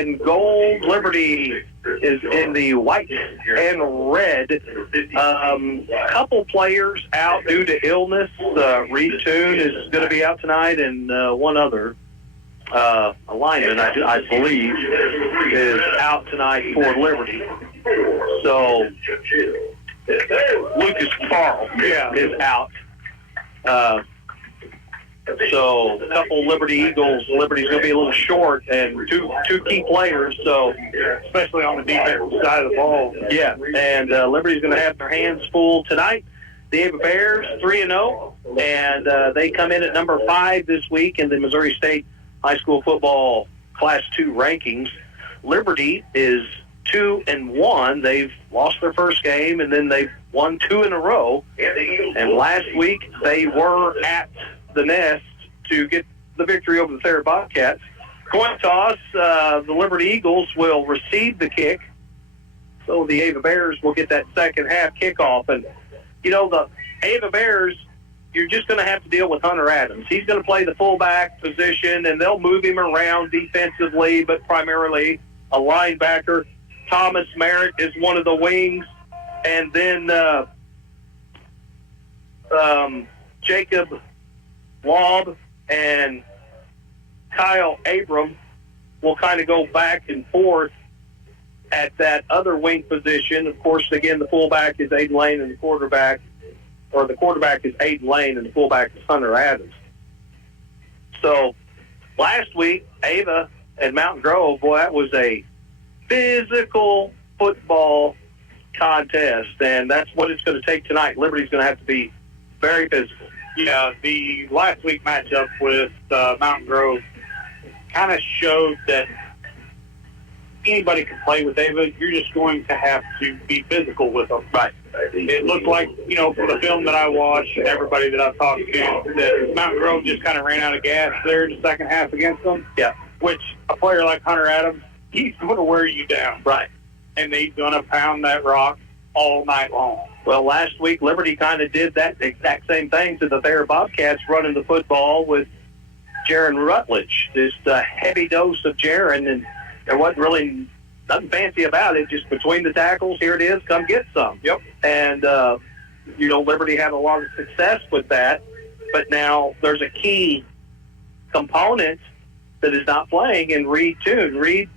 and gold. Liberty is in the white and red. Couple players out due to illness. Reed Toon is going to be out tonight, and one other lineman, I believe, is out tonight for Liberty. So Lucas Carl is out. So a couple Liberty Eagles. Liberty's going to be a little short, and two key players. So especially on the defensive side of the ball. Yeah, and Liberty's going to have their hands full tonight. The Ava Bears 3-0, and they come in at number 5 this week in the Missouri State High School Football Class 2 rankings. Liberty is 2-1. They've lost their first game, and then they've won 2 in a row. And last week they were at the Nest to get the victory over the Thayer Bobcats. Coin toss, the Liberty Eagles will receive the kick. So the Ava Bears will get that second half kickoff. And, you know, the Ava Bears, you're just going to have to deal with Hunter Adams. He's going to play the fullback position, and they'll move him around defensively, but primarily a linebacker. Thomas Merritt is one of the wings. And then Jacob Lobb and Kyle Abram will kind of go back and forth at that other wing position. Of course, again, the fullback is Aiden Lane, and the quarterback is Aiden Lane, and the fullback is Hunter Adams. So last week, Ava and Mountain Grove, boy, that was a physical football contest, and that's what it's going to take tonight. Liberty's going to have to be very physical. Yeah, the last week matchup with Mountain Grove kind of showed that anybody can play with Ava. You're just going to have to be physical with them. Right. It looked like, you know, from the film that I watched and everybody that I've talked to, that Mountain Grove just kind of ran out of gas there in the second half against them. Yeah. Which a player like Hunter Adams, he's going to wear you down. Right. And he's going to pound that rock all night long. Well, last week, Liberty kind of did that exact same thing to the Thayer Bobcats, running the football with Jaron Rutledge. Just a heavy dose of Jaron, and there wasn't really nothing fancy about it. Just between the tackles, here it is, come get some. Yep. And, you know, Liberty had a lot of success with that, but now there's a key component that is not playing in Reed Toon. Reed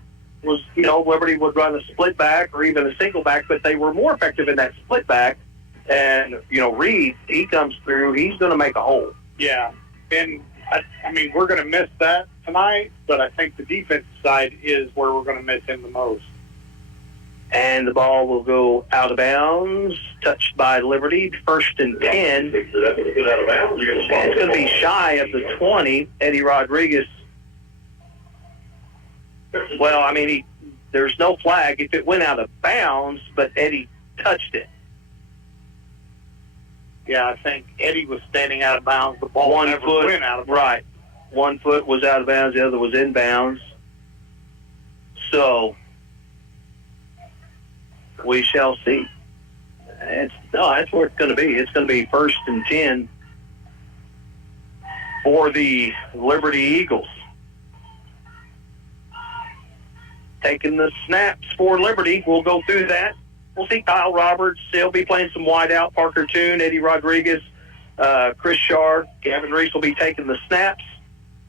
was, you know, Liberty would run a split back or even a single back, but they were more effective in that split back. And, you know, Reed, he comes through, he's going to make a hole. Yeah. And, I mean, we're going to miss that tonight, but I think the defensive side is where we're going to miss him the most. And the ball will go out of bounds, touched by Liberty, 1st and 10. And it's going to be shy of the 20. Eddie Rodriguez. Well, I mean, there's no flag if it went out of bounds, but Eddie touched it. Yeah, I think Eddie was standing out of bounds. The ball never went out of bounds. Right. One foot was out of bounds, the other was in bounds. So we shall see. That's where it's going to be. It's going to be 1st and 10 for the Liberty Eagles. Taking the snaps for Liberty. We'll go through that. We'll see Kyle Roberts. He'll be playing some wide out. Parker Toon, Eddie Rodriguez, Chris Shard, Gavin Reese will be taking the snaps.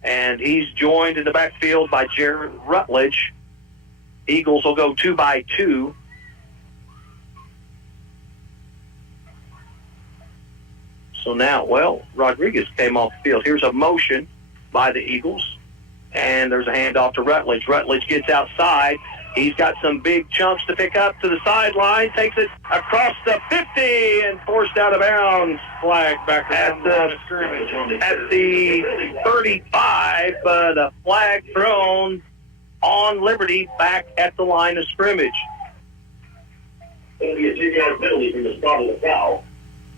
And he's joined in the backfield by Jared Rutledge. Eagles will go 2-by-2. So now, Rodriguez came off the field. Here's a motion by the Eagles. And there's a handoff to Rutledge. Rutledge gets outside. He's got some big chunks to pick up to the sideline. Takes it across the 50 and forced out of bounds. Flag back at the scrimmage. At the 35, but a flag thrown on Liberty back at the line of scrimmage.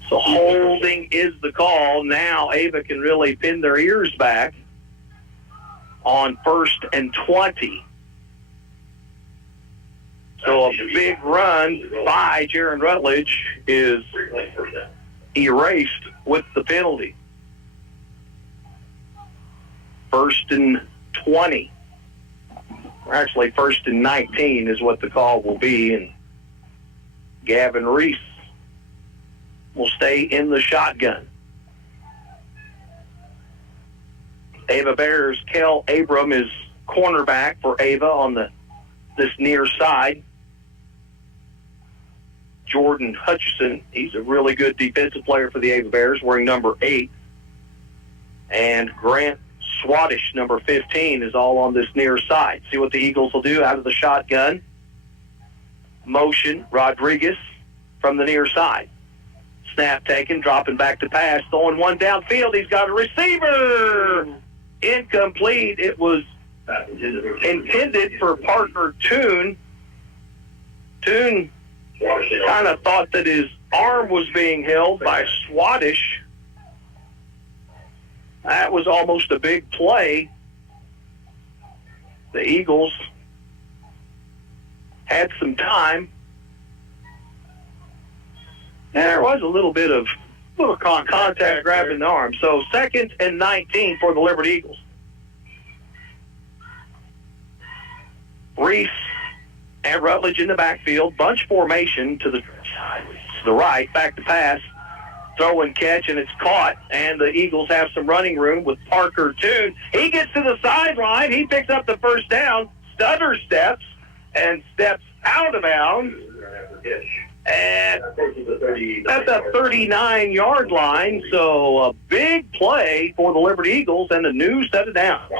So holding is the call. Now Ava can really pin their ears back on 1st and 20. So a big run by Jaron Rutledge is erased with the penalty. 1st and 20. Actually, 1st and 19 is what the call will be, and Gavin Reese will stay in the shotgun. Ava Bears, Kel Abram is cornerback for Ava on this near side. Jordan Hutchison, he's a really good defensive player for the Ava Bears, wearing number 8. And Grant Swadish, number 15, is all on this near side. See what the Eagles will do out of the shotgun. Motion, Rodriguez from the near side. Snap taken, dropping back to pass, throwing one downfield. He's got a receiver. Incomplete. It was intended for Parker Toon. Toon kind of thought that his arm was being held by Swadish. That was almost a big play. The Eagles had some time. And there was a little bit of contact grabbing the arm. So 2nd and 19 for the Liberty Eagles. Reese and Rutledge in the backfield. Bunch formation to the right. Back to pass. Throw and catch, and it's caught. And the Eagles have some running room with Parker Toon. He gets to the sideline. He picks up the first down. Stutter steps and steps out of bounds. And at the 39-yard line, so a big play for the Liberty Eagles and a new set of downs.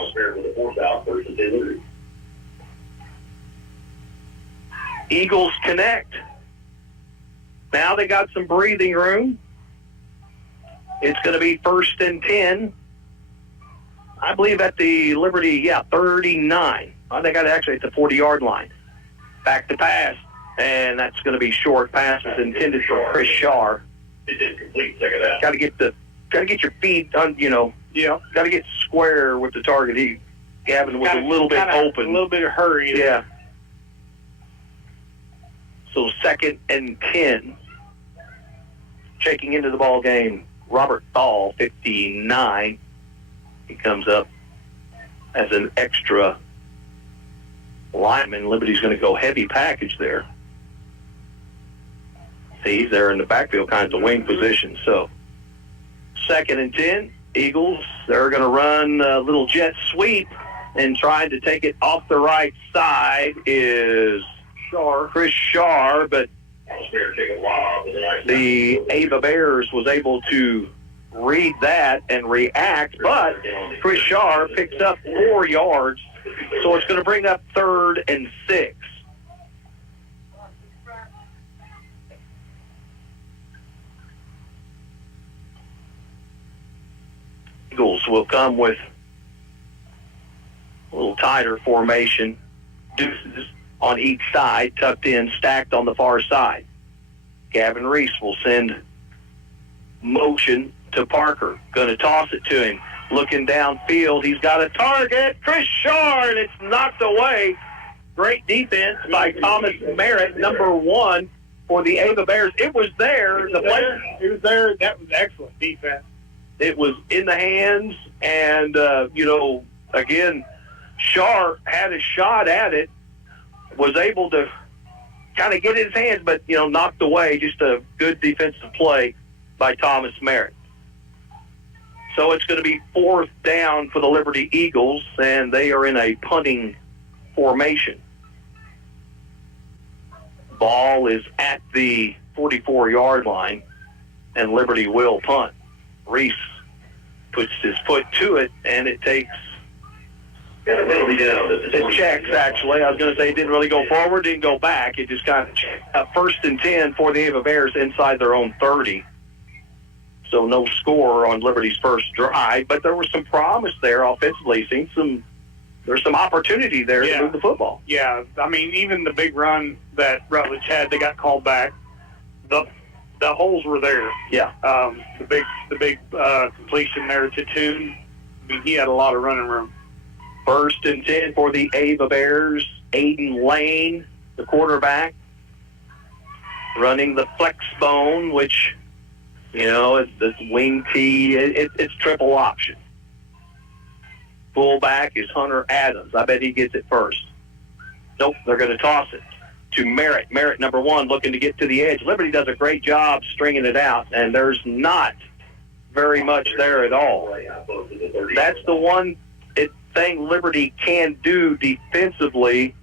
Eagles connect. Now they got some breathing room. It's going to be 1st and 10. I believe at the Liberty, 39. They got it actually at the 40-yard line. Back to pass. And that's going to be short passes intended for Chris Shaw. It didn't complete. Check it out. Got to get your feet on. Yeah. Got to get square with the target. Gavin was a little bit open, a little bit of hurry. Yeah. So 2nd and 10. Checking into the ball game, Robert Thal, 59. He comes up as an extra lineman. Liberty's going to go heavy package there. See, he's there in the backfield, kind of the wing position. So 2nd and 10, Eagles, they're going to run a little jet sweep, and trying to take it off the right side is Chris Shaw, but the Ava Bears was able to read that and react, but Chris Shaw picks up 4 yards, so it's going to bring up 3rd and 6. Eagles will come with a little tighter formation, deuces on each side, tucked in, stacked on the far side. Gavin Reese will send motion to Parker. Going to toss it to him. Looking downfield, he's got a target. Chris Shaw, and it's knocked away. Great defense by Thomas Merritt, number 1 for the Ava Bears. It was there. It was there. That was excellent defense. It was in the hands, and, again, Shaw had a shot at it, was able to kind of get his hands, but, knocked away. Just a good defensive play by Thomas Merritt. So it's going to be 4th down for the Liberty Eagles, and they are in a punting formation. Ball is at the 44-yard line, and Liberty will punt. Reese puts his foot to it, and it takes... It checks, actually. I was going to say it didn't really go forward, didn't go back. It just kind of checked. 1st and 10 for the Ava Bears inside their own 30. So no score on Liberty's first drive, but there was some promise there offensively. There's some opportunity there to move the football. Yeah, I mean, even the big run that Rutledge had, they got called back. The holes were there. Yeah. The big completion there to Toon. I mean, he had a lot of running room. 1st and 10 for the Ava Bears. Aiden Lane, the quarterback, running the flex bone, which, it's wing tee. It's triple option. Fullback is Hunter Adams. I bet he gets it first. Nope, they're going to toss it to Merritt. Merritt, number 1, looking to get to the edge. Liberty does a great job stringing it out, and there's not very much there at all. That's the one thing Liberty can do defensively.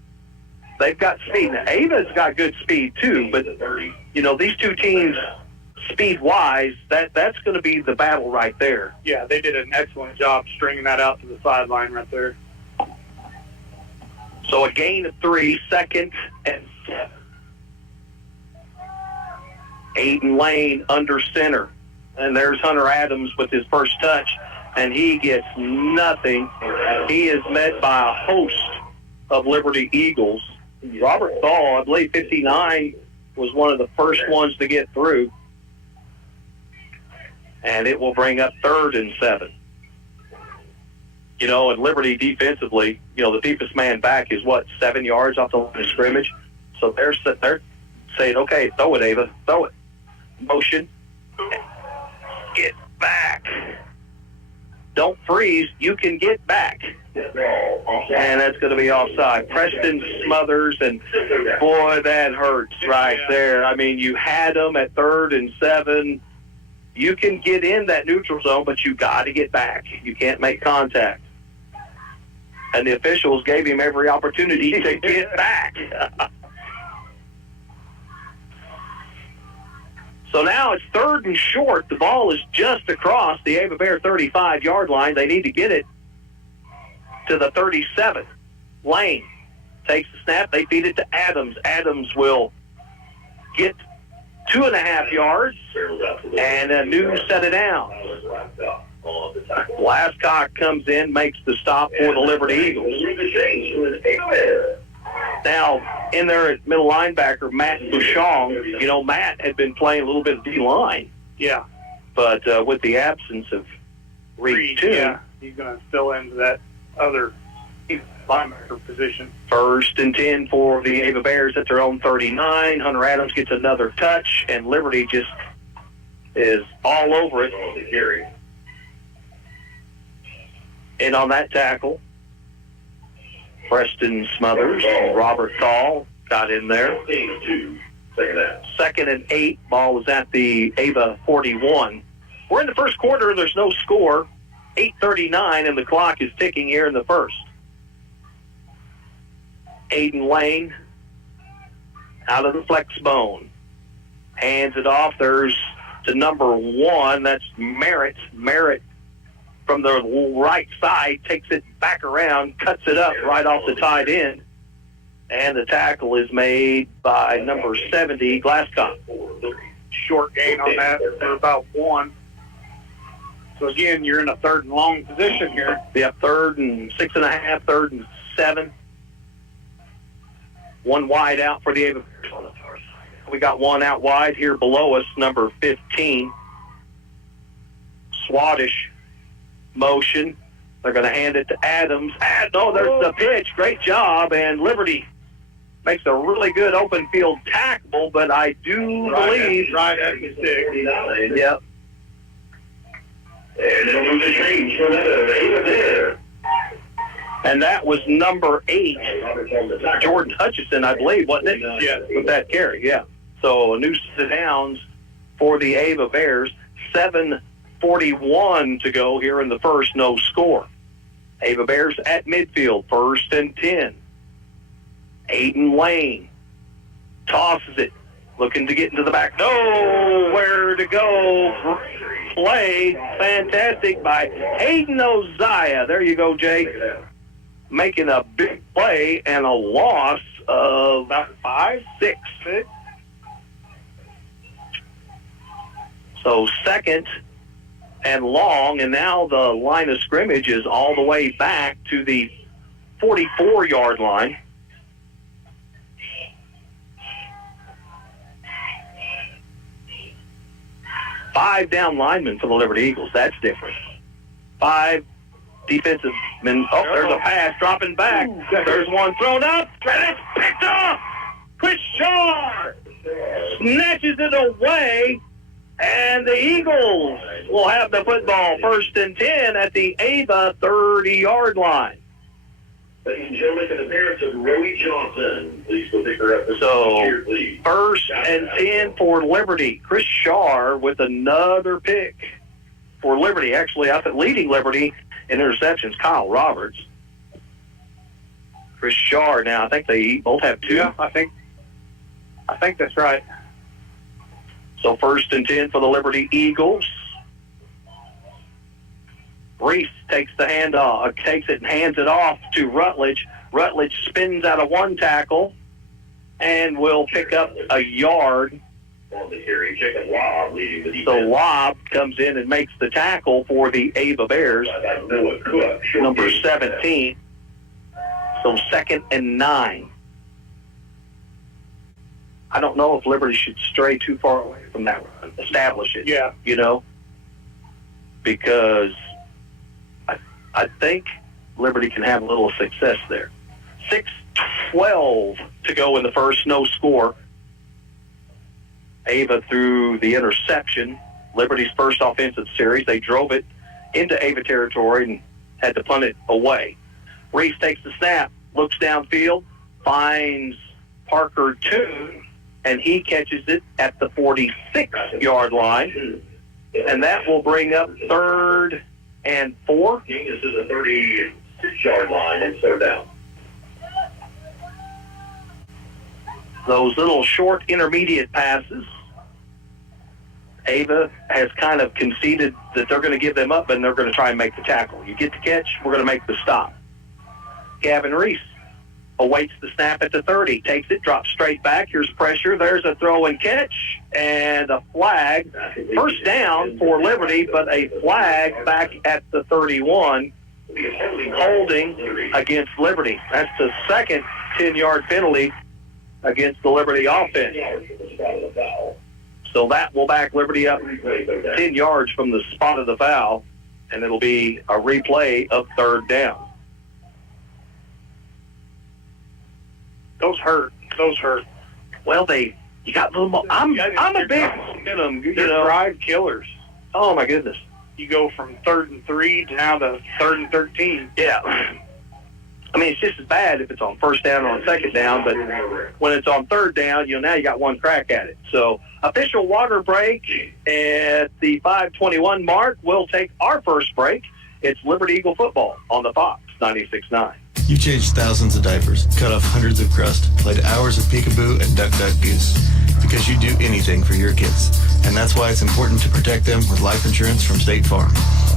They've got speed. Now, Ava's got good speed too, but these two teams, speed-wise, that's going to be the battle right there. Yeah, they did an excellent job stringing that out to the sideline right there. So a gain of 3, 2nd and 7. Aiden Lane under center. And there's Hunter Adams with his first touch, and he gets nothing. He is met by a host of Liberty Eagles. Robert Thal, I believe 59, was one of the first ones to get through. And it will bring up 3rd and 7. And Liberty defensively, the deepest man back is 7 yards off the line of scrimmage. So they're saying, okay, throw it, Ava, throw it. Motion. Get back. Don't freeze. You can get back. And that's going to be offside. Preston Smothers, and boy, that hurts right there. I mean, you had them at 3rd and 7. You can get in that neutral zone, but you got to get back. You can't make contact. And the officials gave him every opportunity to get back. So now it's 3rd and short. The ball is just across the Ava Bear 35-yard line. They need to get it to the 37. Lane takes the snap. They feed it to Adams. Adams will get 2.5 yards, and a new set it down. Glasscock comes in, makes the stop for the Liberty Eagles. Now, in there at middle linebacker, Matt Bouchon. Matt had been playing a little bit of D-line. Yeah. But with the absence of Reed Toon, yeah, he's going to fill into that other linebacker position. 1st and 10 for the Ava Bears at their own 39. Hunter Adams gets another touch, and Liberty just is all over it. And on that tackle, Preston Smothers and Robert Thal got in there. 2nd and 8. Ball was at the Ava 41. We're in the first quarter. There's no score. 8:39, and the clock is ticking here in the first. Aiden Lane out of the flex bone. Hands it off. There's to number 1. That's Merritt. Merritt from the right side takes it back around, cuts it up right off the tight end. And the tackle is made by number 70, Glasscock. Short gain on that for about 1. So, again, you're in a 3rd and long position here. Yep, 3rd and 6.5, 3rd and 7. 1 wide out for the Ava. We got 1 out wide here below us, number 15. Swadesh motion. They're going to hand it to Adams. There's the pitch. Great job. And Liberty makes a really good open field tackle, but I do believe... Right at the stick. Yep. And then move the change for the And that was number 8, Jordan Hutchison, I believe, wasn't it? Yeah. With that carry, yeah. So a new set downs for the Ava Bears. 7:41 to go here in the first, no score. Ava Bears at midfield, 1st and 10. Aiden Lane tosses it, looking to get into the back. Nowhere to go. Play fantastic by Hayden Oziah. There you go, Jake. Making a big play and a loss of about 6. So 2nd and long, and now the line of scrimmage is all the way back to the 44-yard line. Five down linemen for the Liberty Eagles. That's different. 5 defensive men. Oh, there's a pass dropping back. There's one thrown up, and it's picked off. Chris Shaw snatches it away, and the Eagles will have the football 1st and 10 at the Ava 30-yard line. Ladies and gentlemen, an appearance of Roey Johnson. Please go pick her up. So, Cheer, please. 1st and 10 for Liberty. Chris Shaw with another pick for Liberty. Actually, I think leading Liberty in interceptions, Kyle Roberts. Chris Shaw now, I think they both have 2. Yeah, I think that's right. So 1st and 10 for the Liberty Eagles. Reese takes the handoff, takes it and hands it off to Rutledge. Rutledge spins out of 1 tackle and will pick up a yard. On the carry, check it. Lob leading the defense. So Lob comes in and makes the tackle for the Ava Bears, Noah Cook, number 17. So 2nd and 9. I don't know if Liberty should stray too far away from that run. Establish it. Yeah. You know, because I think Liberty can have a little success there. 6:12 to go in the first, no score. Ava threw the interception, Liberty's first offensive series. They drove it into Ava territory and had to punt it away. Reese takes the snap, looks downfield, finds Parker Toon, and he catches it at the 46-yard line. And that will bring up 3rd and 4. This is a 36-yard line and third down. Those little short intermediate passes, Ava has kind of conceded that they're going to give them up and they're going to try and make the tackle. You get the catch, we're going to make the stop. Gavin Reese awaits the snap at the 30, takes it, drops straight back. Here's pressure. There's a throw and catch and a flag. First down for Liberty, but a flag back at the 31, holding against Liberty. That's the second 10-yard penalty against the Liberty offense. So that will back Liberty up 10 yards from the spot of the foul, and it'll be a replay of 3rd down. Those hurt. Well, you got a little more. I'm a big fan of them. You They're know. drive killers. Oh my goodness. You go from 3rd and 3 to now the 3rd and 13. Yeah. I mean, it's just as bad if it's on 1st down or on 2nd down, but when it's on 3rd down, now you got 1 crack at it. So, official water break at the 5:21 mark. We'll take our first break. It's Liberty Eagle football on the Fox 96.9. You've changed thousands of diapers, cut off hundreds of crust, played hours of peekaboo and duck goose, because you do anything for your kids. And that's why it's important to protect them with life insurance from State Farm.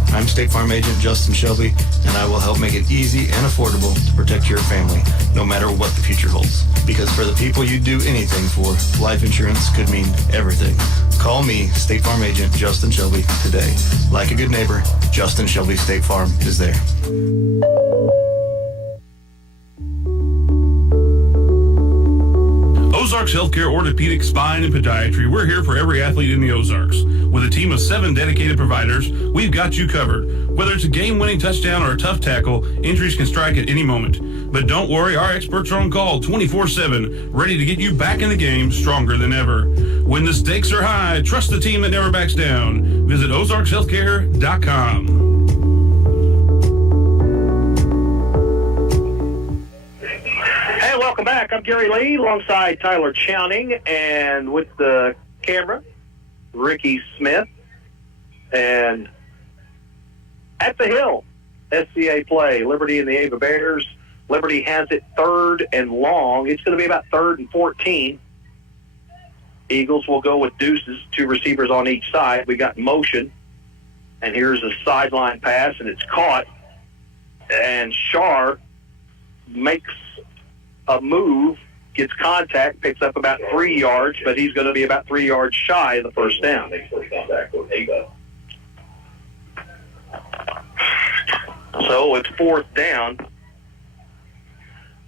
I'm State Farm Agent Justin Shelby, and I will help make it easy and affordable to protect your family, no matter what the future holds. Because for the people you do anything for, life insurance could mean everything. Call me, State Farm Agent Justin Shelby, today. Like a good neighbor, Justin Shelby State Farm is there. Ozarks Healthcare Orthopedic, Spine, and Podiatry. We're here for every athlete in the Ozarks. With a team of 7 dedicated providers, we've got you covered. Whether it's a game-winning touchdown or a tough tackle, injuries can strike at any moment. But don't worry, our experts are on call 24/7, ready to get you back in the game stronger than ever. When the stakes are high, trust the team that never backs down. Visit ozarkshealthcare.com. Welcome back. I'm Gary Lee alongside Tyler Chowning, and with the camera, Ricky Smith. And at the Hill, SCA play, Liberty and the Ava Bears. Liberty has it 3rd and long. It's going to be about 3rd and 14. Eagles will go with deuces, 2 receivers on each side. We got motion, and here's a sideline pass, and it's caught. And Shar makes a move, gets contact, picks up about 3 yards, but he's going to be about 3 yards shy of the first down. So it's 4th down.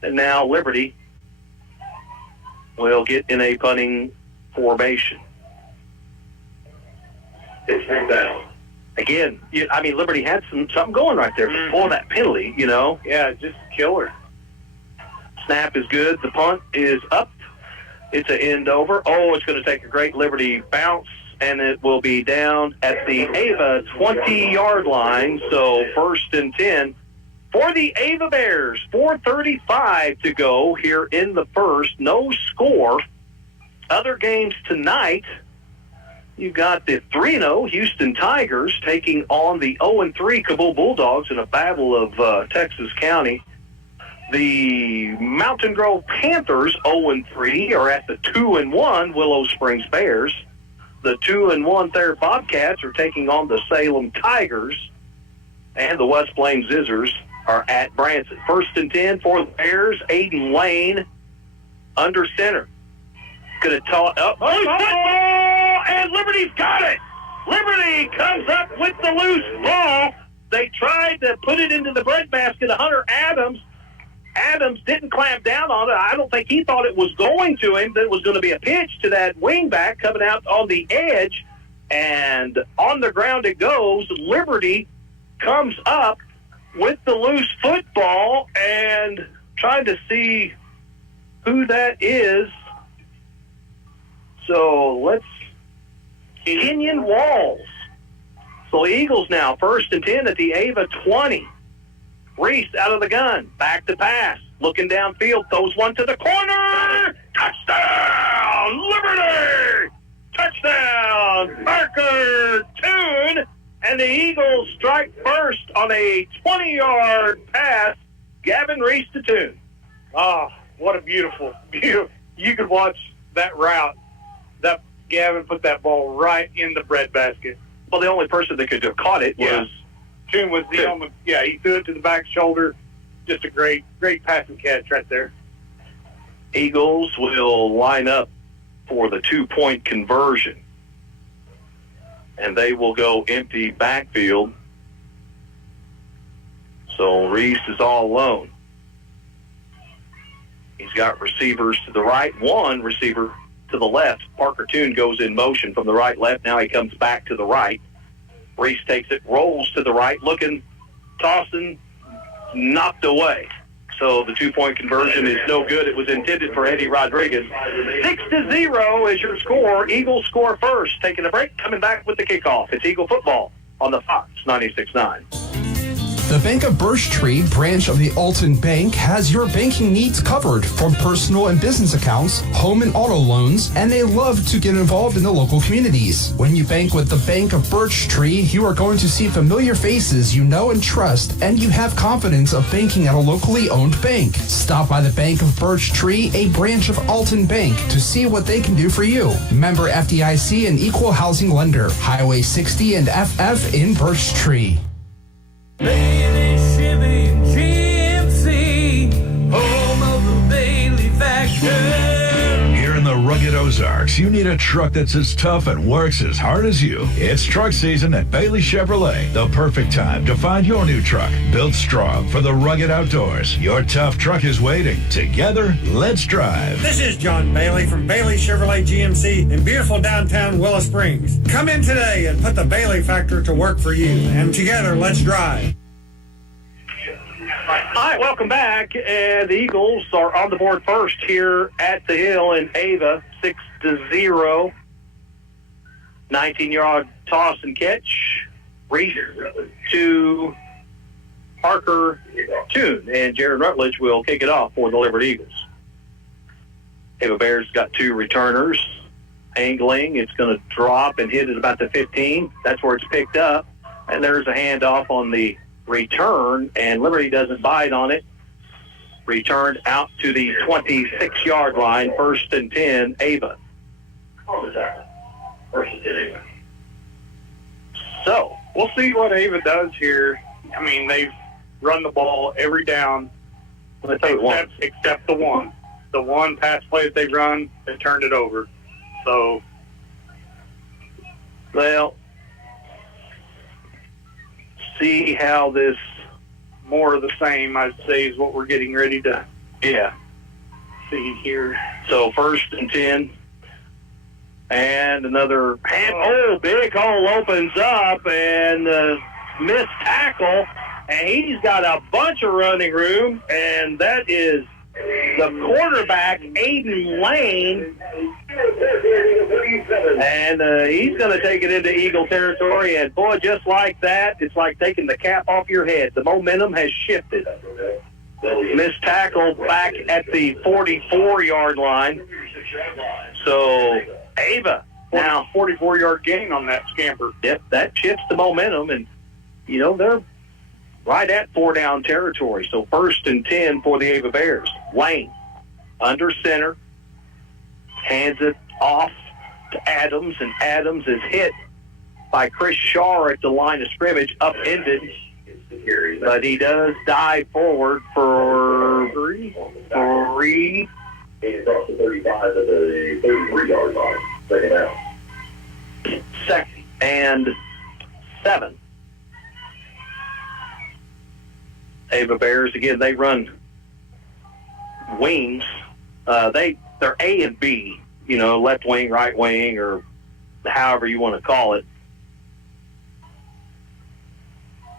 And now Liberty will get in a punting formation. It's 4th down. Again, Liberty had something going right there before that penalty, Yeah, just killer. Snap is good. The punt is up. It's an end over. Oh, it's going to take a great Liberty bounce, and it will be down at the Ava 20-yard line. So 1st and 10 For the Ava Bears, 4:35 to go here in the first. No score. Other games tonight, you've got the 3-0 Houston Tigers taking on the 0-3 Kabul Bulldogs in a battle of Texas County. The Mountain Grove Panthers, 0-3, are at the 2-1 Willow Springs Bears. The 2-1 Thayer Bobcats are taking on the Salem Tigers. And the West Plains Zizzers are at Branson. 1st and 10 for the Bears. Aiden Lane under center. Going to toss up. Oh, and Liberty's got it. Liberty comes up with the loose ball. They tried to put it into the breadbasket of Hunter Adams. Adams didn't clamp down on it. I don't think he thought it was going to him, that it was going to be a pitch to that wingback coming out on the edge. And on the ground it goes. Liberty comes up with the loose football and trying to see who that is. So let's Kenyon Walls. So Eagles now 1st and 10 at the Ava 20. Reese out of the gun, back to pass, looking downfield, throws one to the corner. Touchdown, Liberty! Touchdown, Parker Toon. And the Eagles strike first on a 20-yard pass. Gavin Reese to Toon. Oh, what a beautiful. You could watch that route. That Gavin put that ball right in the breadbasket. Well, the only person that could have caught it was Toon was the only. Yeah, he threw it to the back shoulder. Just a great pass and catch right there. Eagles will line up for the 2-point conversion. And they will go empty backfield. So Reese is all alone. He's got receivers to the right, one receiver to the left. Parker Toon goes in motion from the right, left. Now he comes back to the right. Reese takes it, rolls to the right, looking, tossing, knocked away. So the 2-point conversion is no good. It was intended for Eddie Rodriguez. 6-0 is your score. Eagles score first. Taking a break, coming back with the kickoff. It's Eagle football on the Fox 96.9. The Bank of Birch Tree branch of the Alton Bank has your banking needs covered, from personal and business accounts, home and auto loans, and they love to get involved in the local communities. When you bank with the Bank of Birch Tree, you are going to see familiar faces you know and trust, and you have confidence of banking at a locally owned bank. Stop by the Bank of Birch Tree, a branch of Alton Bank, to see what they can do for you. Member FDIC and equal housing lender. Highway 60 and FF in Birch Tree. Bailey Chevy GMC, home of the Bailey Factor. Here in the rugged Ozarks, you need a truck that's as tough and works as hard as you. It's truck season at Bailey Chevrolet. The perfect time to find your new truck, built strong for the rugged outdoors. Your tough truck is waiting. Together, let's drive. This is John Bailey from Bailey Chevrolet GMC in beautiful downtown Willow Springs. Come in today and put the Bailey Factor to work for you. And together, let's drive. All right, welcome back. And the Eagles are on the board first here at the Hill in Ava, 6-0. 19-yard toss and catch. Reese to Parker Toon. And Jared Rutledge will kick it off for the Liberty Eagles. Ava Bears got 2 returners. Angling, it's going to drop and hit at about the 15. That's where it's picked up. And there's a handoff on the return, and Liberty doesn't bite on it. Returned out to the 26-yard line, 1st and 10, Ava. So We'll see what Ava does here. I mean, they've run the ball every down except the one. The one pass play that they run, they turned it over. So, well, see how this more of the same, I'd say, is what we're getting ready to see here. So 1st and 10. And another big hole opens up and missed tackle. And he's got a bunch of running room. And that is the quarterback, Aiden Lane. And he's going to take it into Eagle territory. And, boy, just like that, it's like taking the cap off your head. The momentum has shifted. Missed tackle back at the 44-yard line. So, Ava now 44-yard gain on that scamper. Yep, that shifts the momentum. And, you know, they're right at 4-down territory. So 1st and 10 for the Ava Bears. Lane under center, hands it off to Adams, and Adams is hit by Chris Shaw at the line of scrimmage, upended. But he does dive forward for three. Across the 35 to the 33-yard line. Second out. 2nd and 7. Ava Bears, again, they run wings. They're A and B, you know, left wing, right wing, or however you want to call it.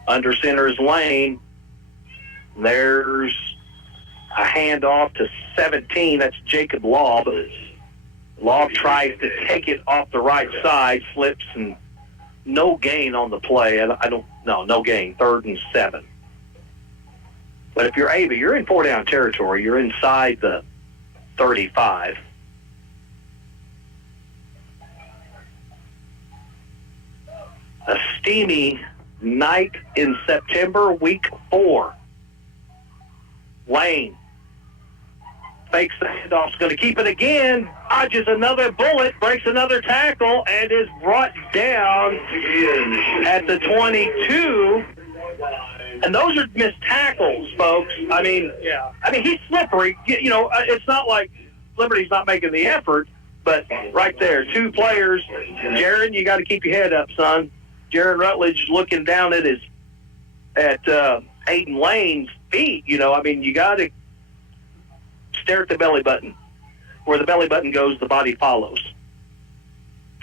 Under center is Lane. There's a handoff to 17. That's Jacob Law. Law tries to take it off the right side, slips, and no gain on the play. No gain. 3rd and 7. But if you're Ava, you're in 4-down territory. You're inside the 35. A steamy night in September, week 4. Lane fakes the handoff, is going to keep it again, dodges another bullet, breaks another tackle, and is brought down at the 22. And those are missed tackles, folks. I mean, he's slippery. You know, it's not like Liberty's not making the effort, but right there, 2 players. Jaron, you got to keep your head up, son. Jaron Rutledge looking down at Aiden Lane's feet. You know, I mean, you got to stare at the belly button. Where the belly button goes, the body follows.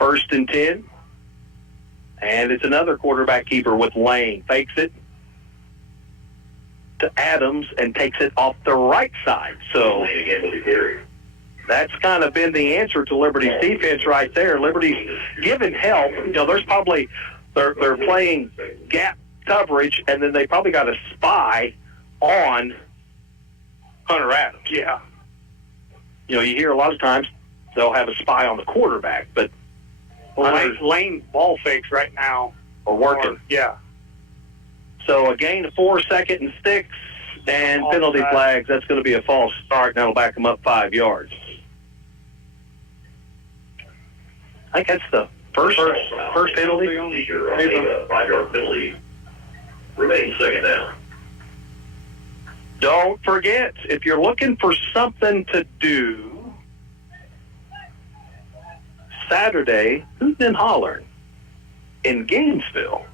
1st and 10. And it's another quarterback keeper with Lane. Fakes it to Adams and takes it off the right side. So that's kind of been the answer to Liberty's defense right there. Liberty's given help. You know, there's probably they're playing gap coverage, and then they probably got a spy on Hunter Adams. Yeah. You know, you hear a lot of times they'll have a spy on the quarterback, but Lane's ball fakes right now are working. Yeah. So a gain of 4, 2nd and 6, and penalty flags. That's going to be a false start, and that'll back them up 5 yards. I think that's the first penalty. 5-yard penalty. Remains 2nd down. Don't forget, if you're looking for something to do Saturday, Hootin' and Hollering in Gainesville,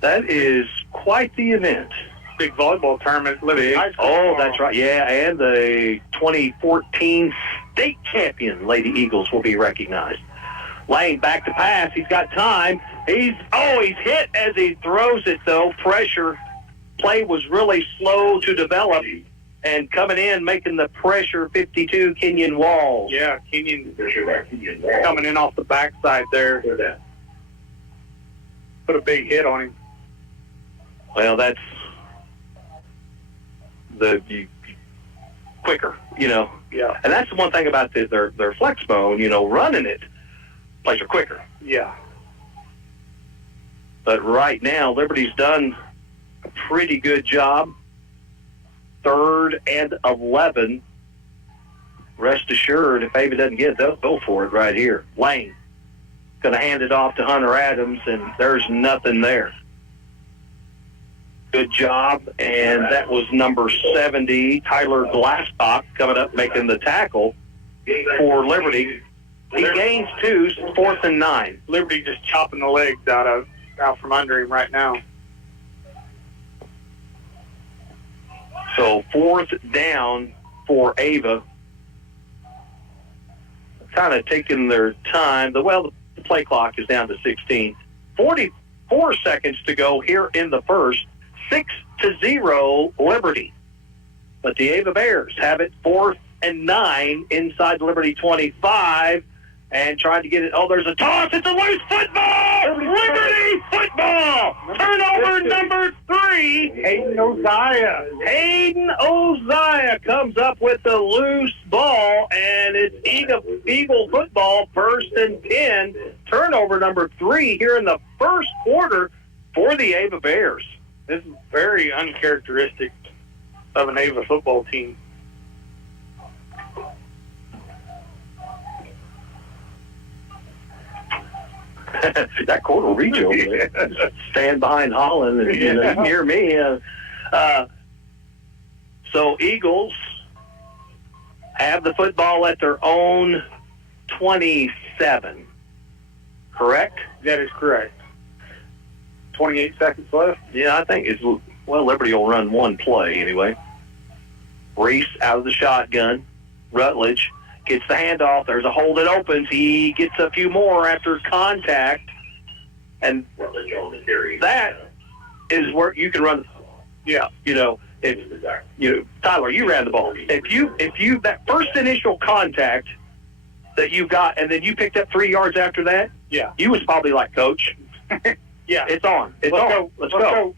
that is quite the event. Big volleyball tournament. That's right. Yeah, and the 2014 state champion Lady Eagles will be recognized. Lane back to pass. He's got time. He's hit as he throws it, though. Pressure. Play was really slow to develop. And coming in, making the pressure, 52, Kenyon Walls. Yeah, Kenyon coming in off the backside there. Put a big hit on him. Well, that's quicker, you know. Yeah. And that's the one thing about their flex bone, you know, running it, plays are quicker. Yeah. But right now, Liberty's done a pretty good job. 3rd and 11. Rest assured, if Ava doesn't get it, they'll go for it right here. Lane going to hand it off to Hunter Adams, and there's nothing there. Good job, and that was number 70, Tyler Glasscock, coming up making the tackle for Liberty. He gains 2, 4th and 9. Liberty just chopping the legs out from under him right now. So 4th down for Ava. Kind of taking their time. The play clock is down to 16. 44 seconds to go here in the first. 6-0 Liberty. But the Ava Bears have it 4th and 9 inside the Liberty 25 and trying to get it. Oh, there's a toss. It's a loose football. Liberty football. Turnover number 3. Hayden Oziah. Hayden Oziah comes up with the loose ball, and it's Eagle football, 1st and 10. Turnover number 3 here in the first quarter for the Ava Bears. This is very uncharacteristic of an Ava football team. That quarter reach over there. Stand behind Holland, and you can hear me. So Eagles have the football at their own 27. Correct? That is correct. 28 seconds left. Yeah, I think it's, well, Liberty will run one play anyway. Reese out of the shotgun. Rutledge gets the handoff. There's a hole that opens. He gets a few more after contact. And that is where you can run. Yeah. You know, Tyler, you ran the ball. If you that first initial contact that you got, and then you picked up 3 yards after that, Yeah. you was probably like, Coach, Yeah. it's on. It's Let's on. go. Let's go.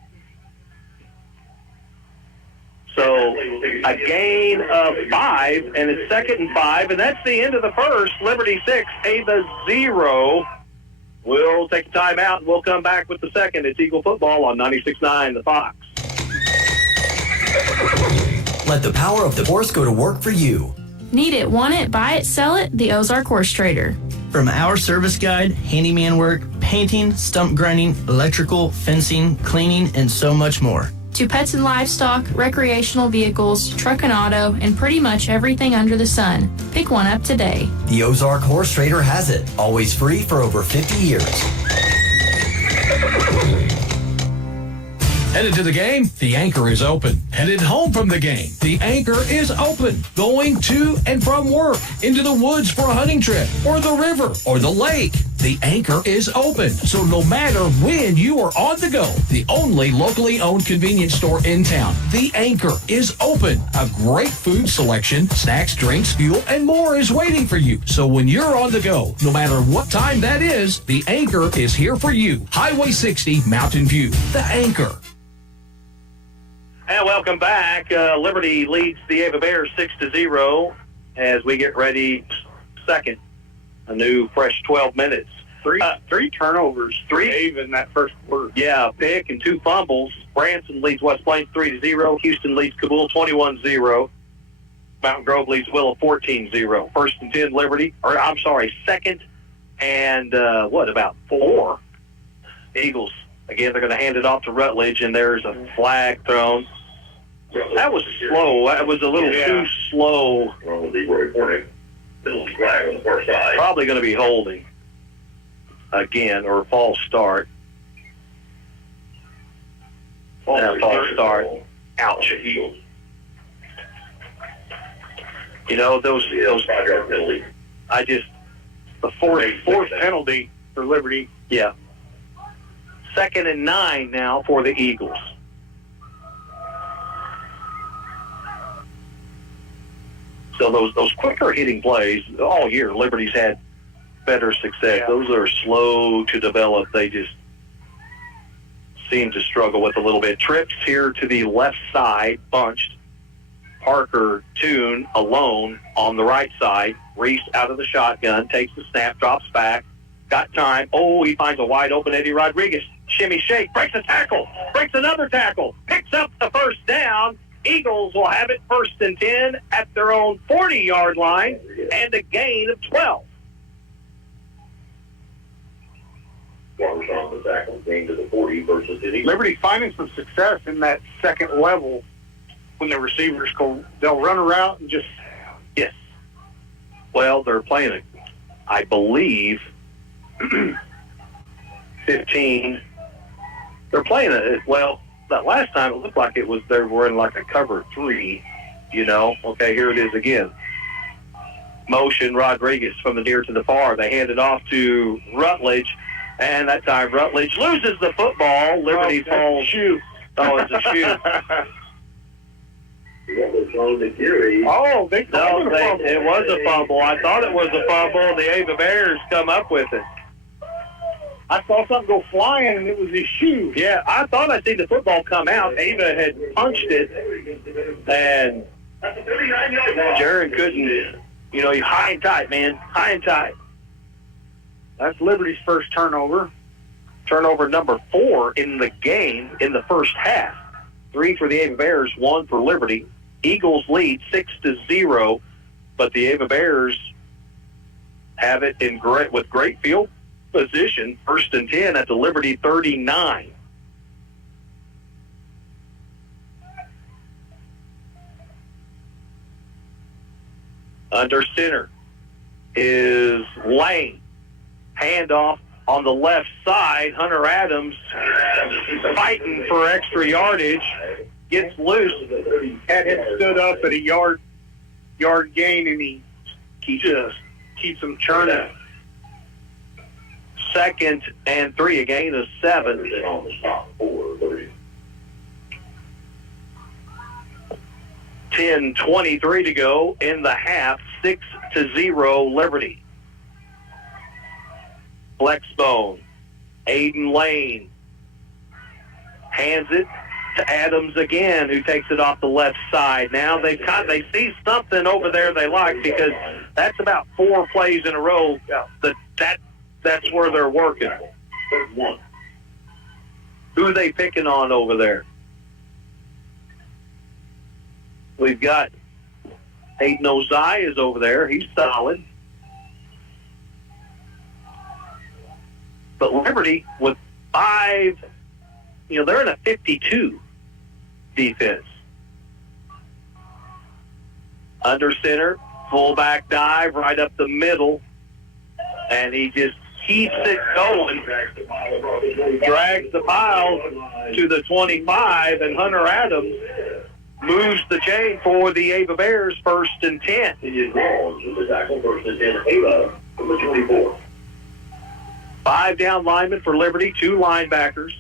So a gain of 5, and it's 2nd and 5, and that's the end of the first. Liberty 6, Ava 0. We'll take a timeout, and we'll come back with the second. It's Eagle football on 96.9 The Fox. Let the power of the horse go to work for you. Need it, want it, buy it, sell it? The Ozark Horse Trader. From our service guide, handyman work, painting, stump grinding, electrical, fencing, cleaning, and so much more. To pets and livestock, recreational vehicles, truck and auto, and pretty much everything under the sun. Pick one up today. The Ozark Horse Trader has it. Always free for over 50 years. Headed to the game? The Anchor is open. Headed home from the game? The Anchor is open. Going to and from work, into the woods for a hunting trip, or the river, or the lake. The Anchor is open. So no matter when you are on the go, the only locally owned convenience store in town, The Anchor is open. A great food selection, snacks, drinks, fuel, and more is waiting for you. So when you're on the go, no matter what time that is, The Anchor is here for you. Highway 60, Mountain View. The Anchor. And welcome back. Liberty leads the Ava Bears 6-0 as we get ready. Second, a new fresh 12 minutes. Three turnovers. Ava in that first quarter. Yeah, a pick and 2 fumbles. Branson leads West Plains 3-0. Houston leads Kabul 21-0. Mountain Grove leads Willow 14-0. 1st and 10 Liberty, or I'm sorry, 2nd and about 4. Eagles. Again, they're going to hand it off to Rutledge, and there's a flag thrown. That was slow. That was a little too slow. Probably going to be holding again, or false start. False start. Ouch. You know, those I just, the fourth penalty for Liberty. Yeah. 2nd and 9 now for the Eagles. So those quicker hitting plays all year, Liberty's had better success. Yeah. Those are slow to develop. They just seem to struggle with a little bit. Trips here to the left side, bunched. Parker Toon alone on the right side. Reese out of the shotgun, takes the snap, drops back. Got time. Oh, he finds a wide open Eddie Rodriguez. Shimmy shake, breaks a tackle, breaks another tackle, picks up the first down. Eagles will have it 1st and 10 at their own 40-yard line and a gain of 12. On the tackle, gain to the 40 versus City. Liberty finding some success in that second level when the receivers they'll run a route and just. Yes. Well, they're playing it, I believe, 15. They're playing it, well, that last time it looked like they were in like a cover 3, you know. Okay, here it is again. Motion, Rodriguez from the near to the far. They hand it off to Rutledge, and that time Rutledge loses the football. Liberty falls. Shoot. Oh, it's a shoot. Oh, they No, it was a fumble. I thought it was a fumble. The Ava Bears come up with it. I saw something go flying, and it was his shoe. Yeah, I thought I seen the football come out. Ava had punched it, and Jaron couldn't. You know, you high and tight, man. High and tight. That's Liberty's first turnover. Turnover number 4 in the game in the first half. 3 for the Ava Bears, 1 for Liberty. Eagles lead 6-0, but the Ava Bears have it with great field position, 1st and 10 at the Liberty 39. Under center is Lane. Handoff on the left side. Hunter Adams fighting for extra yardage. Gets loose. Had him stood up at a yard gain, and he just keeps him churning. 2nd and 3, a gain of 7. 10:23 to go in the half. 6-0 Liberty. Flexbone. Aiden Lane hands it to Adams again, who takes it off the left side. Now they see something over there they like, because that's about 4 plays in a row. That's where they're working. Who are they picking on over there? We've got Aiden Ozai is over there. He's solid. But Liberty with 5, they're in a 52 defense. Under center, fullback dive right up the middle, and he just keeps it going. Drags the pile to the 25, and Hunter Adams moves the chain for the Ava Bears, 1st and 10. He is wrong. The tackle, 1st and 10, Ava, number 24. 5 down linemen for Liberty, 2 linebackers.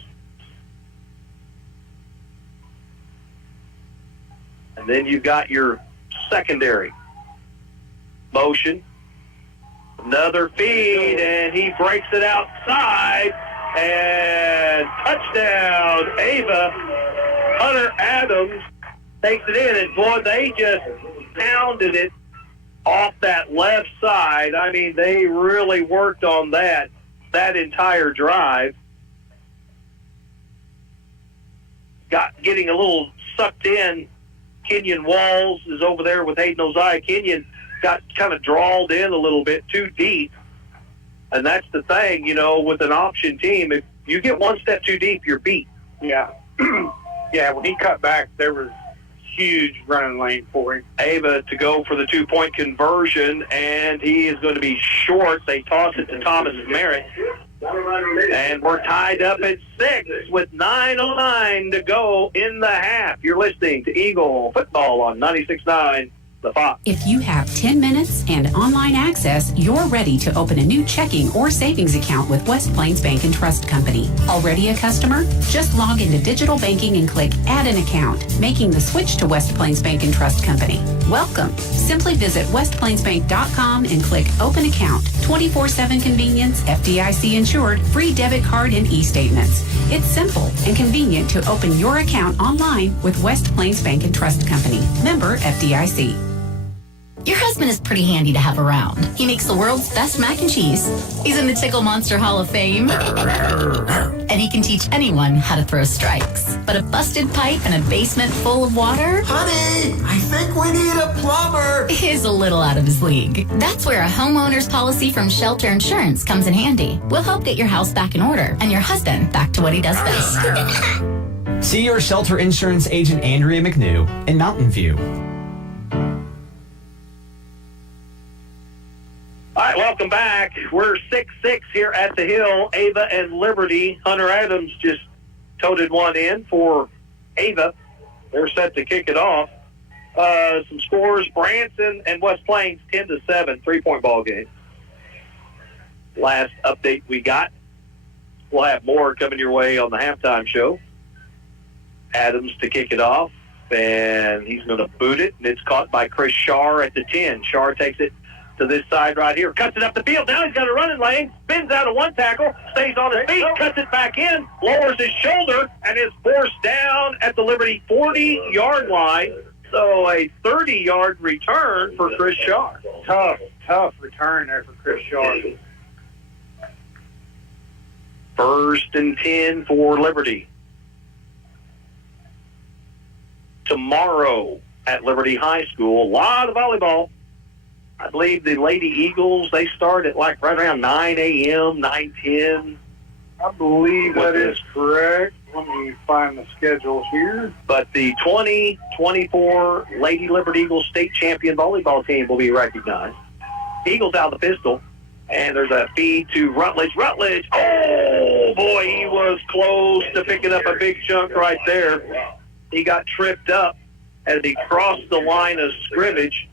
And then you've got your secondary. Motion. Another feed, and he breaks it outside. And touchdown, Ava. Hunter Adams takes it in, and boy, they just pounded it off that left side. I mean, they really worked on that entire drive. Getting a little sucked in. Kenyon Walls is over there with Hayden Ozai. Kenyon got kind of drawled in a little bit too deep. And that's the thing, with an option team, if you get one step too deep, you're beat. Yeah. Yeah, when he cut back, there was huge running lane for him. Ava to go for the 2-point conversion, and he is going to be short. They toss it to Thomas Merritt. And we're tied up at 6 with 9:09 to go in the half. You're listening to Eagle Football on 96.9 The Fox. If you have 10 minutes and online access, you're ready to open a new checking or savings account with West Plains Bank and Trust Company. Already a customer? Just log into digital banking and click Add an Account, making the switch to West Plains Bank and Trust Company. Welcome. Simply visit westplainsbank.com and click Open Account. 24/7 convenience, FDIC insured, free debit card and e-statements. It's simple and convenient to open your account online with West Plains Bank and Trust Company. Member FDIC. Your husband is pretty handy to have around. He makes the world's best mac and cheese. He's in the Tickle Monster Hall of Fame. And he can teach anyone how to throw strikes. But a busted pipe and a basement full of water? Honey, I think we need a plumber. Is a little out of his league. That's where a homeowner's policy from Shelter Insurance comes in handy. We'll help get your house back in order and your husband back to what he does best. See your Shelter Insurance agent Andrea McNew in Mountain View. All right, welcome back. We're 6-6 here at the Hill. Ava and Liberty. Hunter Adams just toted one in for Ava. They're set to kick it off. Some scores: Branson and West Plains 10-7, 3-point ball game. Last update we got. We'll have more coming your way on the halftime show. Adams to kick it off. and he's going to boot it, and it's caught by Chris Shar at the 10. Shar takes it to this side right here, cuts it up the field. Now he's got a running lane, spins out of one tackle, stays on his feet, cuts it back in, lowers his shoulder, and is forced down at the Liberty 40-yard line. So a 30-yard return for Chris Shar. Tough return there for Chris Shar. 1st and 10 for Liberty. Tomorrow at Liberty High School, a lot of volleyball. I believe the Lady Eagles, they start at like right around 9 a.m., 9:10. I believe that is correct. Let me find the schedules here. But the 2024 Lady Liberty Eagles state champion volleyball team will be recognized. Eagles out the pistol, and there's a feed to Rutledge. Rutledge, oh boy, he was close to picking up a big chunk right there. He got tripped up as he crossed the line of scrimmage.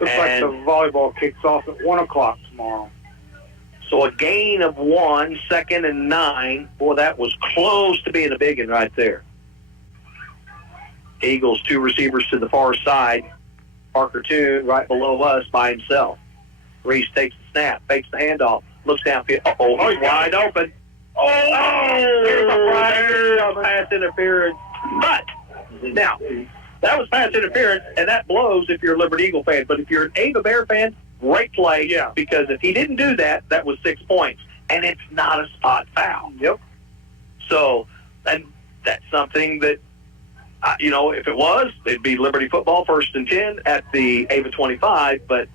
Looks like the volleyball kicks off at 1 o'clock tomorrow. So a gain of 1, 2nd and 9. Boy, that was close to being a big one right there. Eagles, 2 receivers to the far side. Parker Toon right below us by himself. Reese takes the snap, fakes the handoff, looks downfield. Uh-oh, he's wide open. There's a pass interference. But, now, that was pass interference, and that blows if you're a Liberty Eagle fan. But if you're an Ava Bear fan, great play. Yeah. Because if he didn't do that, that was 6 points. And it's not a spot foul. Yep. So, and that's something that, if it was, it'd be Liberty football 1st and 10 at the Ava 25. But,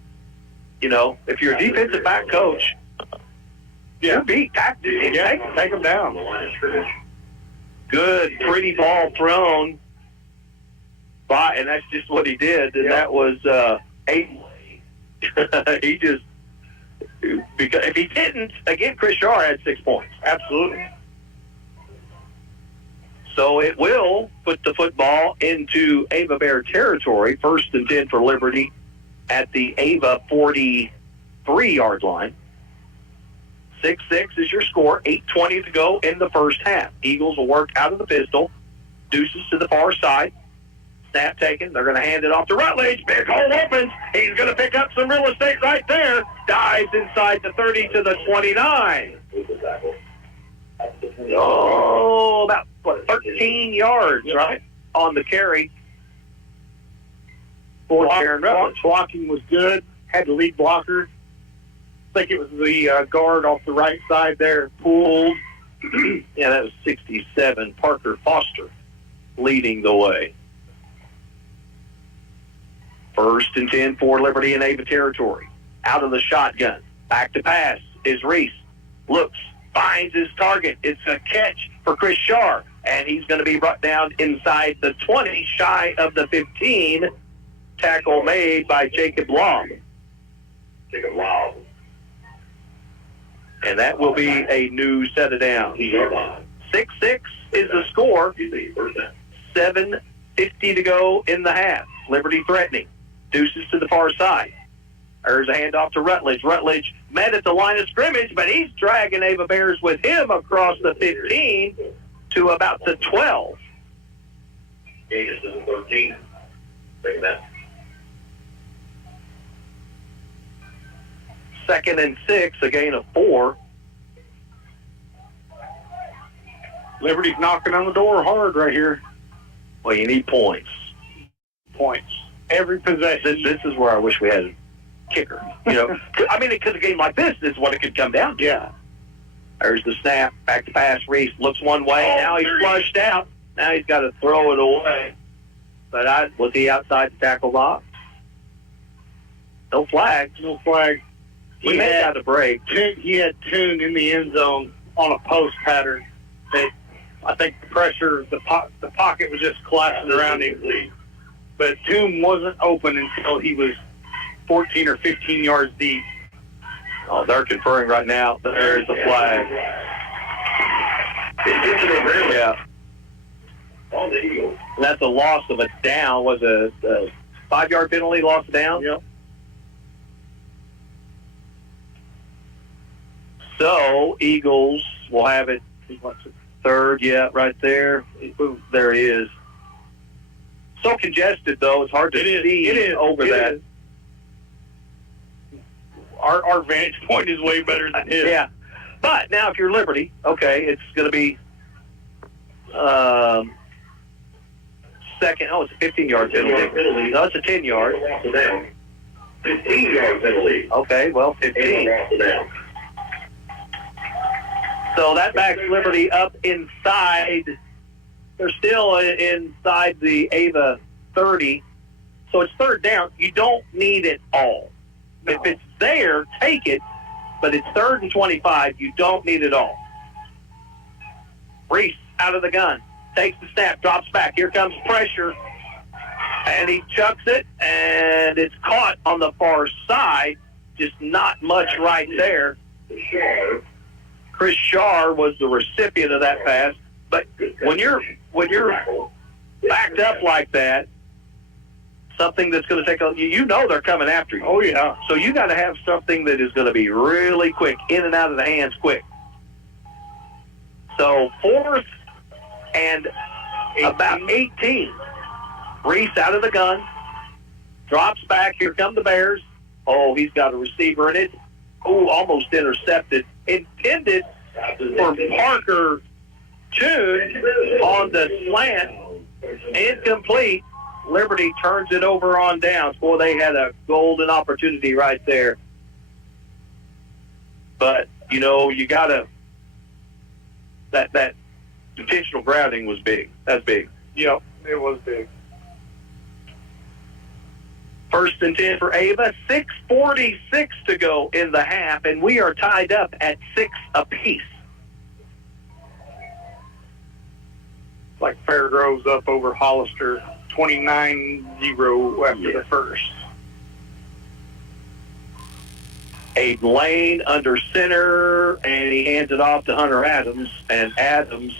if you're a defensive back coach, take them down. Good, pretty ball thrown. And that's just what he did, and that was he just, because if he didn't, again, Chris Shar had 6 points. Absolutely. So it will put the football into Ava Bear territory, 1st and 10 for Liberty at the Ava 43-yard line. 6-6 is your score, 8:20 to go in the first half. Eagles will work out of the pistol, deuces to the far side. Snap taken. They're going to hand it off to Rutledge. Big hole opens. He's going to pick up some real estate right there. Dives inside the 30 to the 29. Oh, about 13 yards, right, on the carry for Sharon Rutledge. Blocking was good. Had the lead blocker. I think it was the guard off the right side there. Pulled. Yeah, that was 67. Parker Foster leading the way. 1st and 10 for Liberty in Ava territory. Out of the shotgun. Back to pass is Reese. Looks, finds his target. It's a catch for Chris Shar. And he's going to be brought down inside the 20, shy of the 15. Tackle made by Jacob Long. And that will be a new set of downs. 6-6 is the score. 7:50 to go in the half. Liberty threatening. Deuces to the far side. There's a handoff to Rutledge. Rutledge met at the line of scrimmage, but he's dragging Ava Bears with him across the 15 to about the 12. Gain is 13. Take that. 2nd and 6, a gain of 4. Liberty's knocking on the door hard right here. Well, you need points. Points. Every possession. This is where I wish we had a kicker. I mean, because a game like this is what it could come down to. Yeah. There's the snap. Back to pass. Reese looks one way. Now he's flushed out. Now he's got to throw it away. But was he outside the tackle box? No flag. No flag. He had a break. He had Toon in the end zone on a post pattern. I think the pressure, the pocket was just collapsing around him. But Toon wasn't open until he was 14 or 15 yards deep. Oh, they're conferring right now. There's the flag. Yeah. And that's a loss of a down. Was a 5-yard penalty, loss of down? Yep. So, Eagles will have it Third, yeah, right there. Ooh, there he is. So congested, though, it's hard to see over that. Our vantage point is way better than his. Yeah. But now if you're Liberty, okay, it's going to be second. Oh, it's a 15-yard penalty. No, it's a 10-yard. 15-yard penalty. Okay, well, 15. So that backs Liberty up inside. They're still inside the Ava 30. So it's third down. You don't need it all. No. If it's there, take it. But it's 3rd and 25. You don't need it all. Reese out of the gun. Takes the snap. Drops back. Here comes pressure. And he chucks it. And it's caught on the far side. Just not much right there. Chris Shar was the recipient of that pass. But when you're backed up like that, something that's going to take you know they're coming after you. Oh, yeah. So you got to have something that is going to be really quick, in and out of the hands quick. So 4th and about 18. Reese out of the gun. Drops back. Here come the Bears. Oh, he's got a receiver in it. Oh, almost intercepted. Intended for Parker Toon on the slant. Incomplete. Liberty turns it over on downs. Boy, they had a golden opportunity right there. But, you know, you got to – that intentional grounding was big. That's big. Yep, it was big. 1st and 10 for Ava. 6:46 to go in the half, and we are tied up at 6 apiece. Like Fairgrove's up over Hollister, 29-0 after the first. Aiden Lane under center, and he hands it off to Hunter Adams, and Adams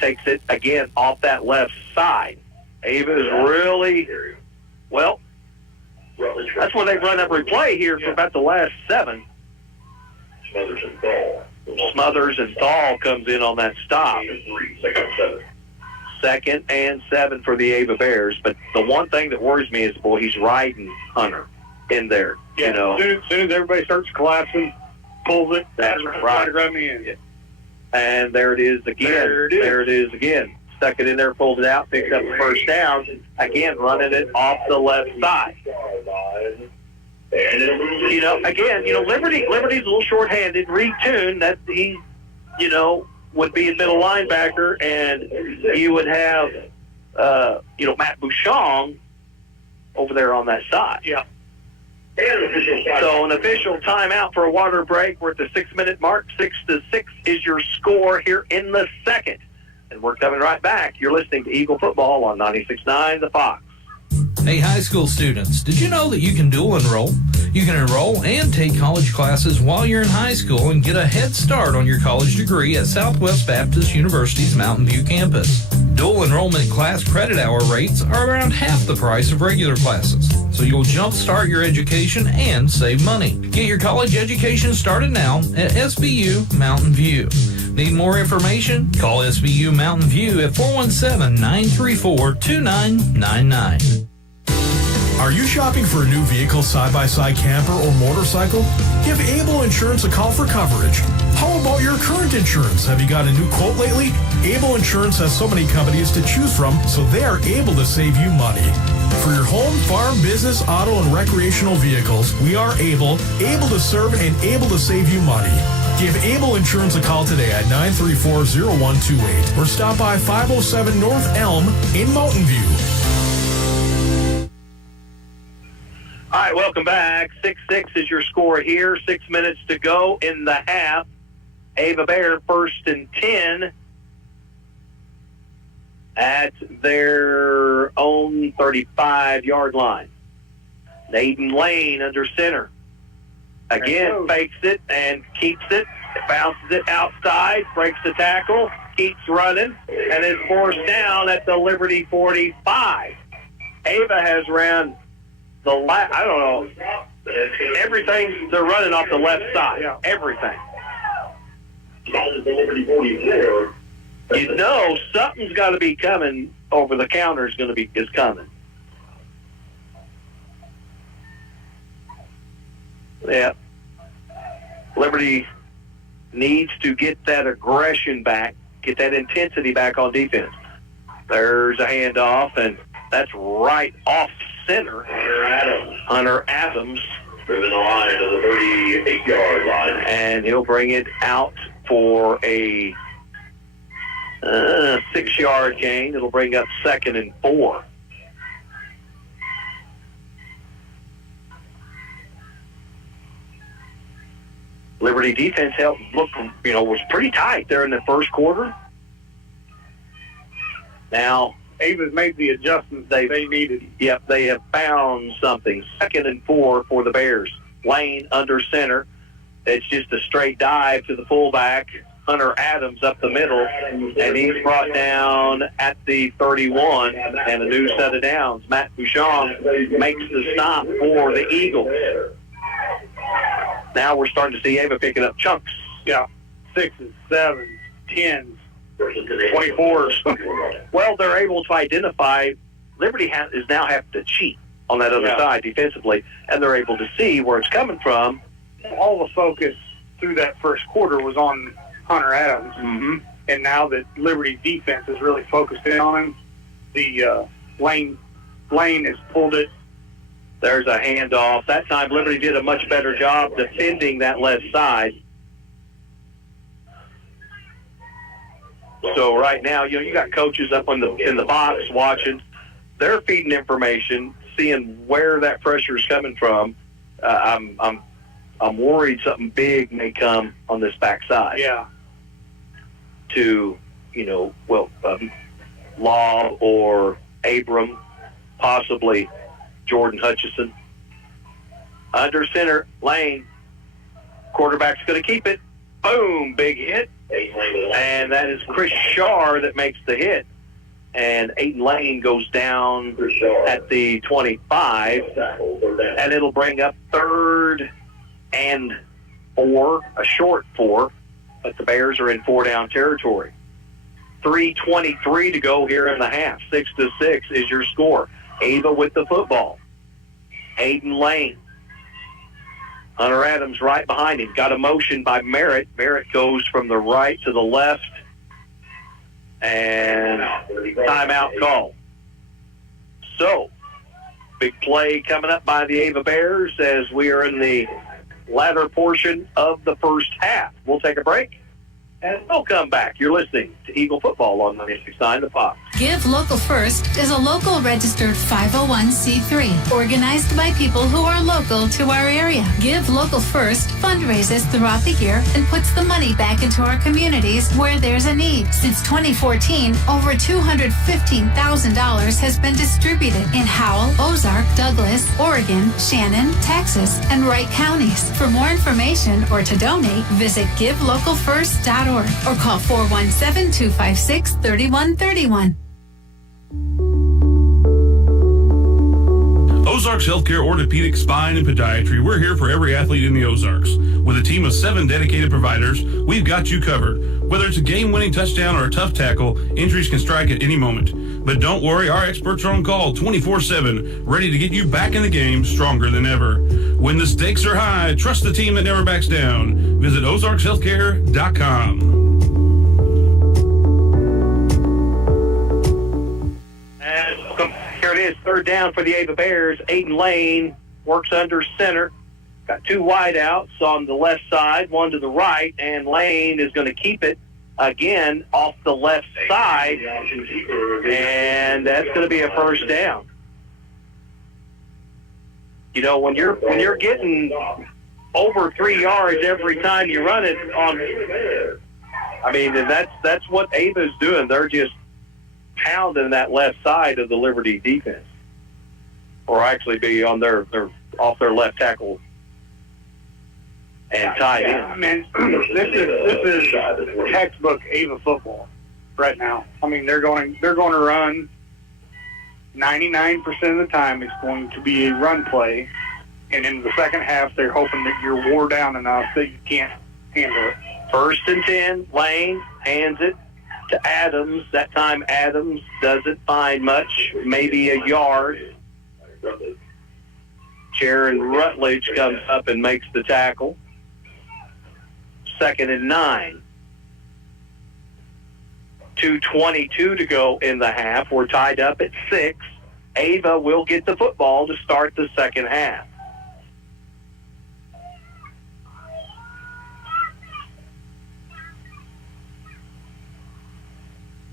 takes it again off that left side. Ava is really, well, that's where they've run every play here for about the last 7. Smothers and Thal comes in on that stop. 2nd and 7 for the Ava Bears. But the one thing that worries me is, boy, he's riding Hunter in there. Yeah, you know, as soon as everybody starts collapsing, pulls it. That's right. Around the end. Yeah. And there it is again. There it is again. Stuck it in there, pulled it out, picked up the first down. Again, running it off the left side. You know, again, you know, Liberty's a little short-handed. Reed Toon, that he, you know, would be a middle linebacker, and you would have, you know, Matt Bouchon over there on that side. Yeah. So an official timeout for a water break. We're at the 6-minute mark. 6-6 is your score here in the second. And we're coming right back. You're listening to Eagle Football on 96.9 The Fox. Hey, high school students, did you know that you can dual enroll? You can enroll and take college classes while you're in high school and get a head start on your college degree at Southwest Baptist University's Mountain View campus. Dual enrollment class credit hour rates are around half the price of regular classes, so you'll jumpstart your education and save money. Get your college education started now at SBU Mountain View. Need more information? Call SBU Mountain View at 417-934-2999. Are you shopping for a new vehicle, side-by-side camper, or motorcycle? Give Able Insurance a call for coverage. How about your current insurance? Have you got a new quote lately? Able Insurance has so many companies to choose from, so they are able to save you money. For your home, farm, business, auto, and recreational vehicles, we are able to serve and able to save you money. Give Able Insurance a call today at 934-0128 or stop by 507 North Elm in Mountain View. All right, welcome back. 6-6 is your score here. 6 minutes to go in the half. Ava Bear 1st and 10 at their own 35-yard line. Naden Lane under center. Again, fakes it and keeps it. Bounces it outside, breaks the tackle, keeps running, and is forced down at the Liberty 45. Ava has ran I don't know, everything, they're running off the left side. Yeah. Everything. You know something's got to be coming over the counter is coming. Yeah. Liberty needs to get that aggression back, get that intensity back on defense. There's a handoff, and that's right off center. Hunter Adams. Moving the line to the 38-yard line. And he'll bring it out for a 6-yard gain. It'll bring up 2nd and 4. Liberty defense was pretty tight there in the first quarter. Now, Ava's made the adjustments they needed. Yep, they have found something. 2nd and 4 for the Bears. Lane under center. It's just a straight dive to the fullback, Hunter Adams, up the middle, and he's brought down at the 31, and a new set of downs. Matt Bouchon makes the stop for the Eagles. Now we're starting to see Ava picking up chunks. Yeah, 6s, 7s, 10s. 24s. Well, they're able to identify. Liberty is now having to cheat on that other side defensively, and they're able to see where it's coming from. All the focus through that first quarter was on Hunter Adams, and now that Liberty defense is really focused in on him, the Lane has pulled it. There's a handoff. That time, Liberty did a much better job defending that left side. So right now, you got coaches up in the box watching. They're feeding information, seeing where that pressure is coming from. I'm worried something big may come on this backside. Yeah. To Law or Abram, possibly Jordan Hutchison. Under center, Lane. Quarterback's going to keep it. Boom, big hit. And that is Chris Shar that makes the hit. And Aiden Lane goes down at the 25. And it'll bring up 3rd and 4, a short 4. But the Bears are in 4-down territory. 3:23 to go here in the half. 6-6 is your score. Ava with the football. Aiden Lane. Hunter Adams right behind him. Got a motion by Merritt. Merritt goes from the right to the left. And timeout call. So, big play coming up by the Ava Bears as we are in the latter portion of the first half. We'll take a break, and we'll come back. You're listening to Eagle Football on 96.9 The Fox. Give Local First is a local registered 501c3 organized by people who are local to our area. Give Local First fundraises throughout the year and puts the money back into our communities where there's a need. Since 2014, over $215,000 has been distributed in Howell, Ozark, Douglas, Oregon, Shannon, Texas, and Wright counties. For more information or to donate, visit givelocalfirst.org or call 417-256-3131. Ozarks Healthcare Orthopedic Spine and Podiatry. We're here for every athlete in the Ozarks. With a team of 7 dedicated providers, we've got you covered. Whether it's a game-winning touchdown or a tough tackle, injuries can strike at any moment. But don't worry, our experts are on call 24/7, ready to get you back in the game stronger than ever. When the stakes are high, trust the team that never backs down. Visit ozarkshealthcare.com. Here it is, 3rd down for the Ava Bears. Aiden Lane works under center. Got 2 wideouts on the left side, 1 to the right, and Lane is going to keep it again off the left side, and that's going to be a first down. You know, when you're getting over 3 yards every time you run it that's what Ava's doing. They're just pounding that left side of the Liberty defense, or actually be on off their left tackle and tied in. I mean, this is textbook Ava football right now. I mean, they're going to run 99% of the time. It's going to be a run play, and in the second half, they're hoping that you're wore down enough that you can't handle it. 1st and 10, Lane hands it. to Adams. That time Adams doesn't find much, maybe a yard. Sharon Rutledge comes up and makes the tackle. 2nd and 9. 2:22 to go in the half. We're tied up at 6. Ava will get the football to start the second half.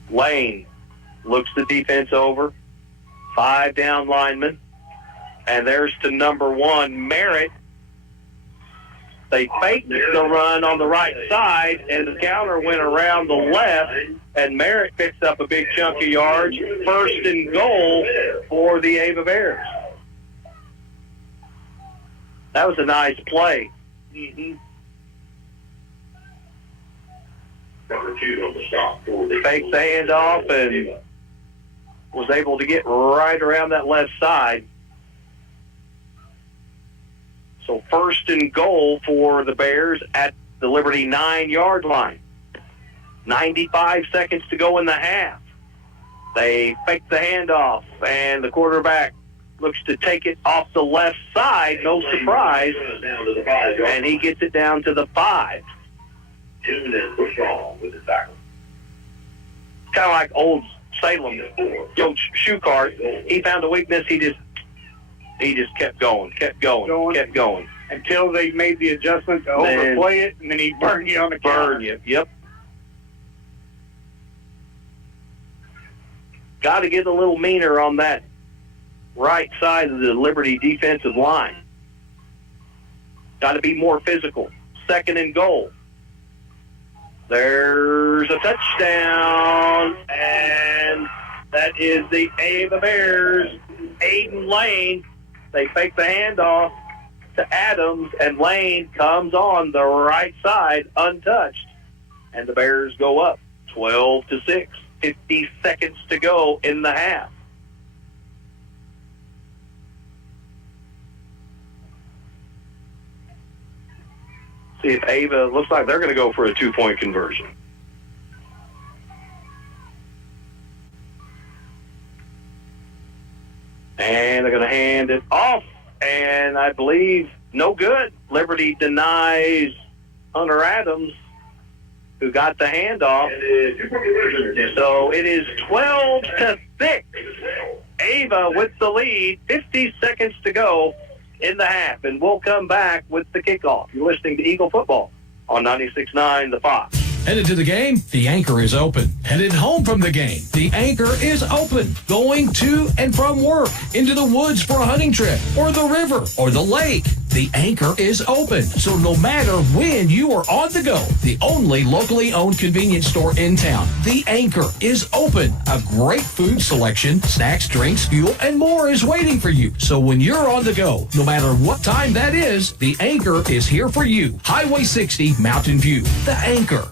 Lane looks the defense over. 5 down linemen. And there's to number 1, Merritt. They faked the run on the right side, and the counter went around the left, and Merritt picks up a big chunk of yards. 1st and goal for the Ava Bears. That was a nice play. Number 2 on the stop. Faked the handoff and was able to get right around that left side. So 1st and goal for the Bears at the Liberty 9-yard line. 95 seconds to go in the half. They fake the handoff, and the quarterback looks to take it off the left side, no surprise, and he gets it down to the 5. 2 minutes push on with the tackle. Kind of like old Salem, Coach Shoecart. He found a weakness, he just kept going until they made the adjustment to overplay it, and then he burned you on the counter. Yep. Got to get a little meaner on that right side of the Liberty defensive line. Got to be more physical. 2nd and goal. There's a touchdown, and that is the Ava Bears. Aiden Lane. They fake the handoff to Adams, and Lane comes on the right side untouched. And the Bears go up 12-6. 50 seconds to go in the half. See if Ava, looks like they're going to go for a 2-point conversion. And they're going to hand it off, and I believe no good. Liberty denies Hunter Adams, who got the handoff. So it is 12-6. Ava with the lead, 50 seconds to go in the half, and we'll come back with the kickoff. You're listening to Eagle Football on 96.9 The Fox. Headed to the game? The Anchor is open. Headed home from the game? The Anchor is open. Going to and from work, into the woods for a hunting trip, or the river, or the lake. The Anchor is open. So no matter when you are on the go, the only locally owned convenience store in town, The Anchor is open. A great food selection, snacks, drinks, fuel, and more is waiting for you. So when you're on the go, no matter what time that is, The Anchor is here for you. Highway 60, Mountain View. The Anchor.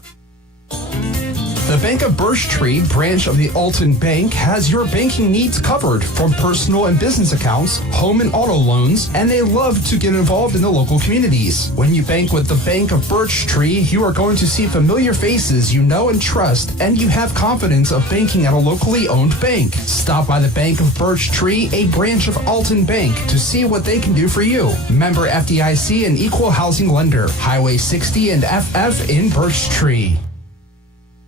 The Bank of Birch Tree branch of the Alton Bank has your banking needs covered, from personal and business accounts, home and auto loans, and they love to get involved in the local communities. When you bank with the Bank of Birch Tree, you are going to see familiar faces you know and trust, and you have confidence of banking at a locally owned bank. Stop by the Bank of Birch Tree, a branch of Alton Bank, to see what they can do for you. Member FDIC and equal housing lender. Highway 60 and FF in Birch Tree.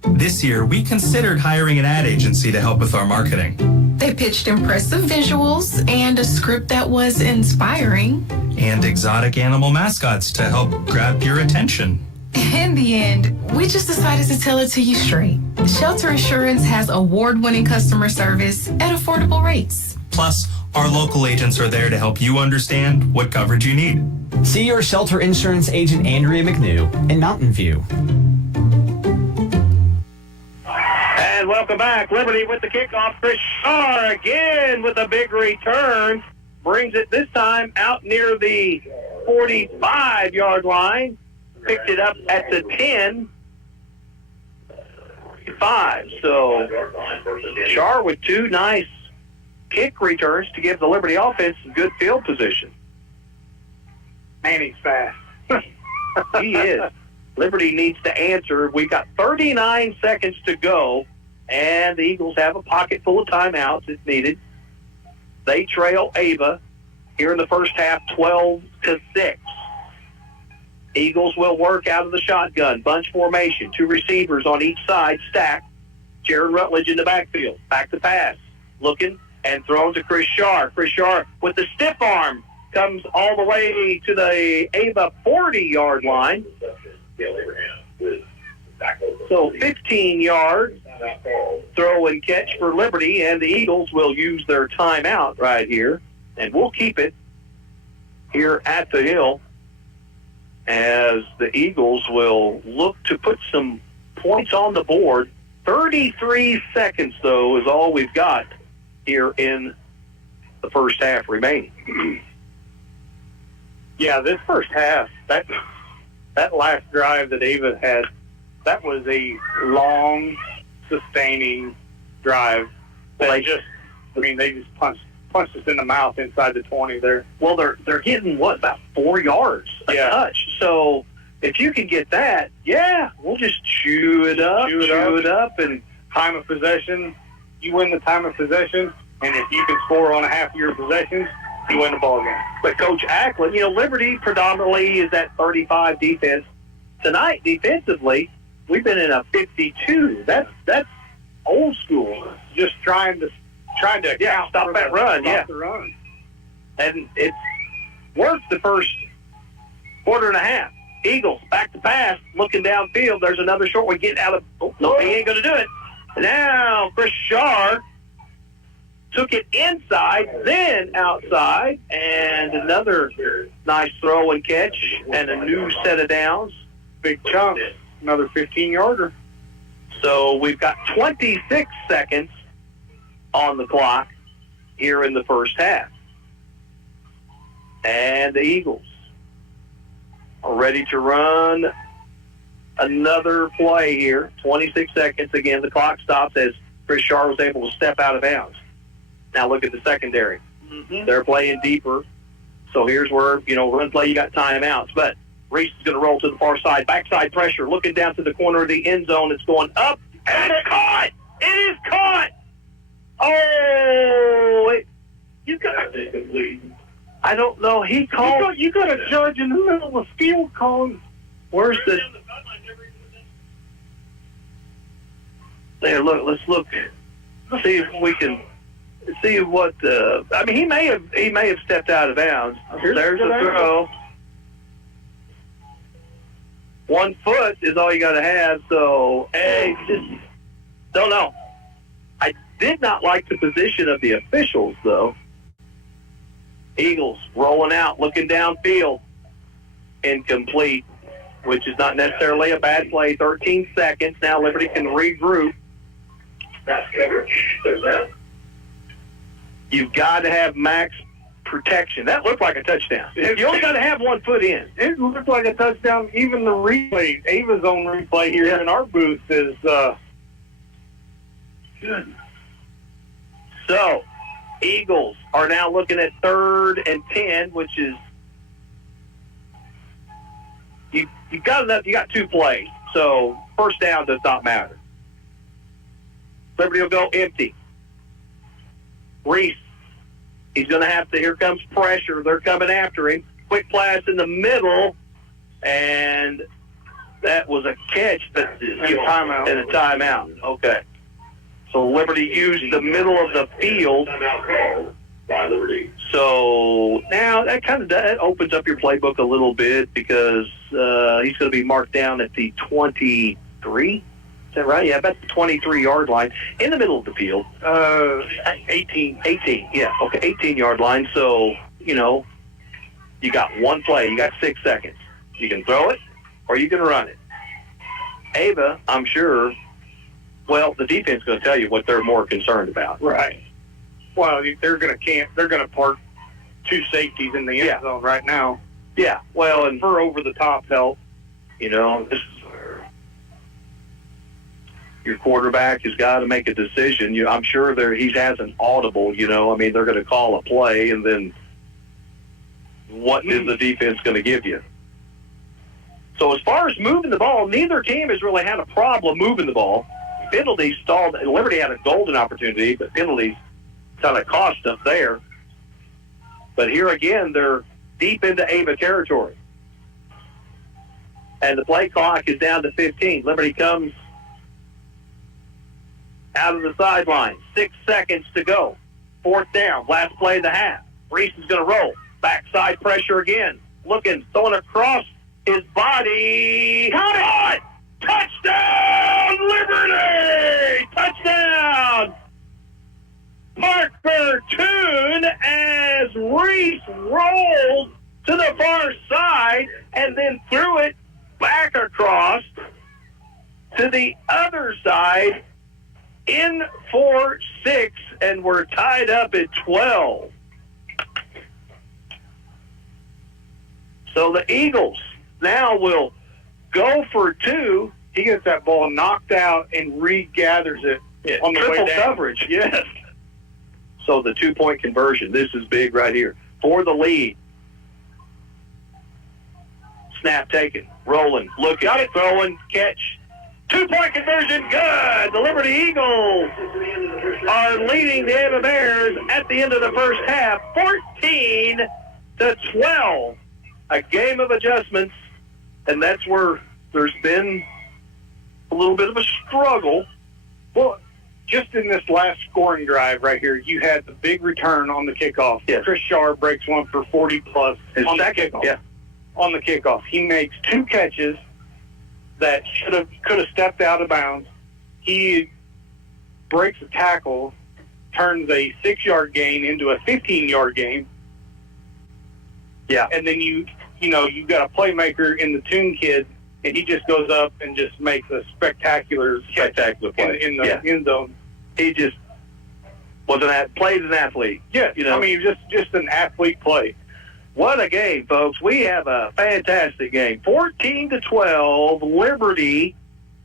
This year, we considered hiring an ad agency to help with our marketing. They pitched impressive visuals and a script that was inspiring. And exotic animal mascots to help grab your attention. In the end, we just decided to tell it to you straight. Shelter Insurance has award-winning customer service at affordable rates. Plus, our local agents are there to help you understand what coverage you need. See your Shelter Insurance agent Andrea McNew in Mountain View. And welcome back. Liberty with the kickoff. Chris Shaw again with a big return. Brings it this time out near the 45-yard line. Picked it up at the 10. 5. So Char with 2 nice kick returns to give the Liberty offense good field position. Man, he's fast. He is. Liberty needs to answer. We've got 39 seconds to go, and the Eagles have a pocket full of timeouts if needed. They trail Ava here in the first half, 12-6. Eagles will work out of the shotgun, bunch formation, 2 receivers on each side, stacked. Jared Rutledge in the backfield, back to pass, looking and thrown to Chris Shar. Chris Shar with the stiff arm comes all the way to the Ava 40-yard line. So 15 yards, throw and catch for Liberty, and the Eagles will use their timeout right here, and we'll keep it here at the Hill as the Eagles will look to put some points on the board. 33 seconds, though, is all we've got here in the first half remaining. Yeah, this first half, that last drive that Ava had, that was a long, sustaining drive. They just punched us in the mouth inside the 20 there. Well, they're getting, about 4 yards a touch. So if you can get that, we'll just chew it up. And time of possession, you win the time of possession, and if you can score on a half of your possessions, you win the ball game. But Coach Ackland, Liberty predominantly is that 35 defense. Tonight, defensively, we've been in a 52. That's old school. Just trying to stop that run. Stop the run. And it worked the first quarter and a half. Eagles back to pass, looking downfield. There's another short one getting out of. Oh, no, he ain't going to do it. Now Chris Shar took it inside, then outside, and another nice throw and catch, and a new set of downs. Big chunk, another 15-yarder. So we've got 26 seconds on the clock here in the first half. And the Eagles are ready to run another play here. 26 seconds. Again, the clock stops as Chris Shar was able to step out of bounds. Now look at the secondary. They're playing deeper. So here's where, run play, you got timeouts. But Reese is going to roll to the far side. Backside pressure, looking down to the corner of the end zone. It's going up, and it's caught! It is caught! Oh! You got I don't know. He called. You got a judge in the middle of the field calling. Where's the... There, look. Let's look. See if we can see what... he may have stepped out of bounds. There's the throw. 1 foot is all you got to have, so just don't know. I did not like the position of the officials, though. Eagles rolling out, looking downfield. Incomplete, which is not necessarily a bad play. 13 seconds. Now Liberty can regroup. That's coverage. There's that. You've got to have max protection. That looked like a touchdown. You only got to have 1 foot in. It looked like a touchdown. Even the replay, Ava's own replay here in our booth is good. So, Eagles are now looking at 3rd and 10, which is you got enough. You got 2 plays, so first down does not matter. Liberty will go empty. Reese, he's going to have to. Here comes pressure. They're coming after him. Quick pass in the middle, and that was a catch. And a timeout. Okay. So Liberty used the middle of the field. By Liberty. So now that opens up your playbook a little bit because he's going to be marked down at the 23. Is that right? Yeah, about the 23-yard line in the middle of the field. 18. Yeah, okay, 18-yard line. So, you got 1 play. You got 6 seconds. You can throw it or you can run it. Ava, I'm sure, the defense is going to tell you what they're more concerned about. Right. Well, they're going to park 2 safeties in the end zone right now. Yeah. Well, and for over-the-top help. This is where your quarterback has got to make a decision. I'm sure he has an audible. They're going to call a play, and then what is the defense going to give you? So as far as moving the ball, neither team has really had a problem moving the ball. Penalties stalled. Liberty had a golden opportunity, but penalties kind of cost them there. But here again, they're deep into Ava territory. And the play clock is down to 15. Liberty comes out of the sideline. 6 seconds to go. 4th down. Last play of the half. Reese is going to roll. Backside pressure again. Looking, throwing across his body. Caught it! Touchdown, Liberty! Touchdown! Mark Bertune as Reese rolled to the far side and then threw it back across to the other side in for 6, and we're tied up at 12. So the Eagles now will go for 2. He gets that ball knocked out and regathers it on the way Triple down. coverage, yes. So the 2-point conversion, this is big right here. For the lead. Snap taken, rolling, looking, got it, throwing, catch. 2-point conversion, good. The Liberty Eagles are leading the Ava Bears at the end of the first half, 14-12. A game of adjustments, and that's where there's been a little bit of a struggle. Well, just in this last scoring drive right here, you had the big return on the kickoff. Yes. Chris Shaw breaks one for 40-plus on the kickoff. Yeah. On the kickoff. He makes 2 catches that could have stepped out of bounds. He breaks a tackle, turns a 6-yard gain into a 15-yard gain. Yeah. And then you've got a playmaker in the Toon kid, and he just goes up and just makes a spectacular play in the end zone. He just played an athlete. Yeah, I mean, just an athlete play. What a game, folks. We have a fantastic game. 14-12, Liberty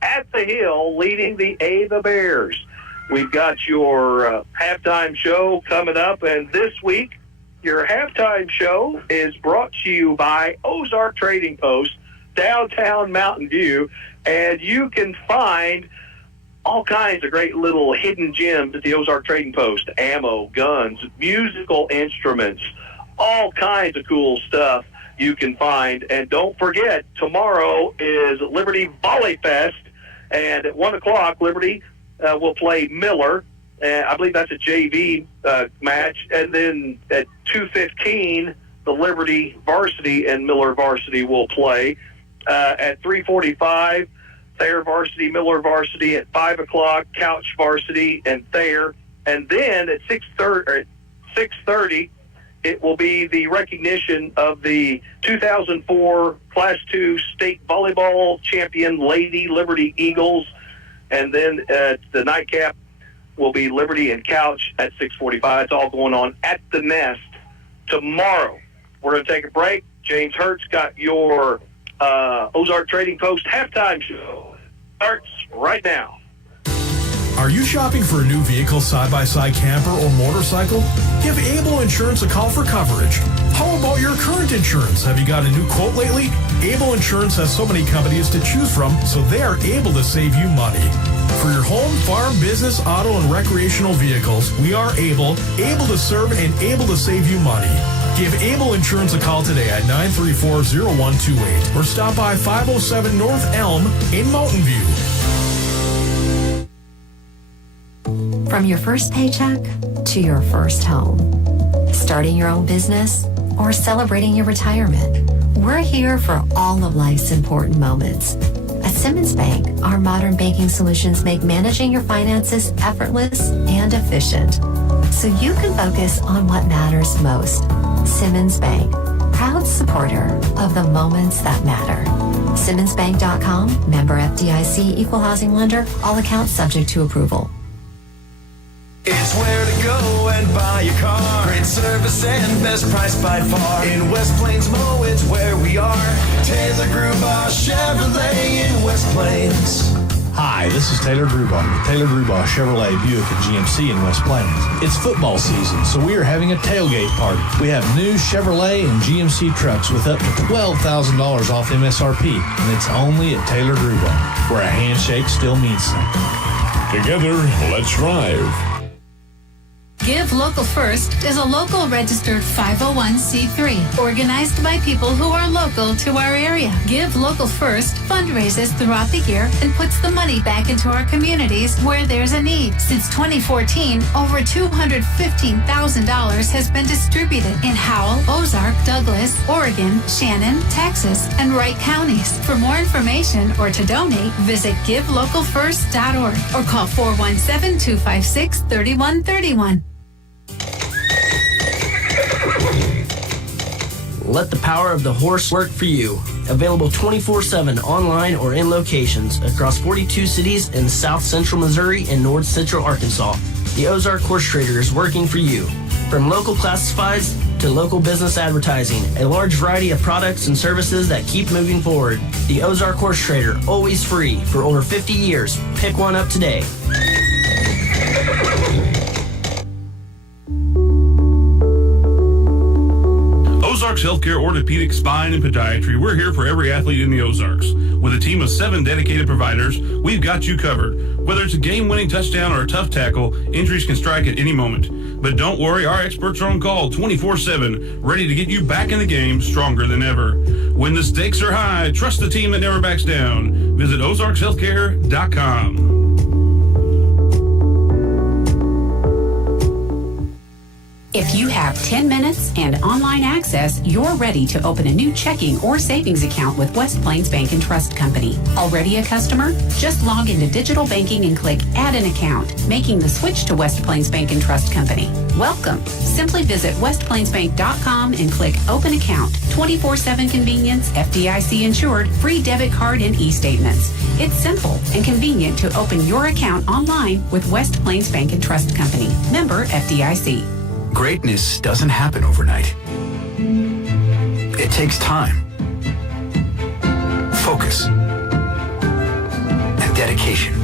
at the Hill leading the Ava Bears. We've got your halftime show coming up, and this week your halftime show is brought to you by Ozark Trading Post, downtown Mountain View, and you can find all kinds of great little hidden gems at the Ozark Trading Post. Ammo, guns, musical instruments, all kinds of cool stuff you can find. And don't forget, tomorrow is Liberty Volley Fest, and at 1 o'clock, Liberty will play Miller. I believe that's a JV match. And then at 2:15, the Liberty varsity and Miller varsity will play. At 3:45, Thayer varsity, Miller varsity. At 5 o'clock, Couch varsity and Thayer. And then at 6:30, it will be the recognition of the 2004 Class II state volleyball champion Lady Liberty Eagles. And then the nightcap will be Liberty and Couch at 6:45. It's all going on at the Nest tomorrow. We're going to take a break. James Hertz got your Ozark Trading Post halftime show. Starts right now. Are you shopping for a new vehicle, side-by-side camper, or motorcycle? Give Able Insurance a call for coverage. How about your current insurance? Have you got a new quote lately? Able Insurance has so many companies to choose from, so they are able to save you money. For your home, farm, business, auto, and recreational vehicles, we are able to serve and able to save you money. Give Able Insurance a call today at 934-0128 or stop by 507 North Elm in Mountain View. From your first paycheck to your first home, starting your own business, or celebrating your retirement, we're here for all of life's important moments. At Simmons Bank, our modern banking solutions make managing your finances effortless and efficient, so you can focus on what matters most. Simmons Bank, proud supporter of the moments that matter. SimmonsBank.com, member FDIC, equal housing lender, all accounts subject to approval. It's where to go and buy your car. Great service and best price by far. In West Plains Mo, it's where we are. Taylor Grubaugh Chevrolet in West Plains. Hi, this is Taylor Grubauer with Taylor Grubauer Chevrolet Buick and GMC in West Plains. It's football season, so we are having a tailgate party. We have new Chevrolet and GMC trucks with up to $12,000 off MSRP, and it's only at Taylor Grubauer, where a handshake still means something. Together, let's drive. Give Local First is a local registered 501c3 organized by people who are local to our area. Give Local First fundraises throughout the year and puts the money back into our communities where there's a need. Since 2014, over $215,000 has been distributed in Howell, Ozark, Douglas, Oregon, Shannon, Texas, and Wright counties. For more information or to donate, visit givelocalfirst.org or call 417-256-3131. Let the power of the horse work for you. Available 24/7 online or in locations across 42 cities in South Central Missouri and North Central Arkansas. The Ozark Horse Trader is working for you. From local classifieds to local business advertising, a large variety of products and services that keep moving forward. The Ozark Horse Trader, always free for over 50 years. Pick one up today. Ozarks Healthcare Orthopedic Spine and Podiatry. We're here for every athlete in the Ozarks. With a team of 7 dedicated providers, we've got you covered. Whether it's a game-winning touchdown or a tough tackle, injuries can strike at any moment. But don't worry, our experts are on call 24/7, ready to get you back in the game stronger than ever. When the stakes are high, trust the team that never backs down. Visit ozarkshealthcare.com. If you have 10 minutes and online access, you're ready to open a new checking or savings account with West Plains Bank and Trust Company. Already a customer? Just log into digital banking and click Add an Account, making the switch to West Plains Bank and Trust Company. Welcome. Simply visit westplainsbank.com and click Open Account. 24/7 convenience, FDIC insured, free debit card and e-statements. It's simple and convenient to open your account online with West Plains Bank and Trust Company. Member FDIC. Greatness doesn't happen overnight. It takes time, focus, and dedication.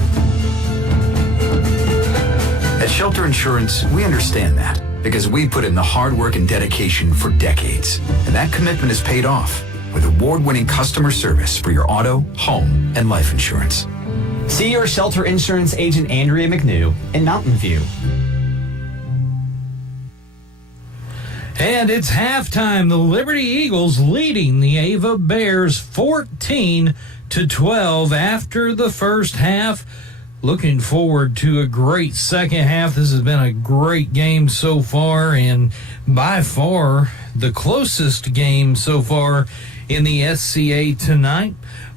At Shelter Insurance, we understand that because we put in the hard work and dedication for decades. And that commitment is paid off with award-winning customer service for your auto, home, and life insurance. See your Shelter Insurance agent Andrea McNew in Mountain View. And it's halftime. The Liberty Eagles leading the Ava Bears 14-12 after the first half. Looking forward to a great second half. This has been a great game so far, and by far the closest game so far in the SCA tonight.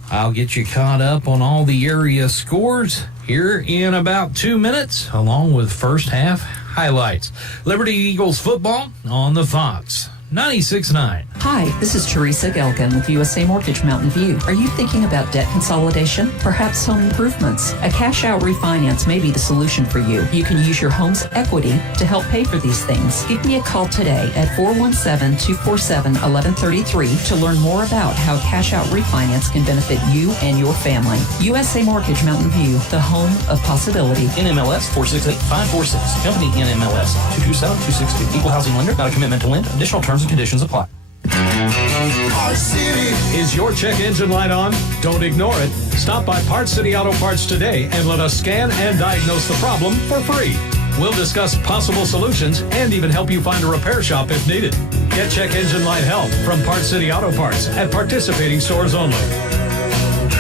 I'll get you caught up on all the area scores here in about 2 minutes, along with first half highlights. Liberty Eagles football on the Fox 96.9. Hi, this is Teresa Gelkin with USA Mortgage Mountain View. Are you thinking about debt consolidation? Perhaps home improvements? A cash-out refinance may be the solution for you. You can use your home's equity to help pay for these things. Give me a call today at 417-247-1133 to learn more about how cash-out refinance can benefit you and your family. USA Mortgage Mountain View, the home of possibility. NMLS 468546. Company NMLS 227262. Equal housing lender. Not a commitment to lend. Additional terms and conditions apply. Parts City. Is your check engine light on? Don't ignore it. Stop by Parts City Auto Parts today and let us scan and diagnose the problem for free. We'll discuss possible solutions and even help you find a repair shop if needed. Get check engine light help from Parts City Auto Parts at participating stores only.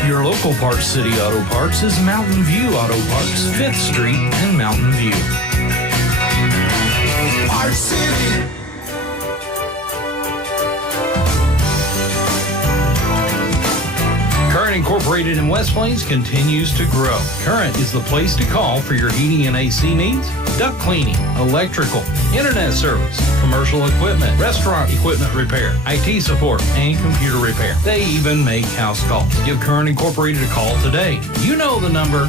Your local Parts City Auto Parts is Mountain View Auto Parts, 5th Street and Mountain View. Parts City. Current Incorporated in West Plains continues to grow. Current is the place to call for your heating and AC needs, duct cleaning, electrical, internet service, commercial equipment, restaurant equipment repair, IT support, and computer repair. They even make house calls. Give Current Incorporated a call today. You know the number. Real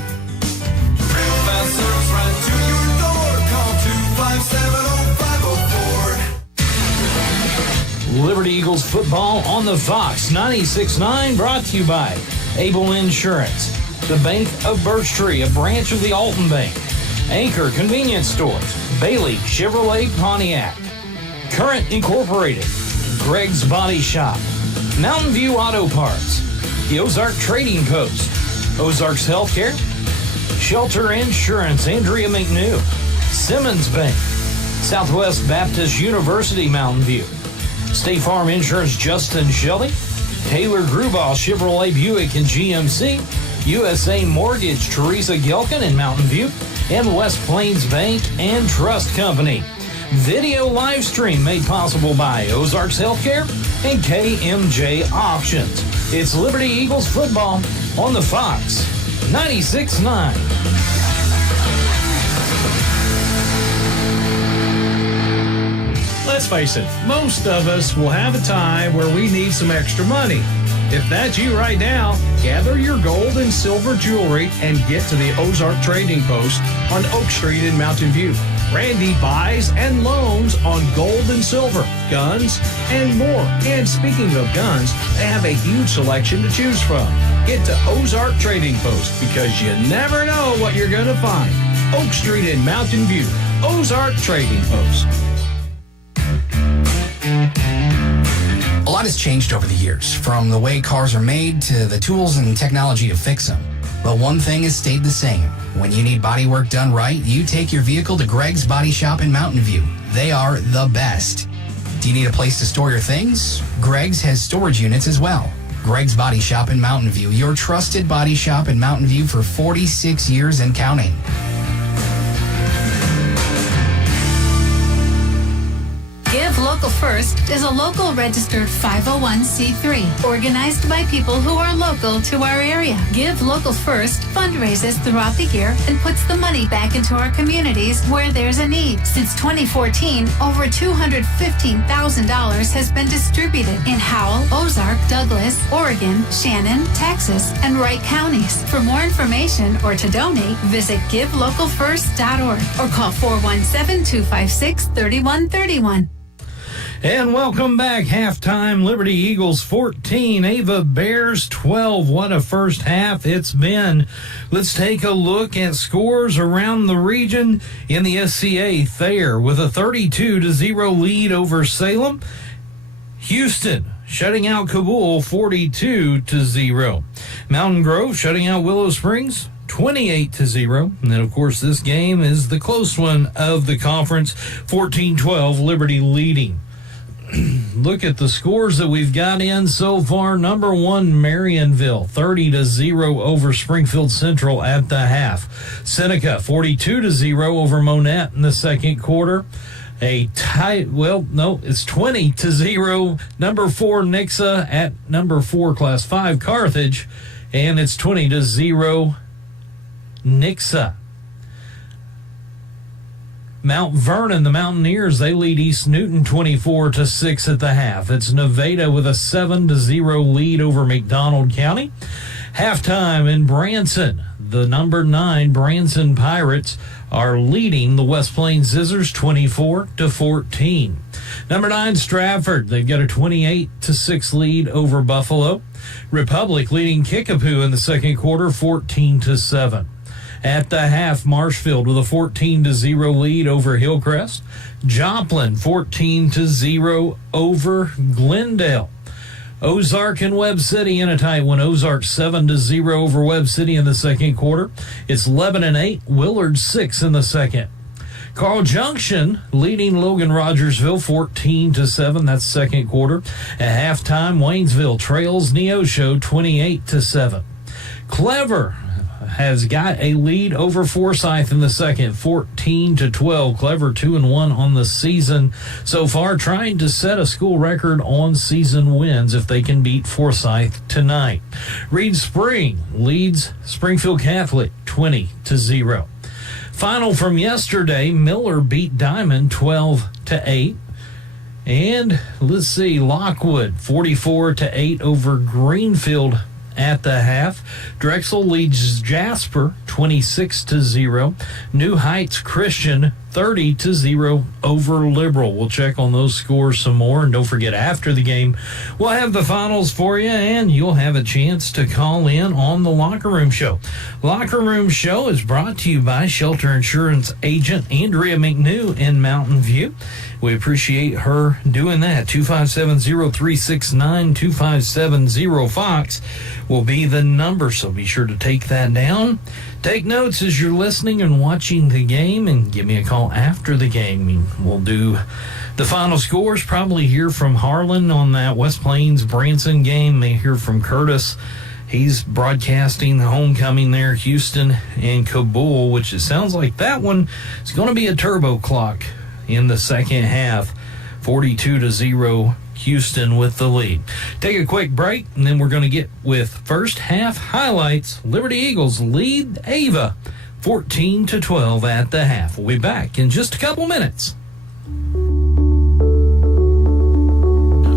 fast service right to your door. Call 257-0504. Liberty Eagles football on the Fox 96.9, brought to you by Able Insurance. The Bank of Birch Tree, a branch of the Alton Bank. Anchor Convenience Stores, Bailey Chevrolet Pontiac. Current Incorporated, Greg's Body Shop, Mountain View Auto Parts, the Ozark Trading Post, Ozarks Healthcare, Shelter Insurance, Andrea McNew, Simmons Bank, Southwest Baptist University Mountain View, State Farm Insurance Justin Shelley, Taylor Grubauer Chevrolet Buick and GMC, USA Mortgage Teresa Gelkin in Mountain View, and West Plains Bank and Trust Company. Video live stream made possible by Ozarks Healthcare and KMJ Options. It's Liberty Eagles football on the Fox 96.9. Let's face it, most of us will have a time where we need some extra money. If that's you right now, gather your gold and silver jewelry and get to the Ozark Trading Post on Oak Street in Mountain View. Randy buys and loans on gold and silver, guns, and more. And speaking of guns, they have a huge selection to choose from. Get to Ozark Trading Post because you never know what you're going to find. Oak Street in Mountain View, Ozark Trading Post. A lot has changed over the years, from the way cars are made to the tools and technology to fix them. But one thing has stayed the same. When you need body work done right, you take your vehicle to Greg's Body Shop in Mountain View. They are the best. Do you need a place to store your things? Greg's has storage units as well. Greg's Body Shop in Mountain View, your trusted body shop in Mountain View for 46 years and counting. Give Local First is a local registered 501c3 organized by people who are local to our area. Give Local First fundraises throughout the year and puts the money back into our communities where there's a need. Since 2014, over $215,000 has been distributed in Howell, Ozark, Douglas, Oregon, Shannon, Texas, and Wright counties. For more information or to donate, visit givelocalfirst.org or call 417-256-3131. And welcome back. Halftime, Liberty Eagles 14, Ava Bears 12. What a first half it's been. Let's take a look at scores around the region in the SCA. Thayer with a 32-0 lead over Salem. Houston shutting out Kabul 42-0. Mountain Grove shutting out Willow Springs 28-0. And then, of course, this game is the close one of the conference, 14-12, Liberty leading. Look at the scores that we've got in so far. Number one, Marionville, 30-0 over Springfield Central at the half. Seneca, 42-0 over Monette in the second quarter. A tie, well, no, it's 20-0. Number 4, Nixa at number 4, Class 5, Carthage. And it's 20-0, Nixa. Mount Vernon, the Mountaineers, they lead East Newton 24-6 at the half. It's Nevada with a 7-0 lead over McDonald County. Halftime in Branson, the number 9 Branson Pirates are leading the West Plains Scissors 24-14. Number 9 Stratford, they've got a 28-6 lead over Buffalo. Republic leading Kickapoo in the second quarter 14-7. At the half, Marshfield with a 14-0 lead over Hillcrest. Joplin 14-0 over Glendale. Ozark and Webb City in a tight one. Ozark 7-0 over Webb City in the second quarter. It's Lebanon 8, Willard 6 in the second. Carl Junction leading Logan Rogersville 14-7. That's second quarter. At halftime, Waynesville trails Neosho 28-7. Clever has got a lead over Forsyth in the second, 14-12. Clever 2-1 on the season so far, trying to set a school record on season wins if they can beat Forsyth tonight. Reed Spring leads Springfield Catholic 20-0. Final from yesterday, Miller beat Diamond 12-8. And let's see, Lockwood 44-8 over Greenfield at the half. Drexel leads Jasper 26-0. New Heights Christian 30-0 over Liberal. We'll check on those scores some more, and don't forget, after the game, we'll have the finals for you, and you'll have a chance to call in on the Locker Room Show. Locker Room Show is brought to you by Shelter Insurance agent Andrea McNew in Mountain View. We appreciate her doing that. 257-0369, 257-0-FOX will be the number, so be sure to take that down. Take notes as you're listening and watching the game, and give me a call after the game. We'll do the final scores, probably hear from Harlan on that West Plains-Branson game. May hear from Curtis. He's broadcasting the homecoming there, Houston and Kabul, which it sounds like that one is going to be a turbo clock in the second half. 42-0 Houston with the lead. Take a quick break, and then we're going to get with first half highlights. Liberty Eagles lead Ava 14-12 at the half. We'll be back in just a couple minutes.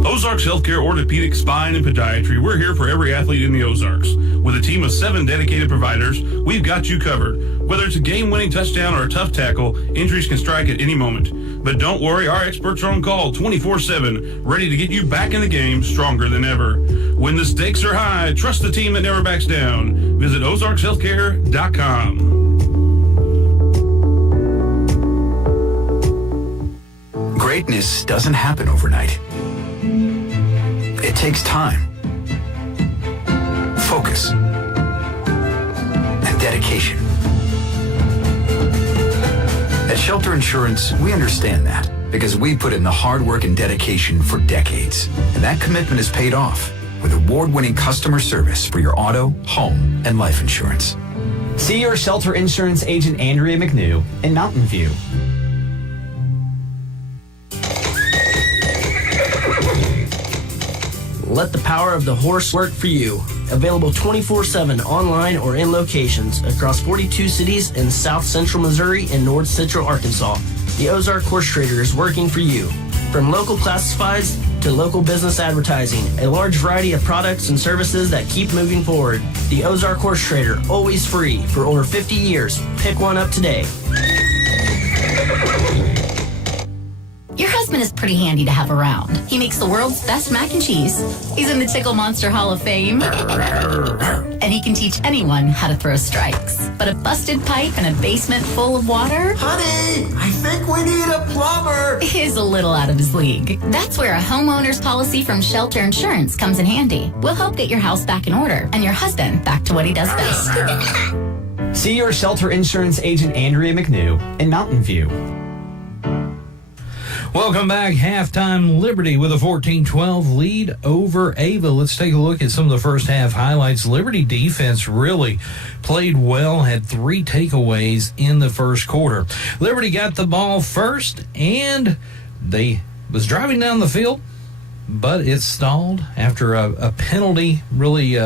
Ozarks Healthcare Orthopedic, Spine, and Podiatry. We're here for every athlete in the Ozarks. With a team of 7 dedicated providers, we've got you covered. Whether it's a game-winning touchdown or a tough tackle, injuries can strike at any moment. But don't worry, our experts are on call 24/7, ready to get you back in the game stronger than ever. When the stakes are high, trust the team that never backs down. Visit ozarkshealthcare.com. Greatness doesn't happen overnight. It takes time, focus, and dedication. At Shelter Insurance, we understand that because we put in the hard work and dedication for decades. And that commitment is paid off with award-winning customer service for your auto, home, and life insurance. See your Shelter Insurance agent Andrea McNew in Mountain View. Let the power of the horse work for you. Available 24/7 online or in locations across 42 cities in South Central Missouri and North Central Arkansas. The Ozark Horse Trader is working for you. From local classifieds to local business advertising, a large variety of products and services that keep moving forward. The Ozark Horse Trader, always free for over 50 years. Pick one up today. Your husband is pretty handy to have around. He makes the world's best mac and cheese. He's in the Tickle Monster Hall of Fame. And he can teach anyone how to throw strikes. But a busted pipe and a basement full of water? Honey, I think we need a plumber. Is a little out of his league. That's where a homeowner's policy from Shelter Insurance comes in handy. We'll help get your house back in order and your husband back to what he does best. See your Shelter Insurance agent Andrea McNew in Mountain View. Welcome back. Halftime, Liberty with a 14-12 lead over Ava. Let's take a look at some of the first half highlights. Liberty defense really played well, had 3 takeaways in the first quarter. Liberty got the ball first, and they was driving down the field, but it stalled after a penalty. Really,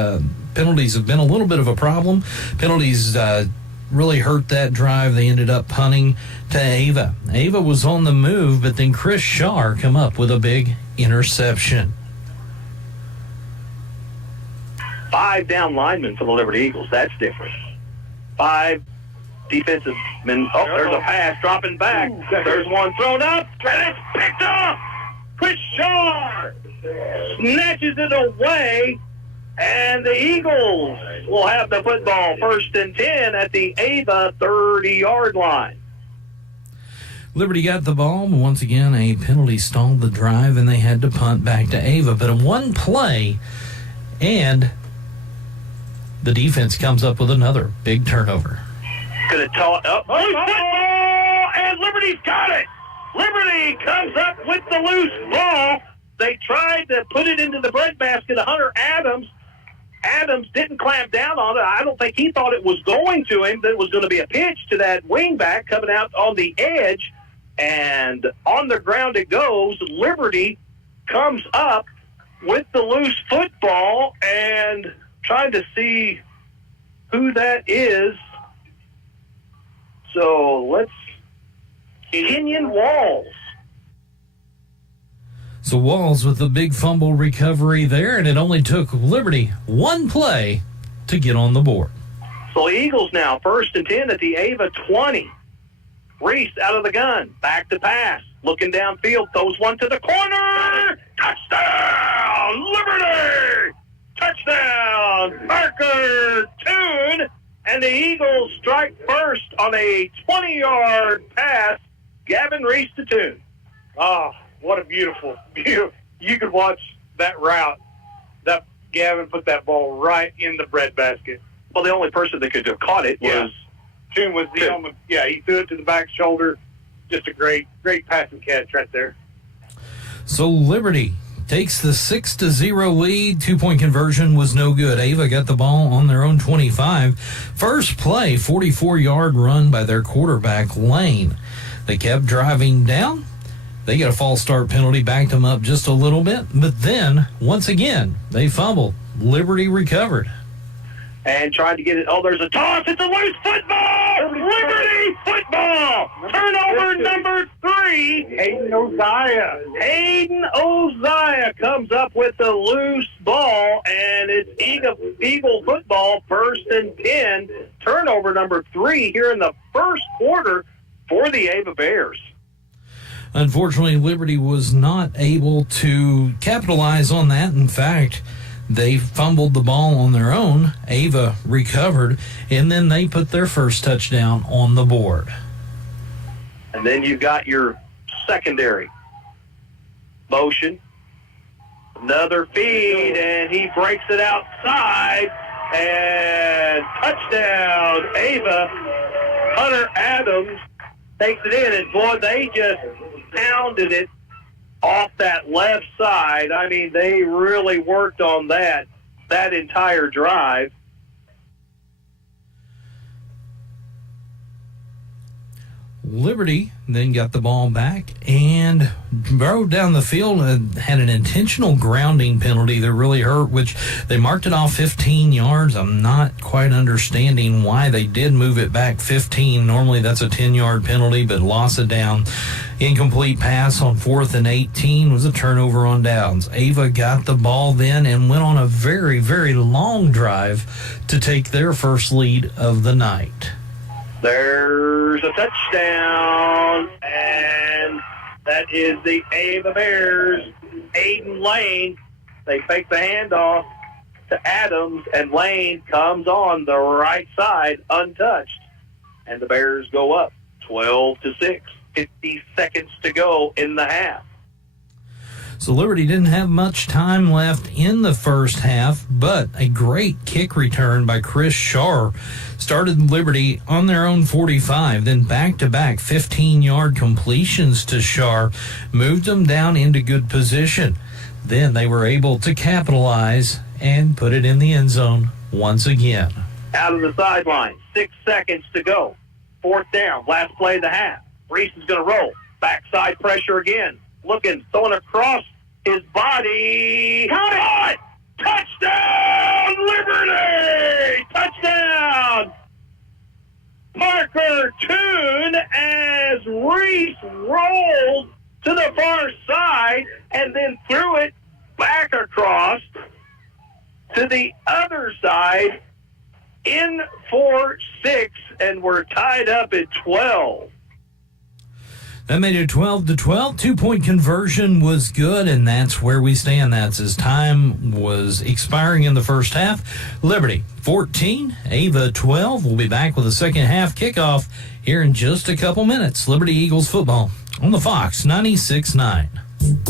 penalties have been a little bit of a problem. Penalties really hurt that drive. They ended up punting to Ava. Ava was on the move, but then Chris Shar come up with a big interception. 5 down linemen for the Liberty Eagles. That's different. 5 defensive men. Oh, there's a pass dropping back. There's one thrown up, and it's picked up. Chris Shar snatches it away. And the Eagles will have the football 1st and 10 at the Ava 30-yard line. Liberty got the ball, but once again, a penalty stalled the drive, and they had to punt back to Ava. But in one play, and the defense comes up with another big turnover. Could have taught up. Oh, and Liberty's got it. Liberty comes up with the loose ball. They tried to put it into the breadbasket of Hunter Adams. Adams didn't clamp down on it. I don't think he thought it was going to him, that it was going to be a pitch to that wingback coming out on the edge. And on the ground it goes. Liberty comes up with the loose football and trying to see who that is. So let's... Kenyon Walls. So Walls with the big fumble recovery there, and it only took Liberty one play to get on the board. So the Eagles now 1st and 10 at the Ava 20. Reese out of the gun. Back to pass. Looking downfield. Throws one to the corner. Touchdown, Liberty! Touchdown, Parker Toon. And the Eagles strike first on a 20-yard pass. Gavin Reese to Toon. Oh, what a beautiful. You could watch that route. That Gavin put that ball right in the breadbasket. Well, the only person that could have caught it was Toon was the only. Yeah, he threw it to the back shoulder. Just a great passing catch right there. So Liberty takes the 6-0 lead. 2-point conversion was no good. Ava got the ball on their own 25. First play, 44-yard run by their quarterback, Lane. They kept driving down. They get a false start penalty, backed them up just a little bit. But then, once again, they fumbled. Liberty recovered. And tried to get it. Oh, there's a toss. It's a loose football. Liberty football. Turnover number 3. Hayden Oziah. Hayden Oziah comes up with the loose ball, and it's Eagle football, 1st and 10. Turnover number 3 here in the first quarter for the Ava Bears. Unfortunately, Liberty was not able to capitalize on that. In fact, they fumbled the ball on their own. Ava recovered, and then they put their first touchdown on the board. And then you've got your secondary motion. Another feed, and he breaks it outside. And touchdown, Ava. Hunter Adams takes it in, and boy, they just pounded it off that left side. I mean, they really worked on that entire drive. Liberty then got the ball back and rode down the field and had an intentional grounding penalty that really hurt, which they marked it off 15 yards. I'm not quite understanding why they did move it back 15. Normally that's a 10-yard penalty, but loss of down. Incomplete pass on 4th and 18 was a turnover on downs. Ava got the ball then and went on a very, very long drive to take their first lead of the night. There's a touchdown, and that is the Ava Bears. Aiden Lane, they fake the handoff to Adams, and Lane comes on the right side untouched. And the Bears go up 12-6, 50 seconds to go in the half. So Liberty didn't have much time left in the first half, but a great kick return by Chris Shar started Liberty on their own 45, then back-to-back 15-yard completions to Shar moved them down into good position. Then they were able to capitalize and put it in the end zone once again. Out of the sideline, 6 seconds to go. 4th down, last play of the half. Reese is going to roll. Backside pressure again. Looking, throwing across his body. Caught! Touchdown, Liberty! Touchdown! Parker Toon as Reese rolled to the far side and then threw it back across to the other side in for 6, and we're tied up at 12. That made it 12-12. 2-point conversion was good, and that's where we stand. That's as time was expiring in the first half. Liberty 14, Ava 12. We'll be back with a second half kickoff here in just a couple minutes. Liberty Eagles football on the Fox 96.9.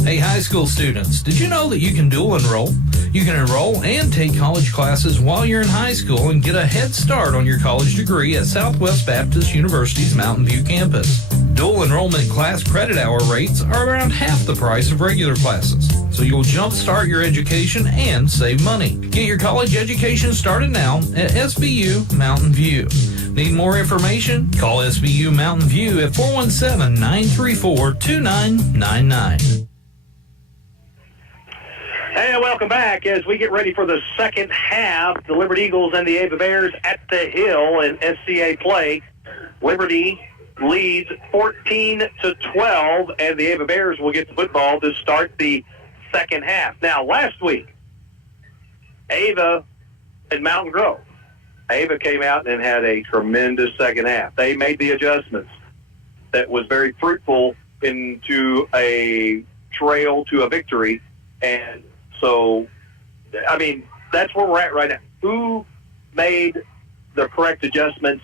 Hey, high school students, did you know that you can dual enroll? You can enroll and take college classes while you're in high school and get a head start on your college degree at Southwest Baptist University's Mountain View campus. Dual enrollment class credit hour rates are around half the price of regular classes, so you'll jumpstart your education and save money. Get your college education started now at SBU Mountain View. Need more information? Call SBU Mountain View at 417-934-2999. And welcome back as we get ready for the second half. The Liberty Eagles and the Ava Bears at the Hill in SCA play. Liberty leads 14-12, and the Ava Bears will get the football to start the second half. Now, last week, Ava and Mountain Grove. Ava came out and had a tremendous second half. They made the adjustments. that was very fruitful into a trail to a victory. And so, I mean, that's where we're at right now. Who made the correct adjustments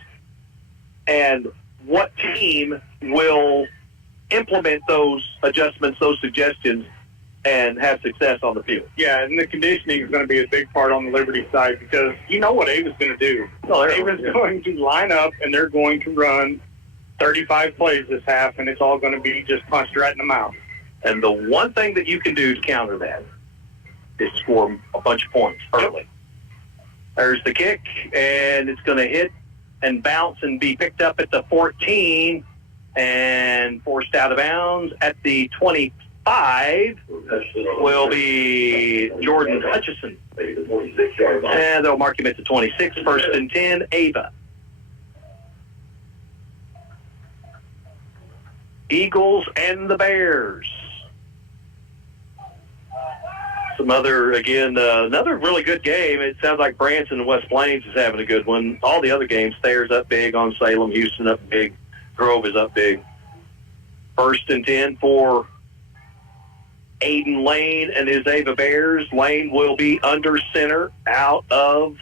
and what team will implement those adjustments, those suggestions, and have success on the field? Yeah, and the conditioning is going to be a big part on the Liberty side because you know what Ava's going to do. Ava's going to line up, and they're going to run 35 plays this half, and it's all going to be just punched right in the mouth. And the one thing that you can do to counter that is score a bunch of points early. There's the kick, and it's going to hit and bounce and be picked up at the 14 and forced out of bounds at the 25 will be Jordan Hutchison. And they'll mark him at the 26, 1st and 10, Ava. Eagles and the Bears. Some other, again, another really good game. It sounds like Branson and West Plains is having a good one. All the other games, Thayer's up big on Salem, Houston up big, Grove is up big. 1st and 10 for Aiden Lane and his Ava Bears. Lane will be under center out of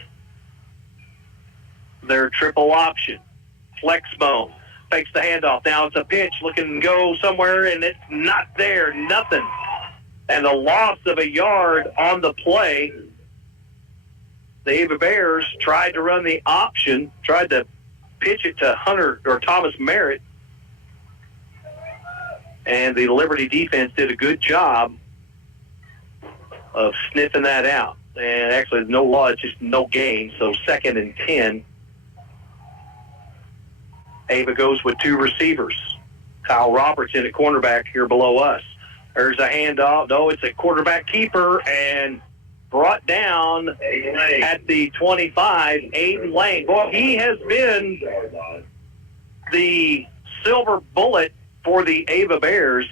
their triple option. Flex bone. Fakes the handoff. Now it's a pitch looking to go somewhere, and it's not there. Nothing. And a loss of a yard on the play. The Ava Bears tried to run the option, tried to pitch it to Hunter or Thomas Merritt, and the Liberty defense did a good job of sniffing that out. And actually, no law, it's just no gain. So 2nd and 10. Ava goes with 2 receivers. Kyle Robertson at cornerback here below us. There's a handoff. No, it's a quarterback keeper and brought down at the 25, Aiden Lane. Boy, he has been the silver bullet for the Ava Bears.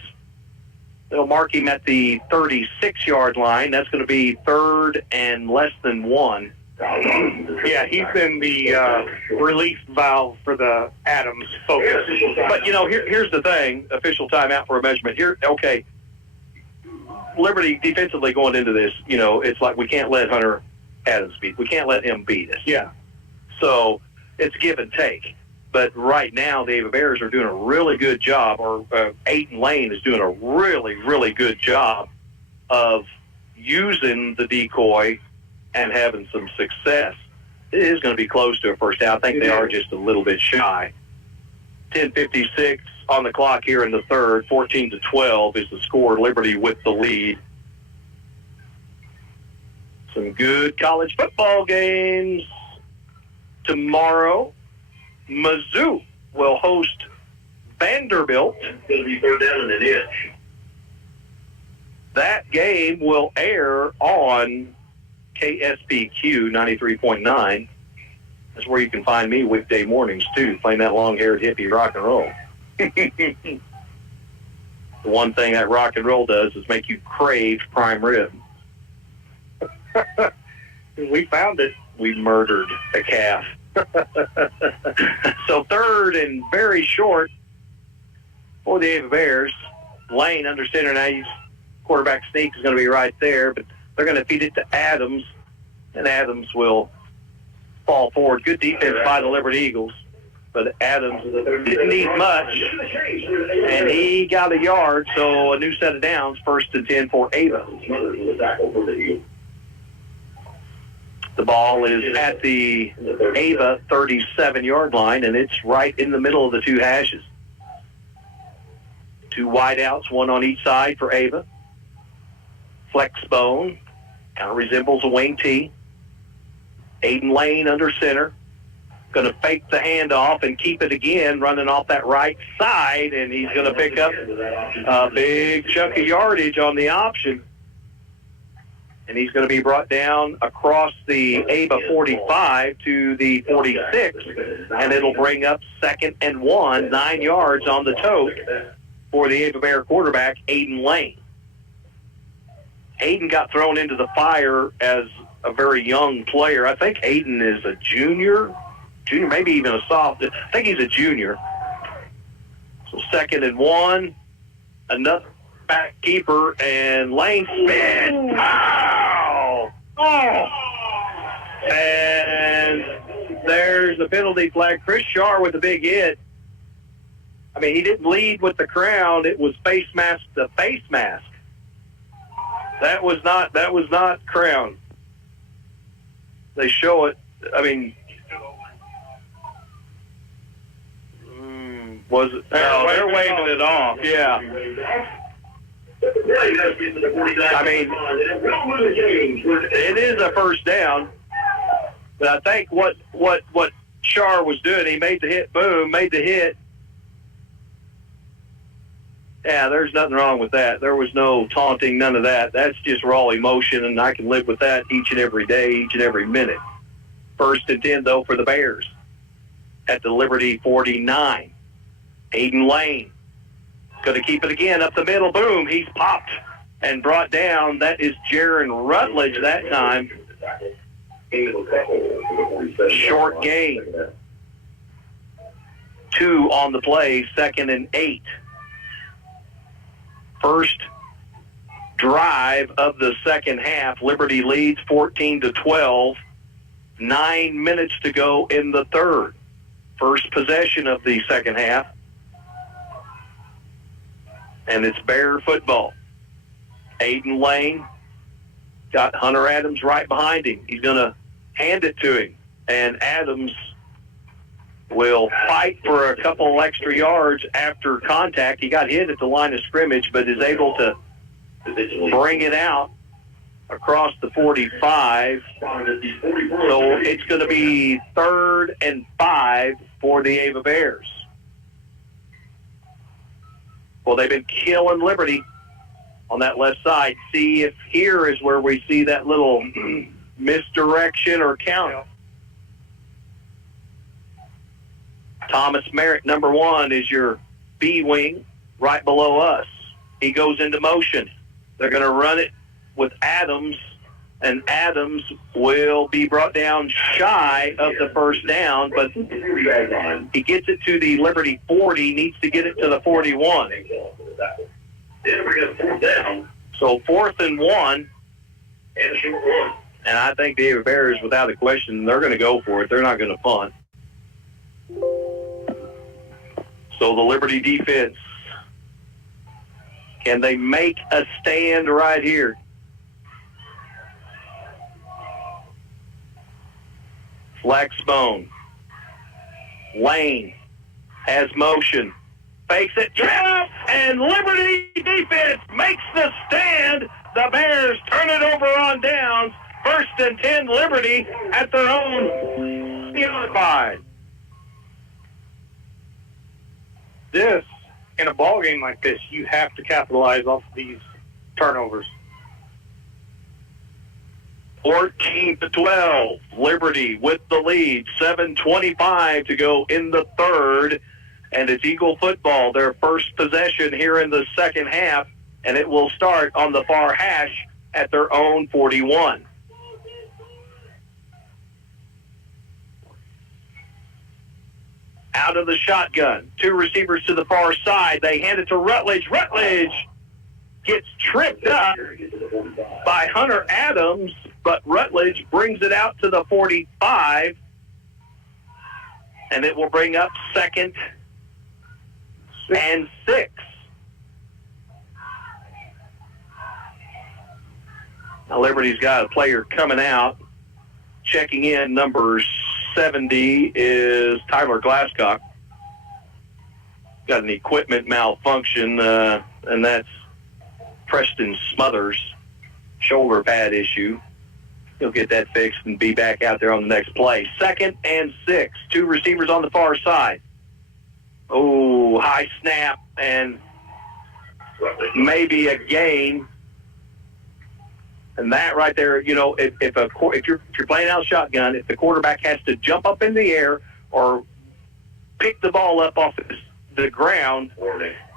They'll mark him at the 36-yard line. That's going to be 3rd and less than 1. Yeah, he's been the release valve for the Adams focus. But, you know, here's the thing. Official timeout for a measurement. Here, okay, Liberty defensively going into this, you know, it's like we can't let Hunter Adams beat. We can't let him beat us. Yeah. So it's give and take. But right now, the Ava Bears are doing a really good job, or Aiden Lane is doing a really, really good job of using the decoy and having some success. It is going to be close to a first down. I think they are just a little bit shy. 10:56 on the clock here in the third. 14-12 is the score. Liberty with the lead. Some good college football games tomorrow. Mizzou will host Vanderbilt. It's going to be 3rd down and an inch. That game will air on KSPQ 93.9. That's where you can find me weekday mornings, too, playing that long-haired hippie rock and roll. The one thing that rock and roll does is make you crave prime rib. We found it. We murdered a calf. So 3rd and very short for the Ava Bears. Lane under center now. Quarterback sneak is going to be right there, but they're going to feed it to Adams, and Adams will fall forward. Good defense by the Liberty Eagles, but Adams didn't need much, and he got a yard, so a new set of downs, 1st and 10 for Ava. The ball is at the Ava 37-yard line, and it's right in the middle of the 2 hashes. 2 wideouts, 1 on each side for Ava. Flex bone, kind of resembles a wing T. Aiden Lane under center. Going to fake the handoff and keep it again, running off that right side, and he's going to pick up a big chunk of yardage on the option. And he's going to be brought down across the Ava 45 to the 46, and it'll bring up 2nd and 1, 9 yards on the tote for the Ava Bear quarterback, Aiden Lane. Aiden got thrown into the fire as a very young player. I think Aiden is a junior, maybe even a sophomore. I think he's a junior. So 2nd and 1. Another back keeper, and Lane spin. Ow! Oh! And there's a penalty flag. Chris Shar with a big hit. I mean, he didn't lead with the crown. It was face mask to face mask. That was not crown. They show it. I mean, was it? No, they're waving it off. Yeah. I mean, it is a first down, but I think what Shar was doing, he made the hit, boom, made the hit. Yeah, there's nothing wrong with that. There was no taunting, none of that. That's just raw emotion, and I can live with that each and every day, each and every minute. 1st and 10, though, for the Bears at the Liberty 49. Aiden Lane going to keep it again up the middle. Boom, he's popped and brought down. That is Jaron Rutledge that time. Short gain. 2 on the play, 2nd and 8. First drive of the second half. Liberty leads 14-12. 9 minutes to go in the third. First possession of the second half. And it's Bear football. Aiden Lane got Hunter Adams right behind him. He's going to hand it to him. And Adams will fight for a couple extra yards after contact. He got hit at the line of scrimmage, but is able to bring it out across the 45. So it's going to be 3rd and 5 for the Ava Bears. Well, they've been killing Liberty on that left side. See if here is where we see that little misdirection or count. Thomas Merritt, number 1, is your B wing right below us. He goes into motion. They're going to run it with Adams, and Adams will be brought down shy of the first down, but he gets it to the Liberty 40, needs to get it to the 41. So 4th and 1. And I think the Ava Bears, without a question, they're going to go for it. They're not going to punt. So the Liberty defense, can they make a stand right here? Flaxbone. Lane has motion. Fakes it. Trap! And Liberty defense makes the stand. The Bears turn it over on downs. 1st and 10 Liberty at their own 5. This, in a ball game like this, you have to capitalize off these turnovers. 14-12, Liberty with the lead. 7:25 to go in the third, and it's Eagle football, their first possession here in the second half, and it will start on the far hash at their own 41. Out of the shotgun, 2 receivers to the far side. They hand it to Rutledge. Rutledge gets tripped up by Hunter Adams, but Rutledge brings it out to the 45, and it will bring up 2nd and 6. Now Liberty's got a player coming out. Checking in, number 70 is Tyler Glasscock. Got an equipment malfunction, and that's Preston Smothers, shoulder pad issue. He'll get that fixed and be back out there on the next play. 2nd and 6. 2 receivers on the far side. Oh, high snap and maybe a gain. And that right there, you know, if you're playing out shotgun, if the quarterback has to jump up in the air or pick the ball up off the ground,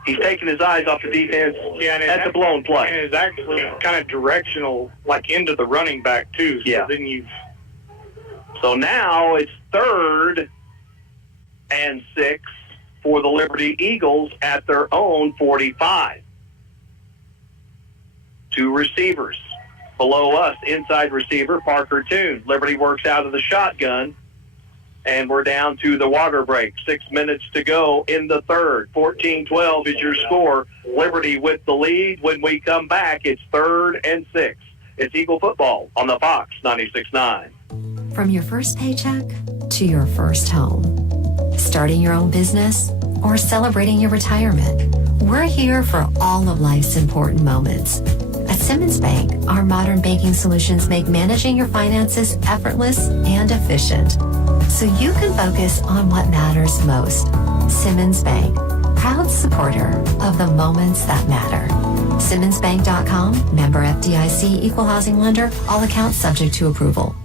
he's taking his eyes off the defense. Yeah, and that's a blown play. And it's actually kind of directional, like into the running back too. So yeah. Then So now it's 3rd and 6 for the Liberty Eagles at their own 45. 2 receivers. Below us, inside receiver, Parker Toon. Liberty works out of the shotgun, and we're down to the water break. 6 minutes to go in the third. 14-12 is your score. Liberty with the lead. When we come back, it's 3rd and 6. It's Eagle football on the Fox 96.9. From your first paycheck to your first home, starting your own business or celebrating your retirement, we're here for all of life's important moments. At Simmons Bank, our modern banking solutions make managing your finances effortless and efficient, so you can focus on what matters most. Simmons Bank, proud supporter of the moments that matter. SimmonsBank.com, member FDIC, equal housing lender, all accounts subject to approval.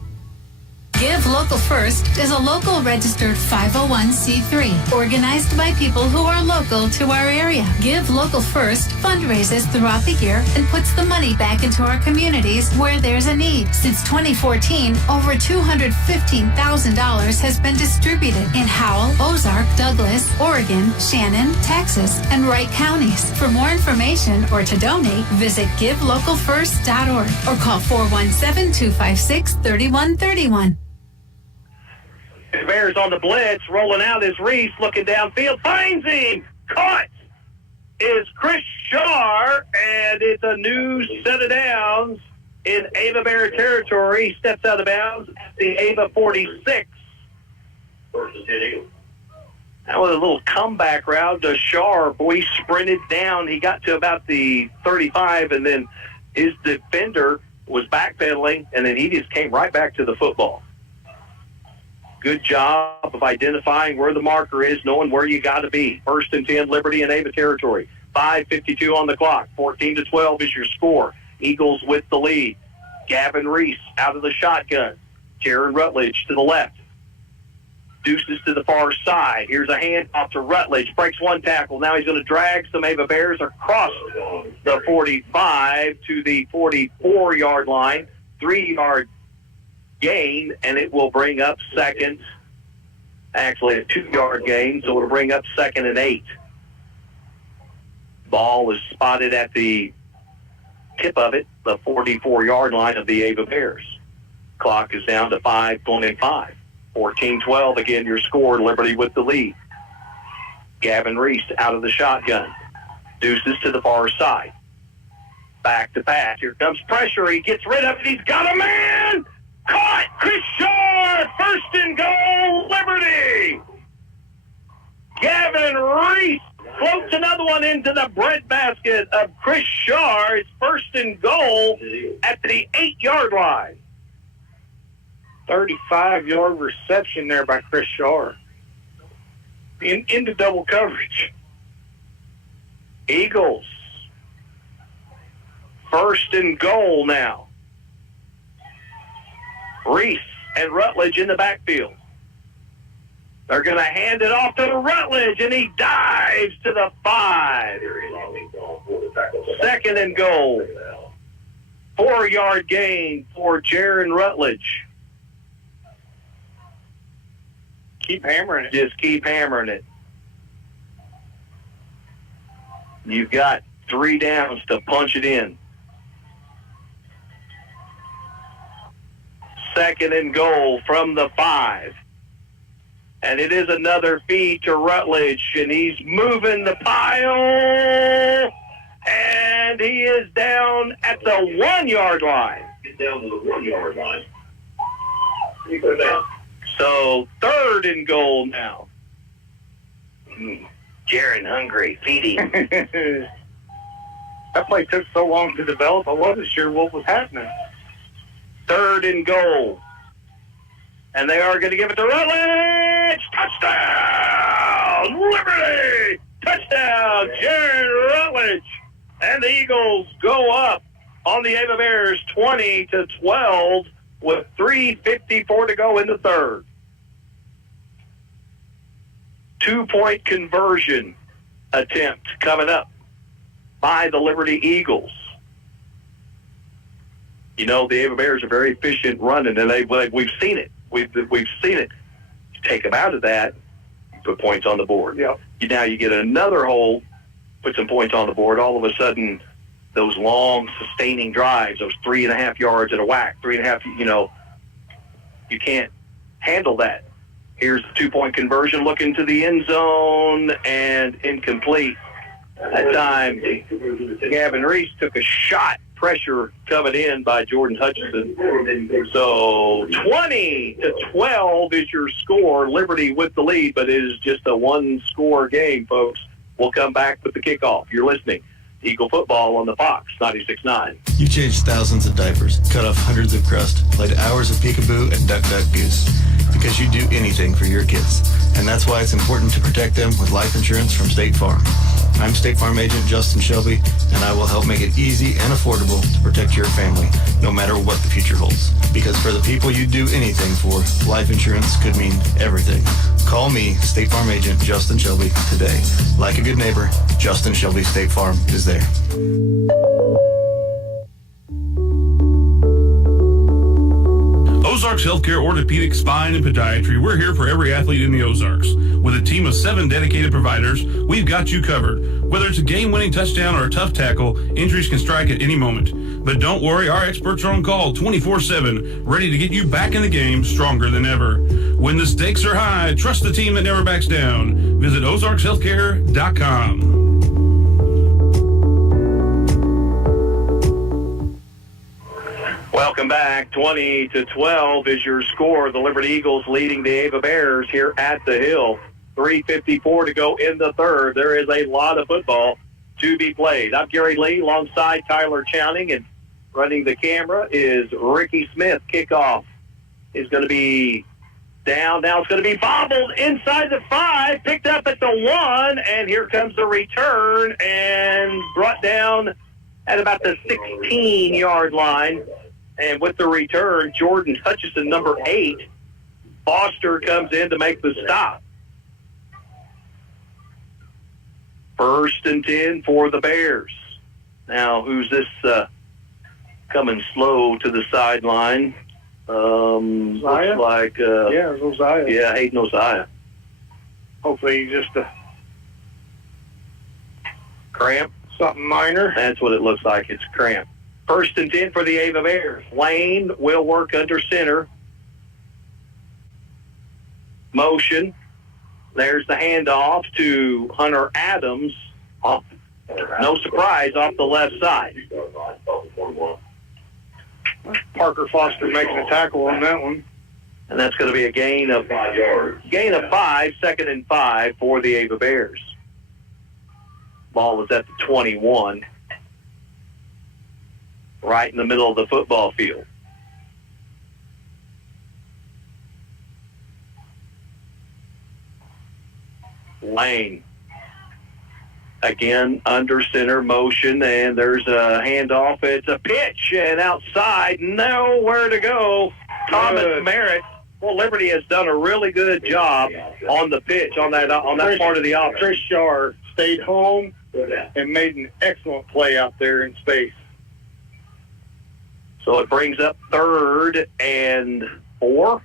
Give Local First is a local registered 501c3 organized by people who are local to our area. Give Local First fundraises throughout the year and puts the money back into our communities where there's a need. Since 2014, over $215,000 has been distributed in Howell, Ozark, Douglas, Oregon, Shannon, Texas, and Wright counties. For more information or to donate, visit givelocalfirst.org or call 417-256-3131. Bears on the blitz, rolling out is Reese, looking downfield, finds him, caught is Chris Shaw, and it's a new set of downs in Ava Bear territory. He steps out of bounds at the Ava 46. That was a little comeback route to Shaw. Boy, he sprinted down. He got to about the 35, and then his defender was backpedaling, and then he just came right back to the football. Good job of identifying where the marker is, knowing where you got to be. 1st and 10, Liberty and Ava territory. 5:52 on the clock. 14-12 is your score. Eagles with the lead. Gavin Reese out of the shotgun. Jaron Rutledge to the left. Deuces to the far side. Here's a handoff to Rutledge. Breaks one tackle. Now he's going to drag some Ava Bears across the 45 to the 44-yard line. 3-yard gain, and it will bring up second. Actually, a 2-yard gain, so it'll bring up 2nd and 8. Ball is spotted at the tip of it, the 44-yard line of the Ava Bears. Clock is down to 5:25. 14-12, again, your score. Liberty with the lead. Gavin Reese out of the shotgun. Deuces to the far side. Back to pass. Here comes pressure. He gets rid of it. He's got a man! Caught! Chris Shaw! 1st and goal, Liberty! Gavin Reese floats another one into the breadbasket of Chris Shaw. It's 1st and goal at the 8-yard line. 35-yard reception there by Chris Shaw. Into double coverage. Eagles. 1st and goal now. Reese and Rutledge in the backfield. They're going to hand it off to Rutledge, and he dives to the 5. 2nd and goal. 4-yard gain for Jaron Rutledge. Keep hammering it. Just keep hammering it. You've got 3 downs to punch it in. 2nd and goal from the 5. And it is another feed to Rutledge, and he's moving the pile, and he is down at the 1-yard line. Get down to the 1-yard line. You go down. So 3rd and goal now. Jaron hungry, feed him. That play took so long to develop, I wasn't sure what was happening. 3rd and goal. And they are going to give it to Rutledge. Touchdown! Liberty! Touchdown! Jaron Rutledge. And the Eagles go up on the Ava Bears 20-12 with 3:54 to go in the third. 2-point conversion attempt coming up by the Liberty Eagles. You know, the Ava Bears are very efficient running, and we've seen it. We've seen it. Take them out of that, put points on the board. Yep. Now you get another hold, put some points on the board. All of a sudden, those long, sustaining drives, those 3.5 yards at a whack, 3.5, you can't handle that. Here's the 2-point conversion, looking to the end zone, and incomplete. That time, Gavin Reese took a shot. Pressure coming in by Jordan Hutchinson. So 20-12 is your score. Liberty with the lead, but it is just a one-score game, folks. We'll come back with the kickoff. You're listening to Eagle Football on the Fox 96.9. You've changed thousands of diapers, cut off hundreds of crust, played hours of peekaboo and duck goose. Because you do anything for your kids. And that's why it's important to protect them with life insurance from State Farm. I'm State Farm Agent Justin Shelby, and I will help make it easy and affordable to protect your family, no matter what the future holds. Because for the people you do anything for, life insurance could mean everything. Call me, State Farm Agent Justin Shelby, today. Like a good neighbor, Justin Shelby State Farm is there. Ozarks Healthcare Orthopedic Spine and Podiatry. We're here for every athlete in the Ozarks. With a team of 7 dedicated providers, we've got you covered. Whether it's a game-winning touchdown or a tough tackle, injuries can strike at any moment. But don't worry, our experts are on call 24/7, ready to get you back in the game stronger than ever. When the stakes are high, trust the team that never backs down. Visit ozarkshealthcare.com. Welcome back. 20-12 is your score. The Liberty Eagles leading the Ava Bears here at the Hill. 3:54 to go in the third. There is a lot of football to be played. I'm Gary Lee alongside Tyler Chowning, and running the camera is Ricky Smith. Kickoff is going to be down. Now it's going to be bobbled inside the 5, picked up at the 1, and here comes the return and brought down at about the 16-yard line. And with the return, Jordan Hutchison, number 8, Foster comes in to make the stop. 1st and 10 for the Bears. Now, who's this coming slow to the sideline? Looks like... it's Oziah. Yeah, Hayden Oziah. Hopefully just a cramp. Something minor. That's what it looks like. It's cramp. 1st and 10 for the Ava Bears. Lane will work under center. Motion. There's the handoff to Hunter Adams. No surprise, off the left side. Parker Foster making a tackle on that one. And that's going to be a gain of 5, 2nd and 5 for the Ava Bears. Ball is at the 21. Right in the middle of the football field. Lane. Again, under center motion, and there's a handoff. It's a pitch, and outside, nowhere to go. Thomas Merritt. Well, Liberty has done a really good job on the pitch, on that part of the offense. Chris Shar stayed home and made an excellent play out there in space. So it brings up 3rd and 4.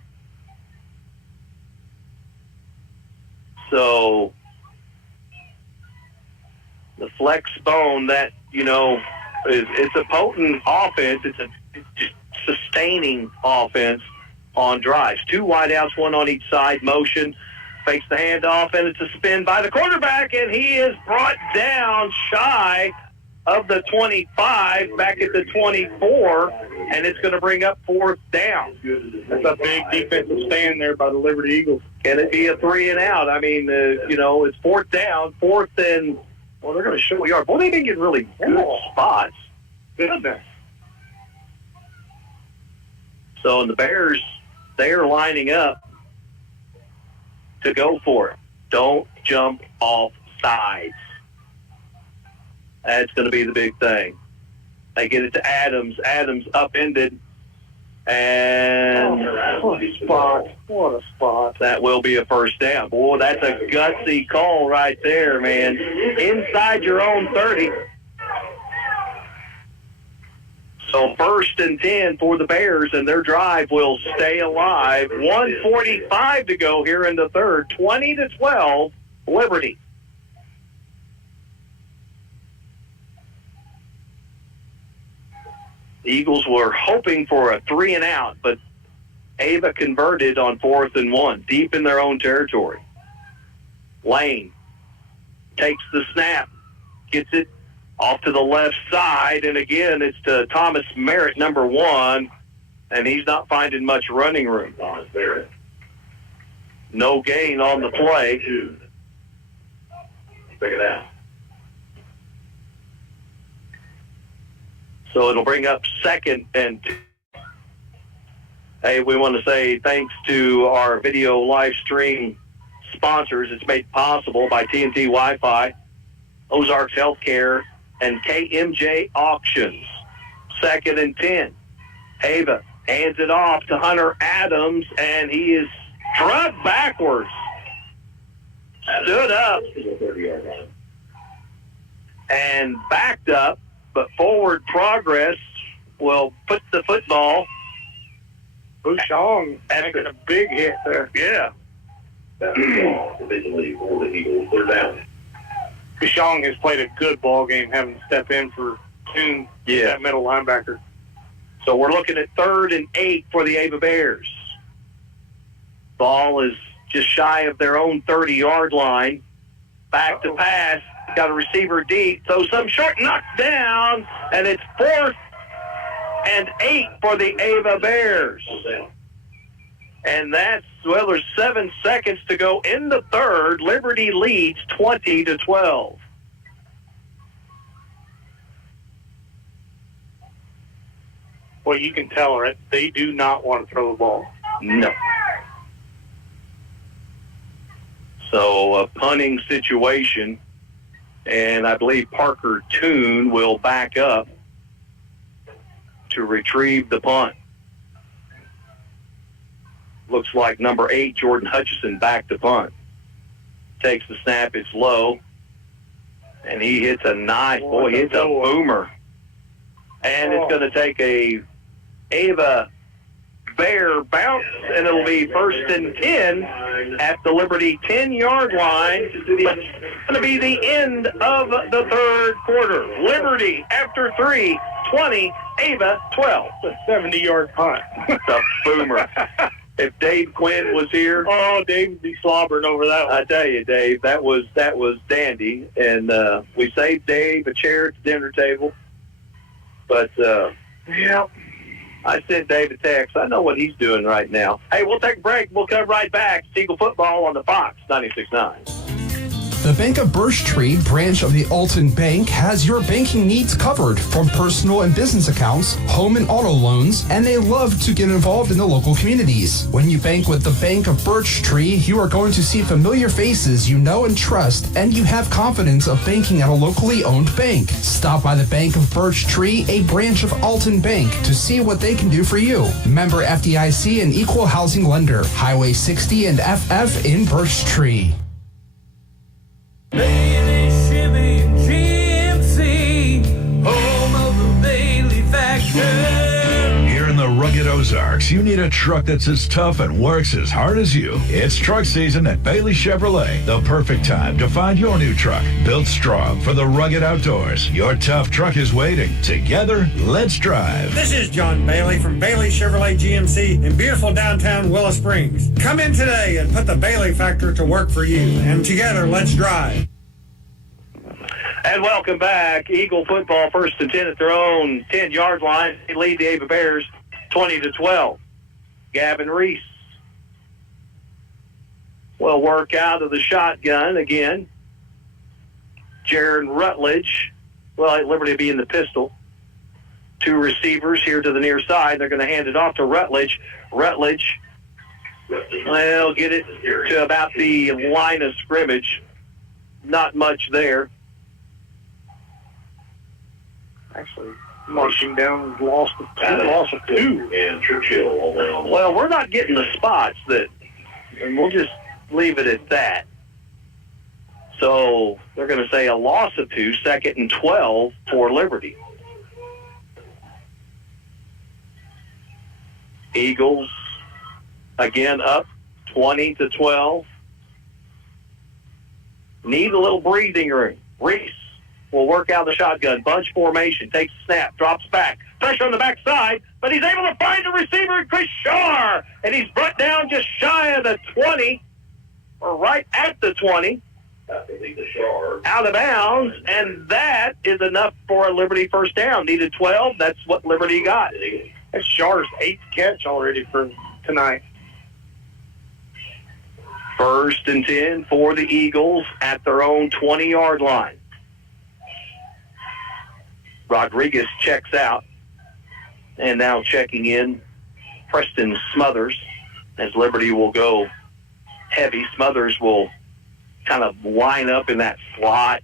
So the flex bone that, it's a potent offense. It's just sustaining offense on drives. 2 wideouts, 1 on each side. Motion, fakes the handoff, and it's a spin by the quarterback, and he is brought down shy of the 25, back at the 24, and it's going to bring up 4th down. That's a big defensive stand there by the Liberty Eagles. Can it be a 3 and out? I mean, it's 4th down, 4th and, well, they're going to show yard. Boy, they've been getting really good spots. Goodness. So the Bears, they are lining up to go for it. Don't jump off sides. That's going to be the big thing. They get it to Adams. Adams upended. And what a spot. What a spot. That will be a 1st down. Boy, that's a gutsy call right there, man. Inside your own 30. So 1st and 10 for the Bears, and their drive will stay alive. 1:45 to go here in the third. 20-12, Liberty. The Eagles were hoping for a 3-and-out, but Ava converted on 4th and 1, deep in their own territory. Lane takes the snap, gets it off to the left side, and again, it's to Thomas Merritt, number 1, and he's not finding much running room. Thomas Merritt. No gain on the play. Pick it out. So it'll bring up 2nd and 2. Hey, we want to say thanks to our video live stream sponsors. It's made possible by TNT Wi-Fi, Ozarks Healthcare, and KMJ Auctions. 2nd and 10. Ava hands it off to Hunter Adams, and he is drugged backwards. Stood up and backed up, but forward progress will put the football. Bushong making a big hit there. Yeah. That's the ball, eventually for the Eagles. They're down. Bushong has played a good ball game, having to step in for Toon, that middle linebacker. So we're looking at 3rd and 8 for the Ava Bears. Ball is just shy of their own 30-yard line. Back to pass. Got a receiver deep. So some short knocked down, and it's 4th and 8 for the Ava Bears. And that's, well, there's 7 seconds to go in the third. Liberty leads 20-12. Well, you can tell her they do not want to throw the ball. No. So a punting situation, and I believe Parker Toon will back up to retrieve the punt. Looks like number 8, Jordan Hutchison, back to punt. Takes the snap, it's low, and he hits a nice, he hits a boomer. And it's going to take a Ava Bear bounce, and it'll be 1st and 10 at the Liberty 10-yard line. It's going to be the end of the third quarter. Liberty after 3, 20, Ava 12. It's a 70-yard punt. It's a boomer. If Dave Quinn was here, Dave would be slobbering over that one. I tell you, Dave, that was dandy, and we saved Dave a chair at the dinner table. But I sent Dave a text. I know what he's doing right now. Hey, we'll take a break. We'll come right back. It's Eagle Football on the Fox 96.9. The Bank of Birch Tree branch of the Alton Bank has your banking needs covered, from personal and business accounts, home and auto loans, and they love to get involved in the local communities. When you bank with the Bank of Birch Tree, you are going to see familiar faces you know and trust, and you have confidence of banking at a locally owned bank. Stop by the Bank of Birch Tree, a branch of Alton Bank, to see what they can do for you. Member FDIC and equal housing lender. Highway 60 and FF in Birch Tree. Bailey Shipping GMC, home of the Bailey Factor. Here in the rugged Ozarks, you need a truck that's as tough and works as hard as you. It's truck season at Bailey Chevrolet. The perfect time to find your new truck. Built strong for the rugged outdoors. Your tough truck is waiting. Together, let's drive. This is John Bailey from Bailey Chevrolet GMC in beautiful downtown Willow Springs. Come in today and put the Bailey factor to work for you. And together, let's drive. And welcome back. Eagle football, 1st and 10 at their own 10-yard line. They lead the Ava Bears 20-12. Gavin Reese will work out of the shotgun again. Jaron Rutledge, at Liberty will be in the pistol. 2 receivers here to the near side. They're going to hand it off to Rutledge. Rutledge, get it to about the line of scrimmage. Not much there. Actually, marching down, lost of 2. And Churchill. Well, we're not getting the spots and we'll just leave it at that. So they're going to say a loss of 2, 2nd and 12 for Liberty. Eagles again up 20-12. Need a little breathing room. Reese will work out the shotgun. Bunch formation. Takes a snap. Drops back. Pressure on the backside. But he's able to find the receiver, Chris Shaw. And he's brought down just shy of the 20. Or right at the 20. Out of bounds. And that is enough for a Liberty first down. Needed 12. That's what Liberty got. That's Shar's 8th catch already for tonight. 1st and 10 for the Eagles at their own 20-yard line. Rodriguez checks out. And now checking in, Preston Smothers, as Liberty will go heavy. Smothers will kind of line up in that slot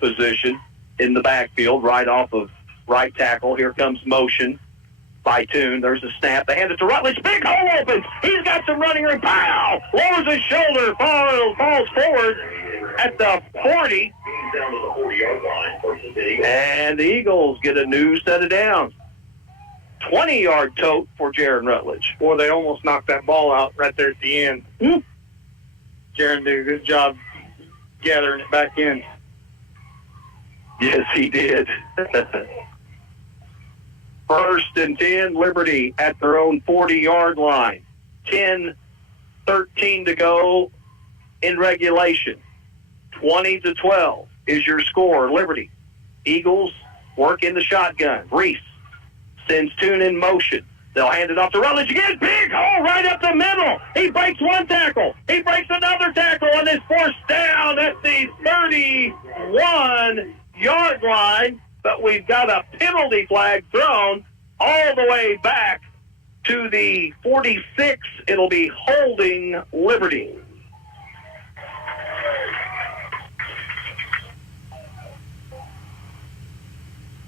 position in the backfield, right off of right tackle. Here comes motion by Toon. There's a snap. They hand it to Rutledge. Big hole open. He's got some running room. Pow! Lowers his shoulder. Falls forward at the 40. Down to the 40-yard line versus the Eagles. And the Eagles get a new set of downs. 20-yard tote for Jaron Rutledge. Boy, they almost knocked that ball out right there at the end. Jaron did a good job gathering it back in. Yes, he did. 1st and 10, Liberty at their own 40-yard line. 10-13 to go in regulation. 20-12 is your score. Liberty. Eagles work in the shotgun. Reese sends Toon in motion. They'll hand it off to Rutledge again. Big hole right up the middle. He breaks one tackle. He breaks another tackle and is forced down at the 31-yard line. But we've got a penalty flag thrown all the way back to the 46. It'll be holding Liberty.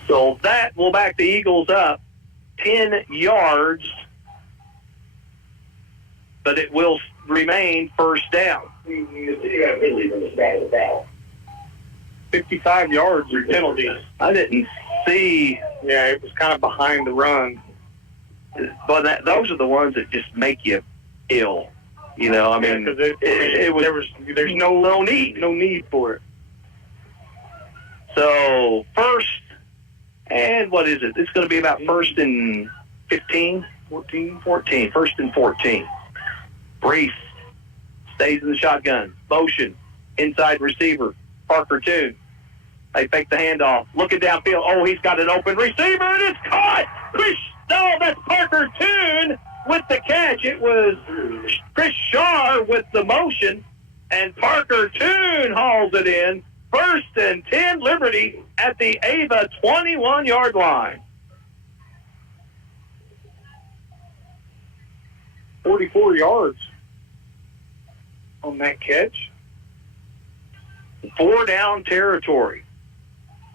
So that will back the Eagles up 10 yards, but it will remain first down. 55 yards or penalties. I didn't see. Yeah, it was kind of behind the run. But those are the ones that just make you ill. You know, I mean, there's no need for it. So first, and what is it? It's going to be about 1st and 15? 14. 1st and 14. Reese stays in the shotgun. Motion. Inside receiver. Parker Toon. They fake the handoff. Looking downfield. Oh, he's got an open receiver, and it's caught! That's Parker Toon with the catch. It was Chris Shaw with the motion, and Parker Toon hauls it in. 1st and 10, Liberty at the Ava 21-yard line. 44 yards on that catch. 4-down territory.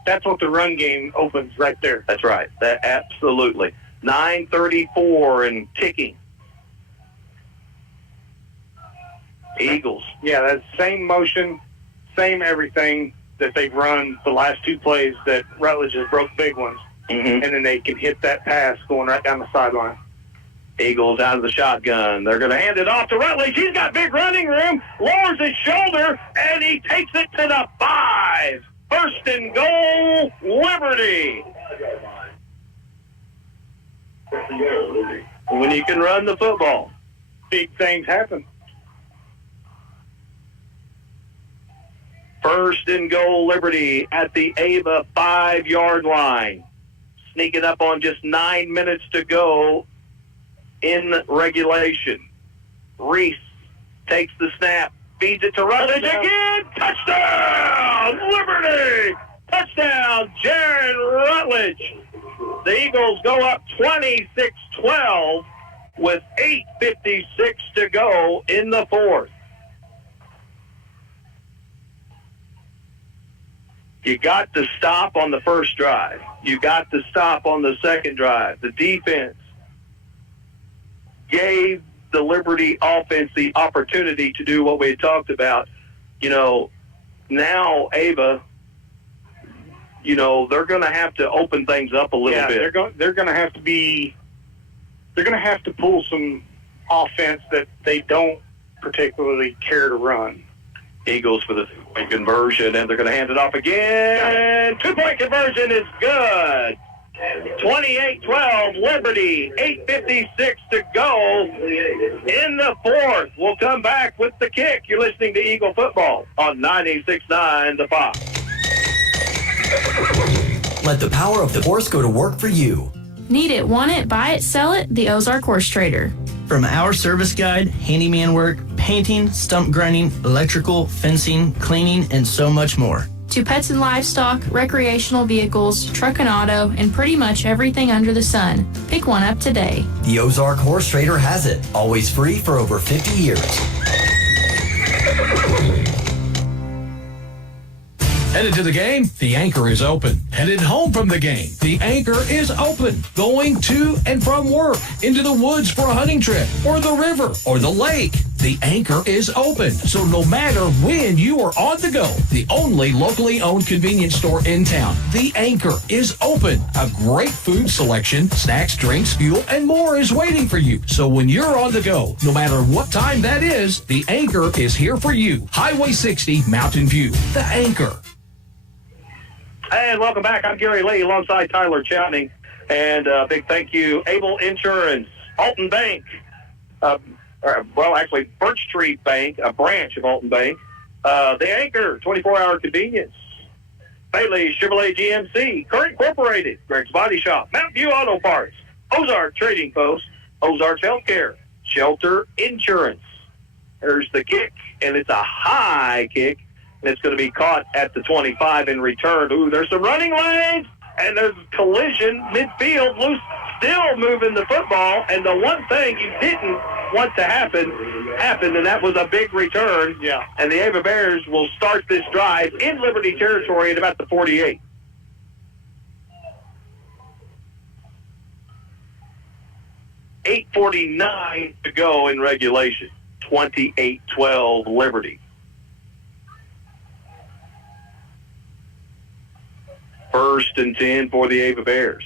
That's what the run game opens right there. That's right. That absolutely. 9:34 and ticking. Eagles. Yeah, that's same motion, same everything that they've run the last two plays that Rutledge has broke big ones. And then they can hit that pass going right down the sideline. Eagles out of the shotgun. They're going to hand it off to Rutledge. He's got big running room, lowers his shoulder, and he takes it to the 5. 1st and goal, Liberty. When you can run the football, big things happen. 1st and goal, Liberty at the Ava 5-yard line. Sneaking up on just 9 minutes to go in regulation. Reese takes the snap, feeds it to Rutledge again. Touchdown, Liberty! Touchdown, Jaron Rutledge. The Eagles go up 26-12 with 8:56 to go in the 4th. You got to stop on the first drive. You got to stop on the second drive. The defense gave the Liberty offense the opportunity to do what we had talked about. You know, now Ava, you know, they're going to have to open things up a little bit. They're going to have to be they're going to have to pull some offense that they don't particularly care to run. Eagles for the 2-point conversion, and they're going to hand it off again. 2-point conversion is good. 28-12, Liberty, 8:56 to go in the fourth. We'll come back with the kick. You're listening to Eagle Football on 96.9 The Fox. Let the power of the horse go to work for you. Need it, want it, buy it, sell it? The Ozark Horse Trader. From our service guide, handyman work, painting, stump grinding, electrical, fencing, cleaning, and so much more. To pets and livestock, recreational vehicles, truck and auto, and pretty much everything under the sun. Pick one up today. The Ozark Horse Trader has it. Always free for over 50 years. Headed to the game? The Anchor is open. Headed home from the game? The Anchor is open. Going to and from work, into the woods for a hunting trip, or the river, or the lake. The Anchor is open. So no matter when you are on the go, the only locally owned convenience store in town, The Anchor is open. A great food selection, snacks, drinks, fuel, and more is waiting for you. So when you're on the go, no matter what time that is, The Anchor is here for you. Highway 60, Mountain View. The Anchor. And welcome back. I'm Gary Lee alongside Tyler Chapman. And a big thank you, Able Insurance, Alton Bank, actually Birch Tree Bank, a branch of Alton Bank, The Anchor, 24-hour convenience, Bailey Chevrolet GMC, Current Incorporated, Greg's Body Shop, Mountain View Auto Parts, Ozark Trading Post, Ozarks Healthcare, Shelter Insurance. There's the kick, and it's a high kick. And it's going to be caught at the 25 in return. Ooh, there's some running lanes, and there's collision midfield. Loose still moving the football, and the one thing you didn't want to happen happened, and that was a big return. Yeah. And the Ava Bears will start this drive in Liberty territory at about the 48. $8:49 to go in regulation. 28-12 Liberty. First and 10 for the Ava Bears.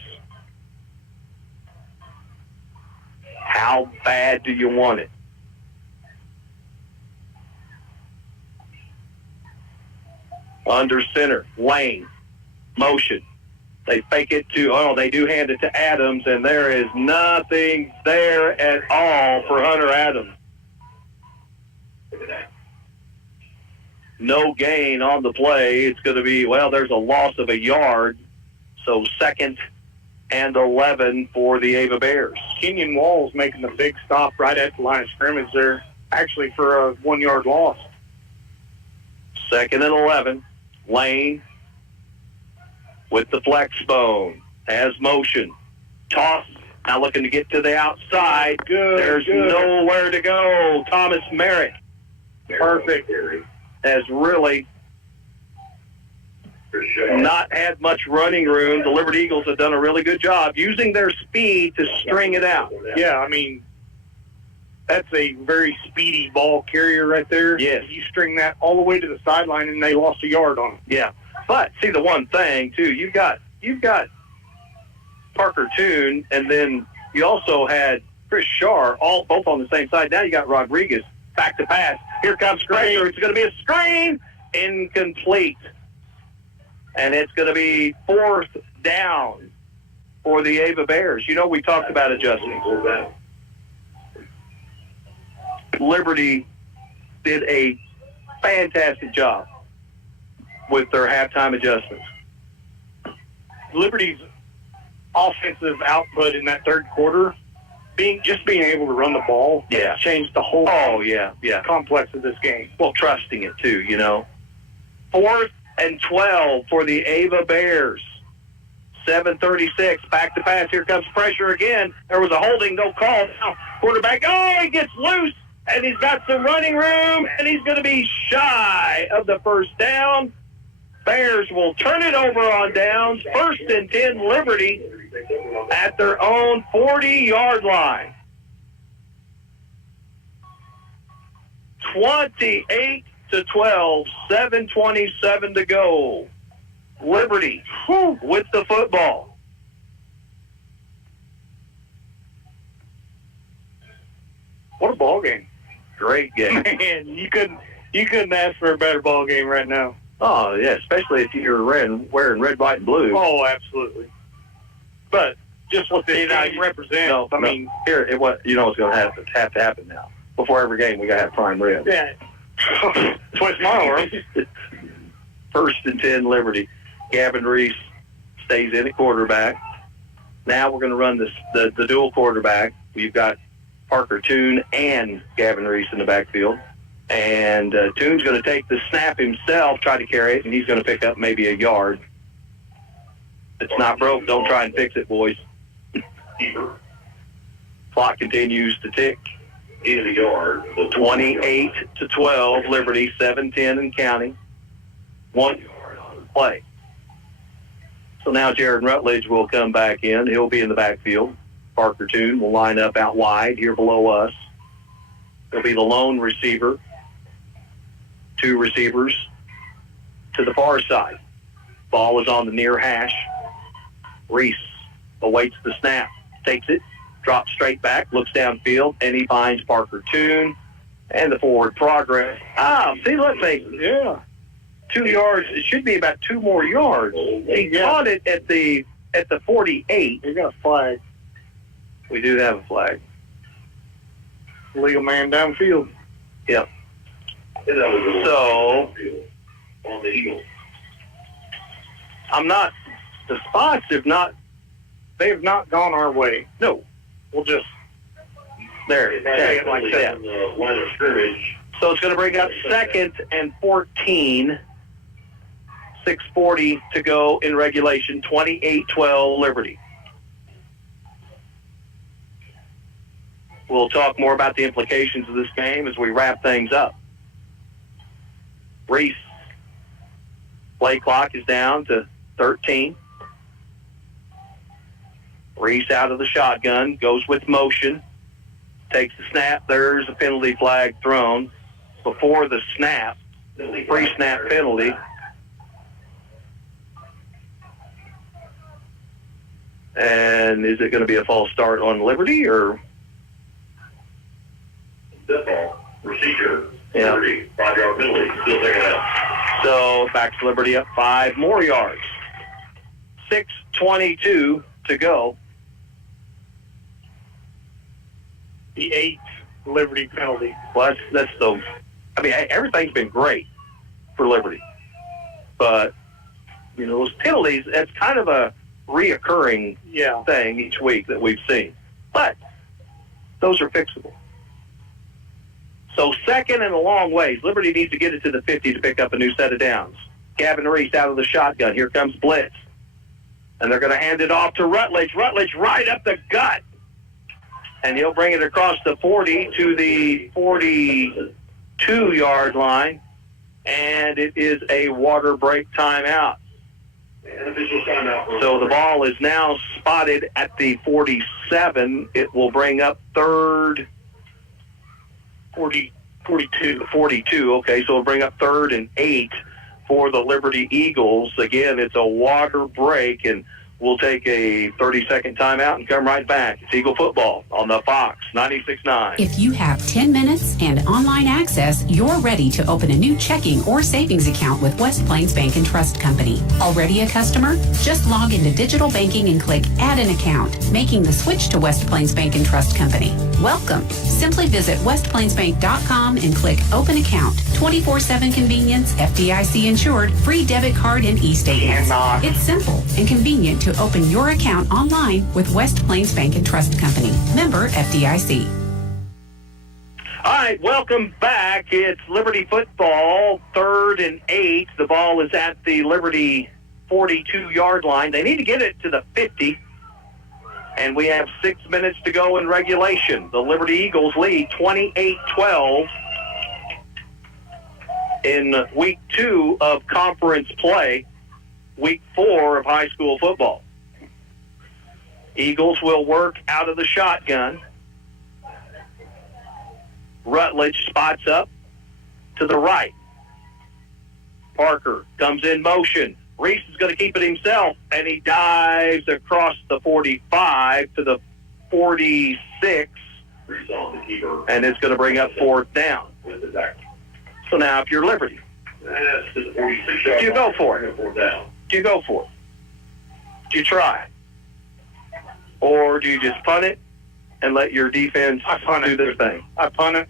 How bad do you want it? Under center, Lane, motion. They fake it to, they do hand it to Adams, and there is nothing there at all for Hunter Adams. No gain on the play. It's going to be, there's a loss of a yard. So 2nd and 11 for the Ava Bears. Kenyon Walls making the big stop right at the line of scrimmage there, actually for a 1-yard loss. 2nd and 11. Lane with the flex bone. Has motion. Toss. Now looking to get to the outside. There's nowhere to go. Thomas Merrick. Perfect. Has really not had much running room. The Liberty Eagles have done a really good job using their speed to string it out. Yeah, I mean, that's a very speedy ball carrier right there. Yes. You string that all the way to the sideline, and they lost a yard on it. Yeah, but see the one thing too, you've got Parker Toon, and then you also had Chris Shar, both on the same side. Now you got Rodriguez. Back to pass. Here comes Fraser. It's going to be a screen. Incomplete. And it's going to be 4th down for the Ava Bears. You know, we talked about adjustments. Liberty did a fantastic job with their halftime adjustments. Liberty's offensive output in that third quarter, being able to run the ball, changed the whole complex of this game. Well, trusting it too, 4th and 12 for the Ava Bears. 7:36, back to pass. Here comes pressure again. There was a holding, no call. Now quarterback, he gets loose, and he's got some running room, and he's going to be shy of the first down. Bears will turn it over on downs. 1st and 10 Liberty at their own 40-yard line. 28-12, 7:27 to go. Liberty with the football. What a ball game. Great game. Man, you couldn't ask for a better ball game right now. Oh, yeah, especially if you're wearing red, white, and blue. Oh, absolutely. But just what the game represents. I mean, here, what's going to have to happen now. Before every game, we got to have prime rib. Yeah. Twice tomorrow, right? 1st and 10, Liberty. Gavin Reese stays in at quarterback. Now we're going to run the dual quarterback. We've got Parker Toon and Gavin Reese in the backfield. And Toon's going to take the snap himself, try to carry it, and he's going to pick up maybe a yard. If it's not broke, don't try and fix it, boys. Clock continues to tick. In the yard. 28-12, Liberty, 7-10 and counting. 1 play. So now Jared Rutledge will come back in. He'll be in the backfield. Parker Toon will line up out wide here below us. He'll be the lone receiver. 2 receivers to the far side. Ball is on the near hash. Reese awaits the snap, takes it, drops straight back, looks downfield, and he finds Parker Toon and the forward progress. Let's say, 2 yards. It should be about 2 more yards. He caught it at the 48. You got a flag. We do have a flag. Legal man downfield. Yep. So, on the Eagles. The spots have not gone our way. No. We'll just there. Say it like that. Line of scrimmage. So it's going to bring up 2nd and 14. 6:40 to go in regulation. 28-12 Liberty. We'll talk more about the implications of this game as we wrap things up. Reese. Play clock is down to 13. Reese out of the shotgun, goes with motion, takes the snap. There's a penalty flag thrown before the snap, pre-snap penalty. And is it going to be a false start on Liberty or? Football procedure. Yeah. Liberty, 5-yard penalty. Still taking out. So back to Liberty up 5 more yards. 6:22 to go. The 8th Liberty penalty. Well, everything's been great for Liberty. But, those penalties, that's kind of a reoccurring thing each week that we've seen. But those are fixable. So 2nd and a long ways. Liberty needs to get it to the 50 to pick up a new set of downs. Gavin Reese out of the shotgun. Here comes blitz. And they're going to hand it off to Rutledge. Rutledge right up the gut. And he'll bring it across the 40 to the 42-yard line. And it is a water break timeout. So the ball is now spotted at the 47. It will bring up 3rd. 42. Okay, so it'll bring up 3rd and 8 for the Liberty Eagles. Again, it's a water break, and we'll take a 30-second timeout and come right back. It's Eagle football on the Fox 96.9. If you have 10 minutes and online access, you're ready to open a new checking or savings account with West Plains Bank and Trust Company. Already a customer? Just log into digital banking and click Add an Account, making the switch to West Plains Bank and Trust Company. Welcome. Simply visit westplainsbank.com and click Open Account. 24/7 convenience, FDIC insured, free debit card and e-statements. It's simple and convenient to open your account online with West Plains Bank and Trust Company. Member FDIC. All right, welcome back. It's Liberty football, 3rd and 8. The ball is at the Liberty 42-yard line. They need to get it to the 50. And we have 6 minutes to go in regulation. The Liberty Eagles lead 28-12 in week 2 of conference play, week 4 of high school football. Eagles will work out of the shotgun. Rutledge spots up to the right. Parker comes in motion. Reese is going to keep it himself, and he dives across the 45 to the 46 Reese on the keeper. And it's going to bring up 4th down. With the tackle. So now if you're Liberty, That's to the 46 do you go for it? 4th down. Do you go for it? Do you try? Or do you just punt it and let your defense do this thing? I punt it.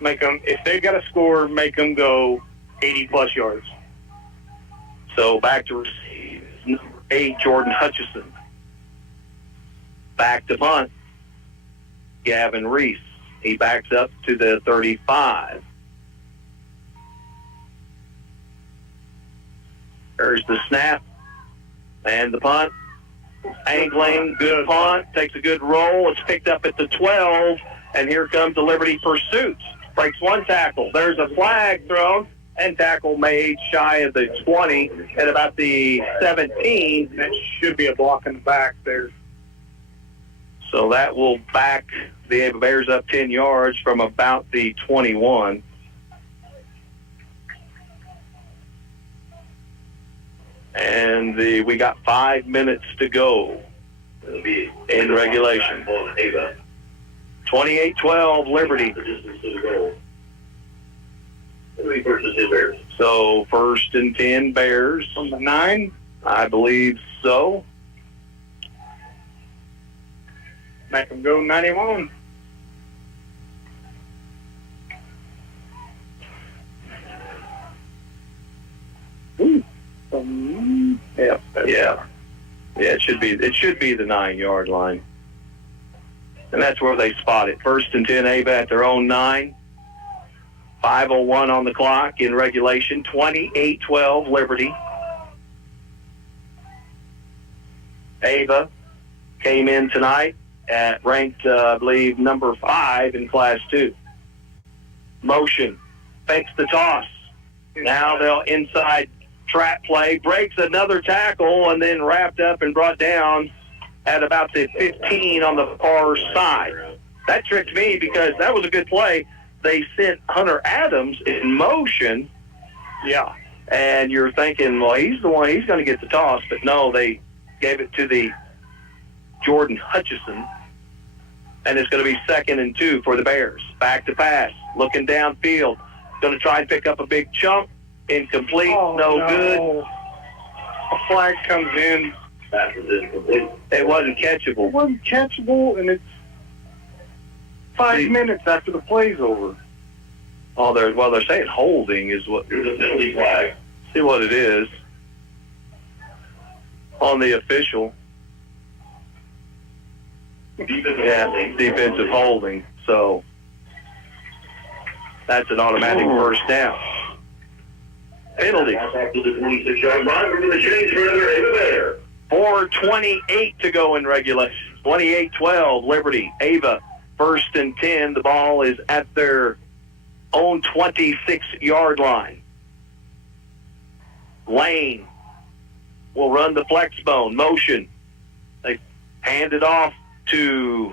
Make them, if they got to score, make them go 80-plus yards. So back to receive, number 8, Jordan Hutchison. Back to punt, Gavin Reese. He backs up to the 35. There's the snap and the punt. Angling, good punt, takes a good roll. It's picked up at the 12, and here comes the Liberty pursuit. Breaks one tackle. There's a flag thrown, and tackle made shy of the 20 at about the 17. That should be a block in the back there. So that will back the Ava Bears up 10 yards from about the 21. And we got 5 minutes to go in regulation. 28-12 Liberty. So 1st and 10 Bears. From the 9? I believe so. Make them go 91. Yeah. It should be the 9-yard line. And that's where they spot it. 1st and 10 Ava at their own 9. 5:01 on the clock in regulation. 28-12 Liberty. Ava came in tonight at ranked, I believe, number 5 in Class 2. Motion. Fakes the toss. Now they'll inside trap play. Breaks another tackle and then wrapped up and brought down at about the 15 on the far side. That tricked me because that was a good play. They sent Hunter Adams in motion. Yeah. And you're thinking, well, he's the one, he's going to get the toss. But no, they gave it to the Jordan Hutchison. And it's going to be 2nd and 2 for the Bears. Back to pass. Looking downfield. Going to try and pick up a big chunk. Incomplete. No good. A flag comes in. That was incomplete. It wasn't catchable. It wasn't catchable, and it's 5 minutes after the play's over. Oh, they're saying holding is what. There's a penalty flag. See what it is on the official. Defensive holding. So that's an automatic first down. Penalty. After the 26-yard line, we're going to change for another Ava Bear. 4:28 to go in regulation. 28-12 Liberty. Ava 1st and 10. The ball is at their own 26-yard line. Lane will run the flex bone. Motion. They hand it off to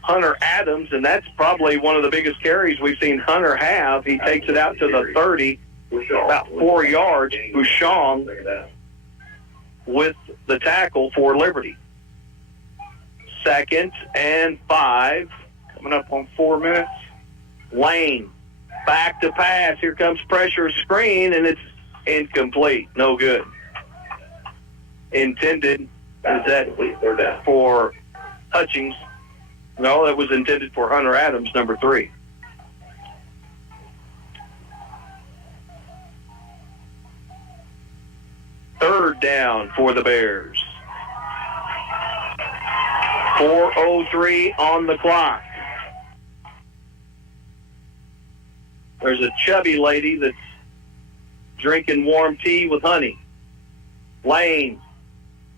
Hunter Adams, and that's probably one of the biggest carries we've seen Hunter have. He takes it out to the 30, about 4 yards. Bouchon with the tackle for Liberty. 2nd and 5. Coming up on 4 minutes. Lane, back to pass. Here comes pressure screen, and it's incomplete. No good. Intended, is that for Hutchings? No, that was intended for Hunter Adams, number 3. Third down for the Bears. 4:03 on the clock. There's a chubby lady that's drinking warm tea with honey. Lane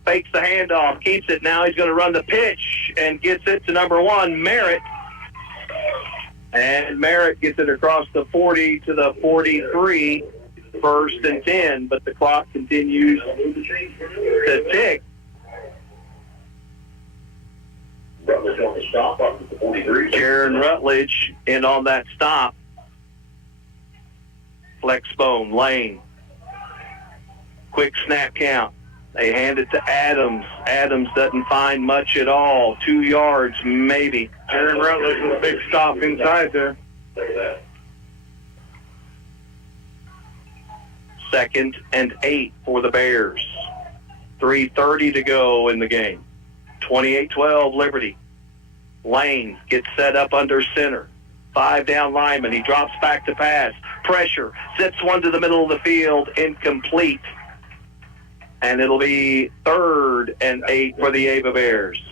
fakes the handoff, keeps it. Now he's going to run the pitch and gets it to number 1, Merritt. And Merritt gets it across the 40 to the 43, 1st and 10, but the clock continues to tick. Rutledge on the stop up at the 43. Karen Rutledge in on that stop. Flex bone, Lane. Quick snap count. They hand it to Adams. Adams doesn't find much at all. 2 yards, maybe. Aaron Rutledge with a big stop inside there. 2nd and 8 for the Bears. 3:30 to go in the game. 28-12 Liberty. Lane gets set up under center. 5 down lineman. He drops back to pass. Pressure. Zips one to the middle of the field. Incomplete. And it'll be 3rd and 8 for the Ava Bears.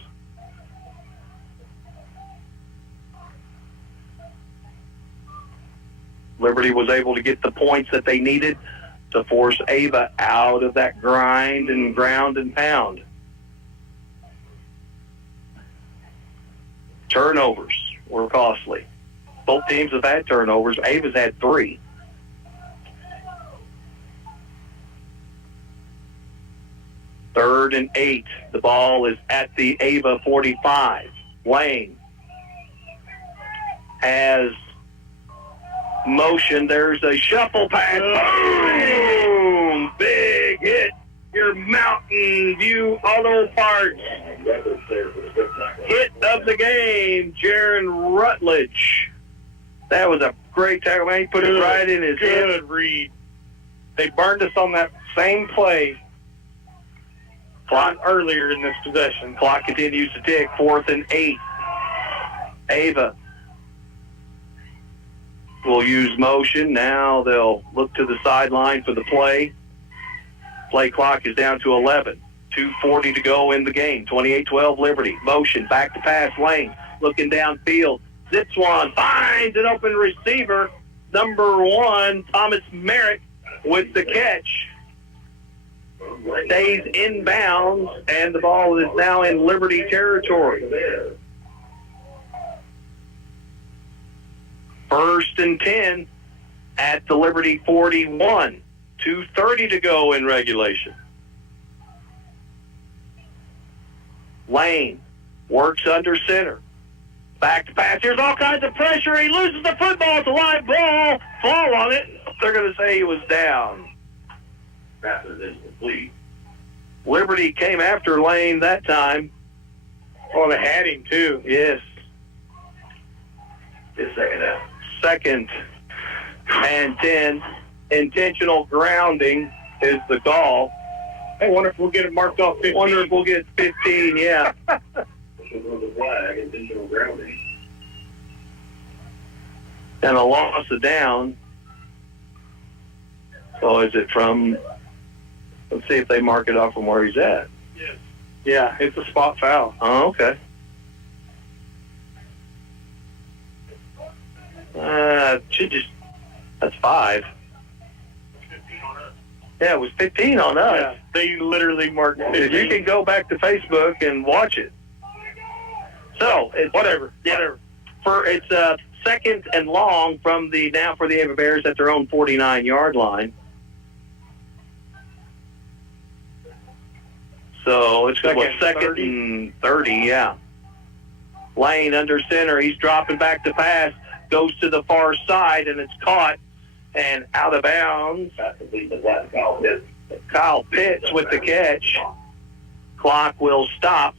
Liberty was able to get the points that they needed to force Ava out of that grind and ground and pound. Turnovers were costly. Both teams have had turnovers. Ava's had 3. Third and 8. The ball is at the Ava 45. Lane has motion. There's a shuffle pass. Boom! Big hit. Your Mountain View Auto Parts hit of the game, Jaron Rutledge. That was a great tackle, man. He put it right in his head. Good read. They burned us on that same play earlier in this possession. Clock continues to tick. 4th and 8. Ava will use motion. Now they'll look to the sideline for the play. Play clock is down to 11. 2:40 to go in the game. 28-12 Liberty. Motion. Back to pass. Lane looking downfield. Zips one. Finds an open receiver. Number 1, Thomas Merritt with the catch. Stays inbounds, and the ball is now in Liberty territory. 1st and 10 at the Liberty 41. 2:30 to go in regulation. Lane works under center. Back to pass. Here's all kinds of pressure. He loses the football. It's a live ball. Fall on it. They're going to say he was down. Passes incomplete. Liberty came after Lane that time. Oh, they had him, too. Yes. His second out. 2nd and 10. Intentional grounding is the call. I wonder if we'll get it marked off 15. Wonder if we'll get 15, yeah. The flag, intentional grounding. And a loss of down. So is it from, let's see if they mark it off from where he's at. Yes. Yeah, it's a spot foul. Oh, okay. Should just, that's 5. Yeah, it was 15 on us. Yeah, they literally marked 15. You can go back to Facebook and watch it. So, it's whatever. It's 2nd and long from the, now for the Ava Bears at their own 49-yard line. So it's going to be 2nd and 30, yeah. Lane under center. He's dropping back to pass. Goes to the far side, and it's caught and out of bounds. Kyle Pitts with the catch. Clock will stop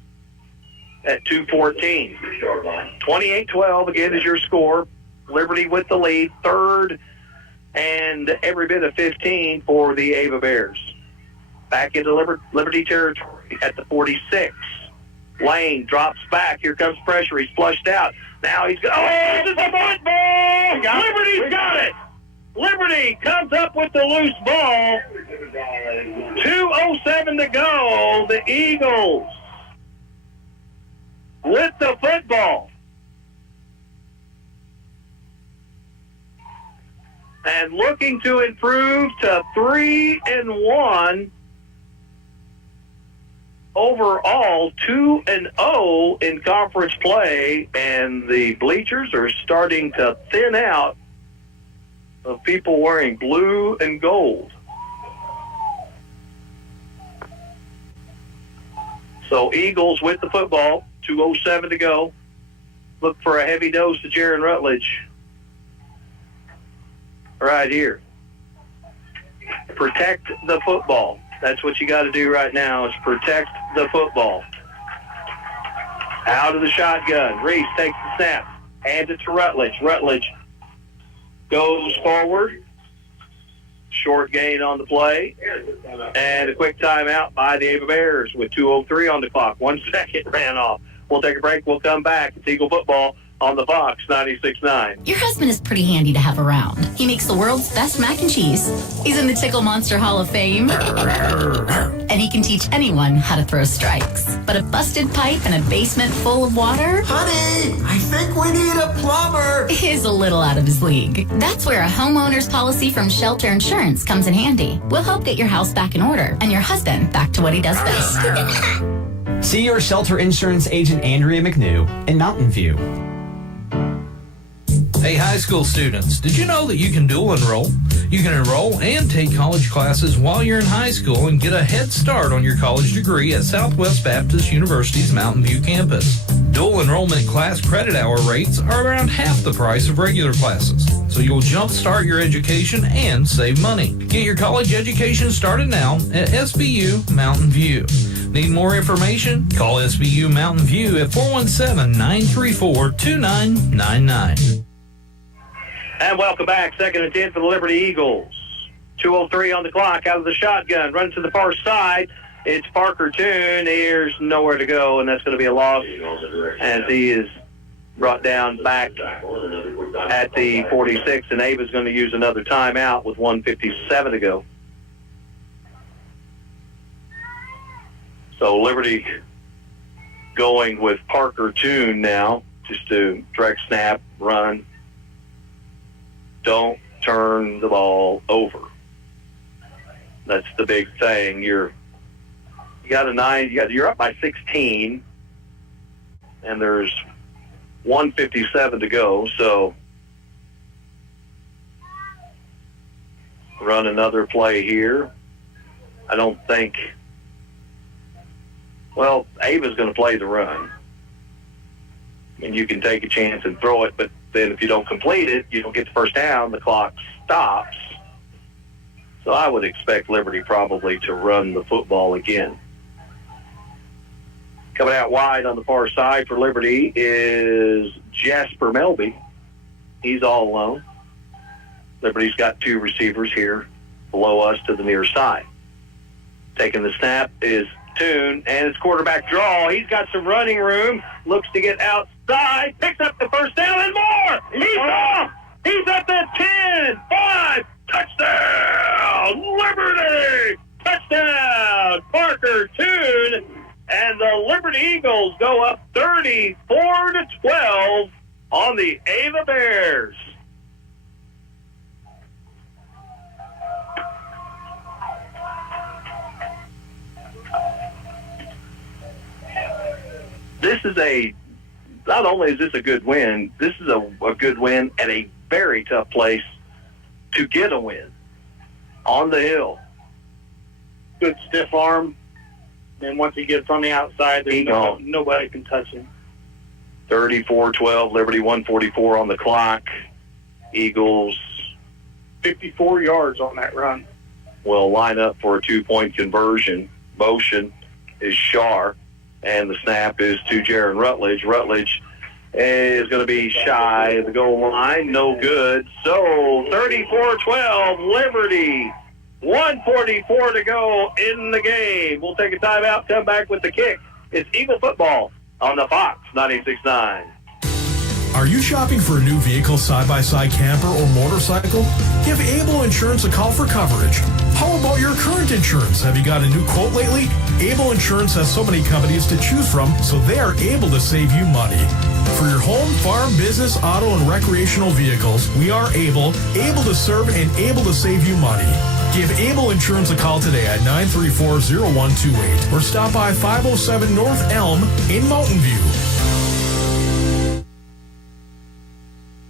at 2:14. 28-12 again is your score. Liberty with the lead. 3rd and every bit of 15 for the Ava Bears. Back into Liberty territory at the 46. Lane drops back. Here comes pressure. He's flushed out. Now he's going. Oh, it's a football! Liberty's got it. Liberty comes up with the loose ball. 2:07 to go. The Eagles with the football. And looking to improve to 3-1. Overall, 2-0 in conference play, and the bleachers are starting to thin out of people wearing blue and gold. So Eagles with the football, 2:07 to go. Look for a heavy dose of Jaron Rutledge right here. Protect the football. That's what you got to do right now is protect the football. Out of the shotgun. Reese takes the snap. Hands it to Rutledge. Rutledge goes forward. Short gain on the play. And a quick timeout by the Ava Bears with 2:03 on the clock. 1 second ran off. We'll take a break. We'll come back. It's Eagle football on the Fox 96.9. Your husband is pretty handy to have around. He makes the world's best mac and cheese. He's in the Tickle Monster Hall of Fame. And he can teach anyone how to throw strikes. But a busted pipe and a basement full of water? Honey, I think we need a plumber. Is a little out of his league. That's where a homeowner's policy from Shelter Insurance comes in handy. We'll help get your house back in order and your husband back to what he does best. See your Shelter Insurance agent Andrea McNew in Mountain View. Hey, high school students, did you know that you can dual enroll? You can enroll and take college classes while you're in high school and get a head start on your college degree at Southwest Baptist University's Mountain View campus. Dual enrollment class credit hour rates are around half the price of regular classes, so you'll jumpstart your education and save money. Get your college education started now at SBU Mountain View. Need more information? Call SBU Mountain View at 417-934-2999. And welcome back. 2nd and 10 for the Liberty Eagles. 2:03 on the clock. Out of the shotgun. Running to the far side. It's Parker Toon. There's nowhere to go, and that's going to be a loss as he is brought down back at the 46, and Ava's going to use another timeout with 1:57 to go. So Liberty going with Parker Toon now, just to direct snap, run. Don't turn the ball over. That's the big thing. You're up by 16, and there's 1:57 to go. So run another play here. I don't think. Well, Ava's going to play the run. And you can take a chance and throw it, but then if you don't complete it, you don't get the first down, the clock stops. So I would expect Liberty probably to run the football again. Coming out wide on the far side for Liberty is Jasper Melby. He's all alone. Liberty's got two receivers here below us to the near side. Taking the snap is Toon, and it's quarterback draw. He's got some running room, looks to get outside, picks up the first down and more. He's off. He's at the 10, 5, touchdown, Liberty, touchdown, Parker Toon, and the Liberty Eagles go up 34-12 on the Ava Bears. This is not only is this a good win, this is a good win at a very tough place to get a win. On the hill. Good stiff arm. And once he gets on the outside, there's nobody can touch him. 34-12, Liberty 1:44 on the clock. Eagles 54 yards on that run. Will line up for a 2-point conversion. Motion is Shar. And the snap is to Jaron Rutledge. Rutledge is going to be shy of the goal line. No good. So 34-12, Liberty. 1:44 to go in the game. We'll take a timeout, come back with the kick. It's Eagle football on the Fox 96.9. Are you shopping for a new vehicle, side-by-side camper, or motorcycle? Give Able Insurance a call for coverage. How about your current insurance? Have you got a new quote lately? Able Insurance has so many companies to choose from, so they are able to save you money. For your home, farm, business, auto, and recreational vehicles, we are able to serve and able to save you money. Give Able Insurance a call today at 934-0128 or stop by 507 North Elm in Mountain View.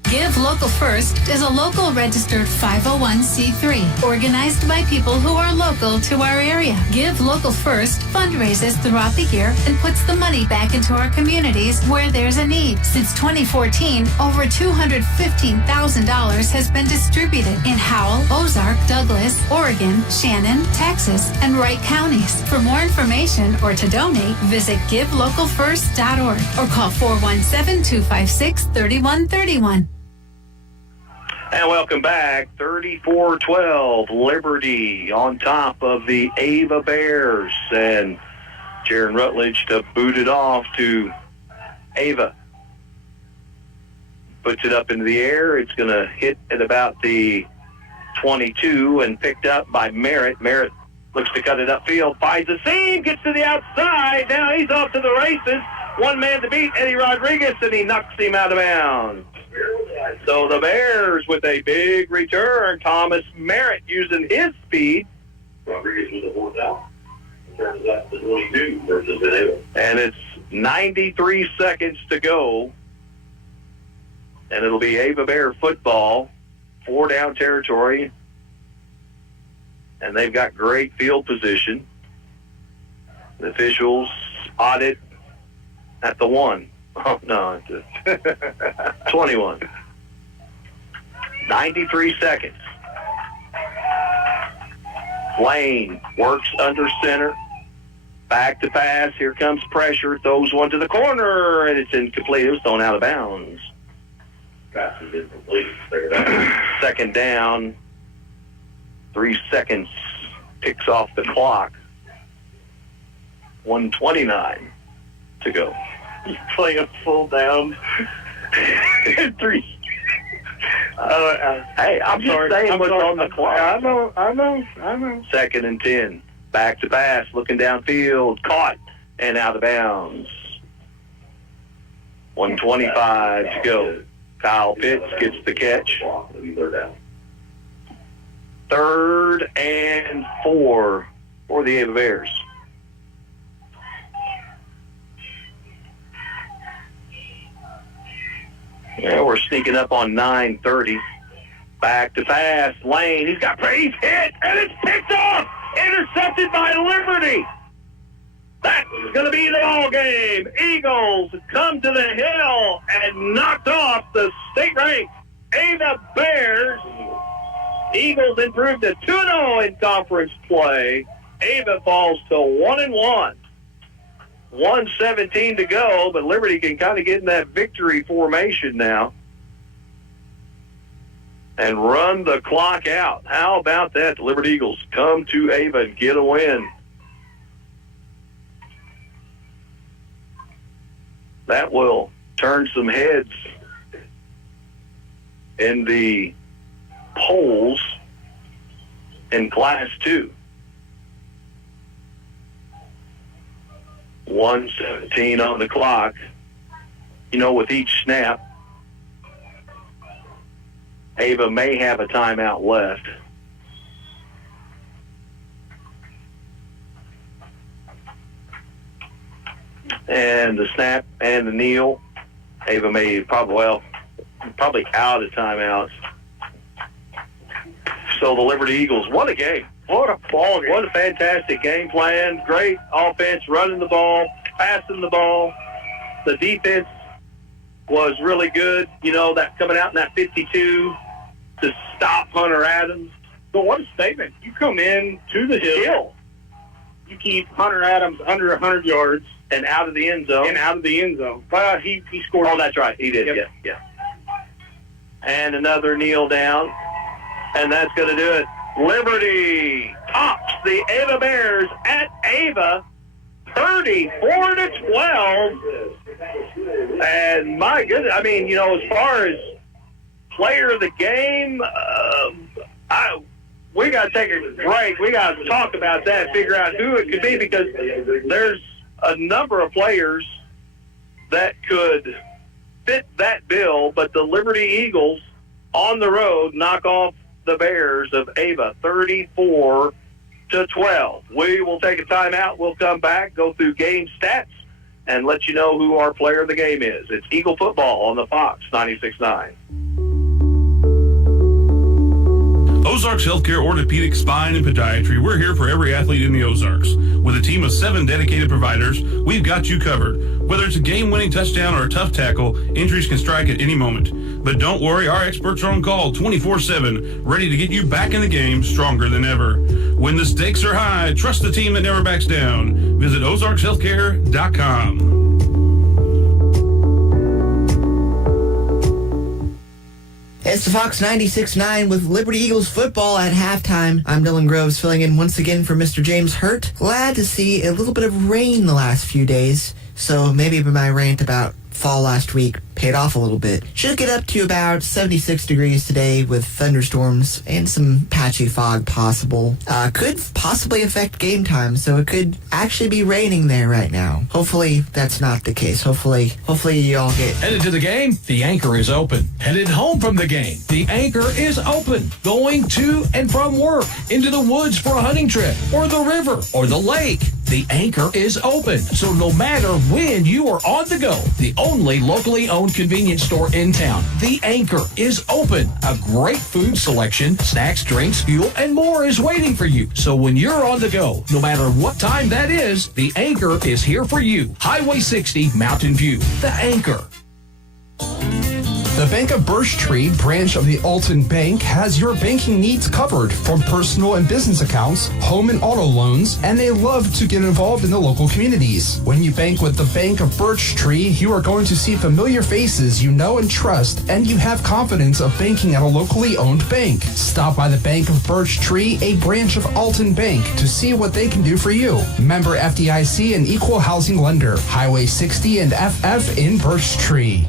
Give local Local First is a local registered 501c3 organized by people who are local to our area. Give Local First fundraises throughout the year and puts the money back into our communities where there's a need. Since 2014, over $215,000 has been distributed in Howell, Ozark, Douglas, Oregon, Shannon, Texas, and Wright counties. For more information or to donate, visit givelocalfirst.org or call 417-256-3131. And welcome back. 34-12, Liberty on top of the Ava Bears. And Jaron Rutledge to boot it off to Ava. Puts it up into the air. It's going to hit at about the 22 and picked up by Merritt. Merritt looks to cut it upfield, finds the seam, gets to the outside. Now he's off to the races. One man to beat, Eddie Rodriguez, and he knocks him out of bounds. So the Bears with a big return. Thomas Merritt using his speed. Rodriguez with the fourth down. Turns out to 22 versus Ava. And it's 93 seconds to go. And it'll be Ava Bear football, 4-down territory. And they've got great field position. The officials audit at the 1. Oh, no, it's 21. 93 seconds. Lane works under center. Back to pass. Here comes pressure. Throws one to the corner, and it's incomplete. It was thrown out of bounds. Pass is incomplete. Second down. 3 seconds. Ticks off the clock. 1:29 to go. He's playing full down. 3. Hey, I'm just saying what's on the clock. I know. 2nd and 10. Back to pass, looking downfield, caught, and out of bounds. 1:25 to go. Kyle Pitts gets the catch. 3rd and 4 for the Ava Bears. Yeah, we're sneaking up on 9:30. Back to pass. Lane, he's hit, and it's picked off. Intercepted by Liberty. That's going to be the ball game. Eagles come to the hill and knocked off the state-ranked Ava Bears. Eagles improved to 2-0 in conference play. Ava falls to 1-1. 1:17 to go, but Liberty can kind of get in that victory formation now and run the clock out. How about that? The Liberty Eagles come to Ava and get a win. That will turn some heads in the polls in Class 2. 1:17 on the clock. You know, with each snap, Ava may have a timeout left. And the snap and the kneel, Ava may probably out of timeouts. So the Liberty Eagles, what a game. What a ball game. What a fantastic game plan. Great offense, running the ball, passing the ball. The defense was really good. You know, that coming out in that 52 to stop Hunter Adams. But what a statement. You come in to the hill. You keep Hunter Adams under 100 yards. And out of the end zone. Well, he scored. Oh, that's right. He did, Yep. yeah. And another kneel down. And that's going to do it. Liberty tops the Ava Bears at Ava, 34-12. And my goodness, I mean, you know, as far as player of the game, we got to take a break. We got to talk about that, figure out who it could be, because there's a number of players that could fit that bill, but the Liberty Eagles on the road knock off the Bears of Ava 34-12. We will take a timeout. We'll come back, go through game stats, and let you know who our player of the game is. It's Eagle football on the Fox 96.9. Ozarks Healthcare Orthopedic Spine and Podiatry. We're here for every athlete in the Ozarks. With a team of 7 dedicated providers, we've got you covered. Whether it's a game-winning touchdown or a tough tackle, injuries can strike at any moment. But don't worry, our experts are on call 24/7, ready to get you back in the game stronger than ever. When the stakes are high, trust the team that never backs down. Visit ozarkshealthcare.com. It's the Fox 96.9 with Liberty Eagles football at halftime. I'm Dylan Groves filling in once again for Mr. James Hurt. Glad to see a little bit of rain the last few days, so maybe my rant about fall last week paid off a little bit. Should get up to about 76 degrees today with thunderstorms and some patchy fog possible. Could possibly affect game time, so it could actually be raining there right now. Hopefully that's not the case. Hopefully you all get... Headed to the game? The Anchor is open. Headed home from the game? The Anchor is open. Going to and from work, into the woods for a hunting trip, or the river, or the lake. The Anchor is open. So no matter when you are on the go, the only locally owned convenience store in town, The Anchor is open. A great food selection, snacks, drinks, fuel, and more is waiting for you. So when you're on the go, no matter what time that is, The Anchor is here for you. Highway 60, Mountain View. The Anchor. The Bank of Birch Tree branch of the Alton Bank has your banking needs covered, from personal and business accounts, home and auto loans, and they love to get involved in the local communities. When you bank with the Bank of Birch Tree, you are going to see familiar faces you know and trust, and you have confidence of banking at a locally owned bank. Stop by the Bank of Birch Tree, a branch of Alton Bank, to see what they can do for you. Member FDIC and equal housing lender. Highway 60 and FF in Birch Tree.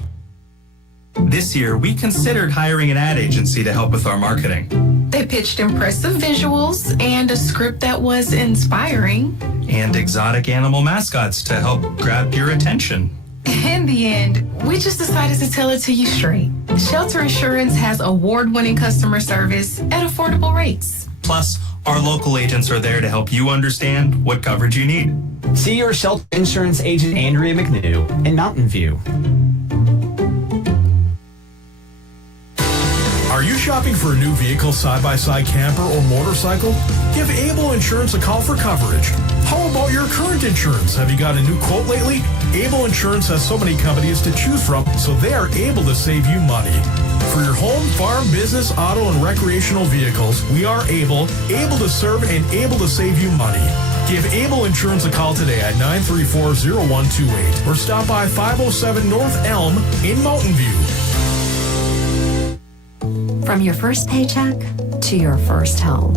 This year, we considered hiring an ad agency to help with our marketing. They pitched impressive visuals and a script that was inspiring. And exotic animal mascots to help grab your attention. In the end, we just decided to tell it to you straight. Shelter Insurance has award-winning customer service at affordable rates. Plus, our local agents are there to help you understand what coverage you need. See your Shelter Insurance agent, Andrea McNew, in Mountain View. Are you shopping for a new vehicle, side-by-side camper, or motorcycle? Give Able Insurance a call for coverage. How about your current insurance? Have you got a new quote lately? Able Insurance has so many companies to choose from, so they are able to save you money. For your home, farm, business, auto, and recreational vehicles, we are able to serve, and able to save you money. Give Able Insurance a call today at 934-0128 or stop by 507 North Elm in Mountain View. From your first paycheck to your first home,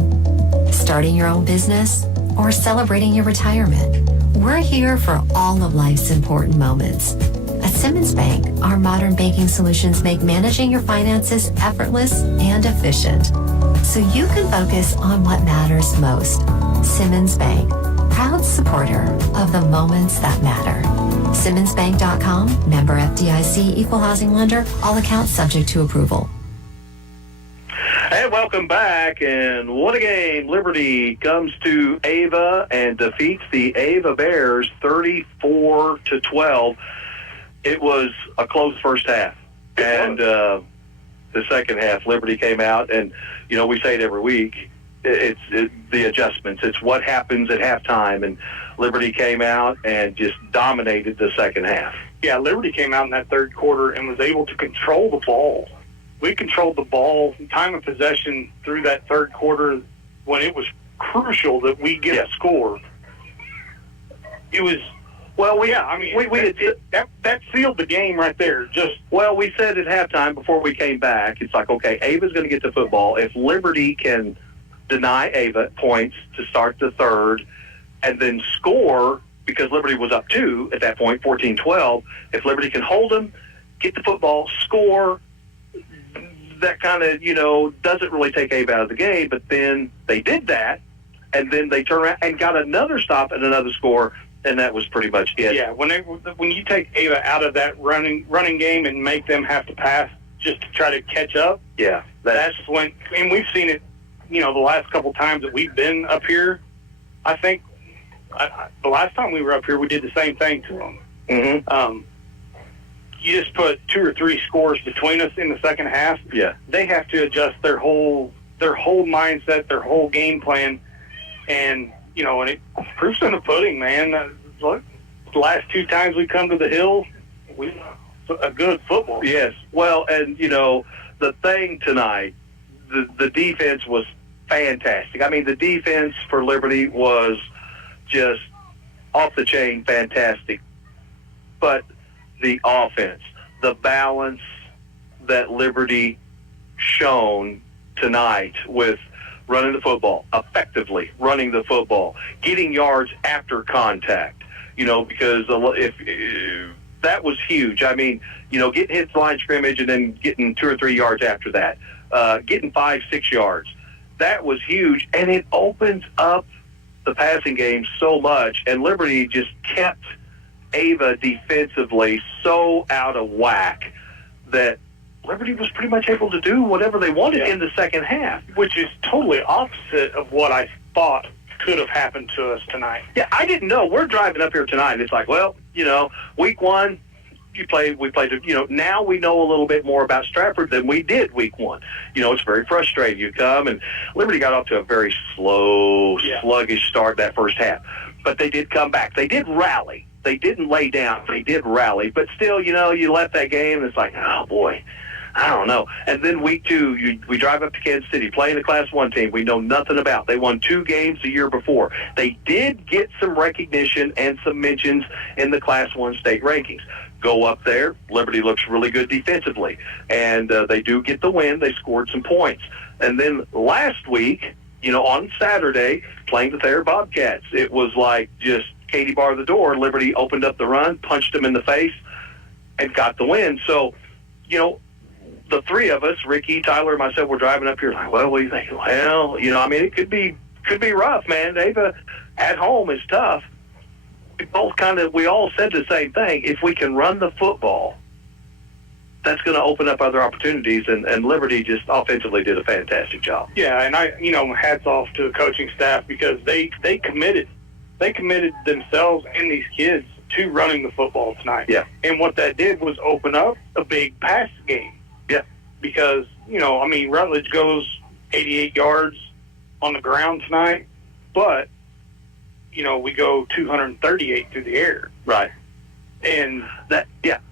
starting your own business or celebrating your retirement, we're here for all of life's important moments. At Simmons Bank, our modern banking solutions make managing your finances effortless and efficient, so you can focus on what matters most. Simmons Bank, proud supporter of the moments that matter. SimmonsBank.com, member FDIC, equal housing lender, all accounts subject to approval. And welcome back, and what a game. Liberty comes to Ava and defeats the Ava Bears 34-12. It was a close first half, and the second half, Liberty came out, and, you know, we say it every week, it's the adjustments. It's what happens at halftime, and Liberty came out and just dominated the second half. Yeah, Liberty came out in that third quarter and was able to control the ball. We controlled the ball, time of possession through that third quarter when it was crucial that we get a score. It was, that sealed the game right there. We said at halftime before we came back, it's like, okay, Ava's going to get the football. If Liberty can deny Ava points to start the third and then score, because Liberty was up 2 at that point, 14-12, if Liberty can hold them, get the football, score, that kind of, doesn't really take Ava out of the game, but then they did that, and then they turned around and got another stop and another score, and that was pretty much it. Yeah, when you take Ava out of that running game and make them have to pass just to try to catch up, that's when, and we've seen it, the last couple times that we've been up here. I think the last time we were up here, we did the same thing to them. Mm-hmm. You just put 2 or 3 scores between us in the second half. Yeah, they have to adjust their whole their whole mindset, their whole game plan, and and it proofs in the pudding, man. Look, the last 2 times we come to the Hill, we a good football. Yes. Well, and the thing tonight, the defense was fantastic. I mean, the defense for Liberty was just off the chain fantastic. But the offense, the balance that Liberty shown tonight with running the football, effectively running the football, getting yards after contact, because if that was huge. I mean, getting hit the line of scrimmage and then getting 2 or 3 yards after that, getting 5-6 yards. That was huge, and it opens up the passing game so much, and Liberty just kept Ava defensively so out of whack that Liberty was pretty much able to do whatever they wanted in the second half. Which is totally opposite of what I thought could have happened to us tonight. Yeah, I didn't know. We're driving up here tonight, and it's like, well, week 1, we played, now we know a little bit more about Stratford than we did week 1. It's very frustrating. You come, and Liberty got off to a very slow, sluggish start that first half. But they did come back. They did rally. They didn't lay down. They did rally. But still, you left that game, and it's like, oh, boy, I don't know. And then week 2, we drive up to Kansas City, playing the Class 1 team we know nothing about. They won 2 games the year before. They did get some recognition and some mentions in the Class 1 state rankings. Go up there, Liberty looks really good defensively, and they do get the win. They scored some points. And then last week, on Saturday, playing the Thayer Bobcats, it was like just Katie bar the door. Liberty opened up the run, punched them in the face, and got the win. So, the 3 of us, Ricky, Tyler, and myself, were driving up here like, well, what do you think? Well, it could be rough, man. Ava at home is tough. We all said the same thing. If we can run the football, that's going to open up other opportunities, and Liberty just offensively did a fantastic job. Yeah, and hats off to the coaching staff because they committed themselves and these kids to running the football tonight. Yeah. And what that did was open up a big pass game. Yeah. Because, Rutledge goes 88 yards on the ground tonight, but we go 238 through the air. Right. And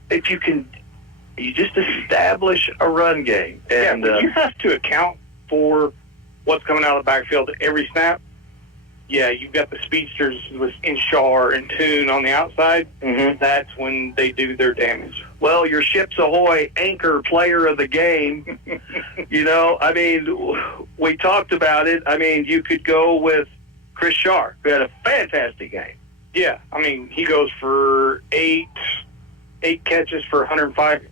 if you just establish a run game. And you have to account for what's coming out of the backfield every snap. Yeah, you've got the speedsters with Inshar and Toon on the outside. Mm-hmm. That's when they do their damage. Well, your Ships Ahoy anchor player of the game, we talked about it. You could go with Chris Shar, who had a fantastic game. Yeah, he goes for eight catches for 105.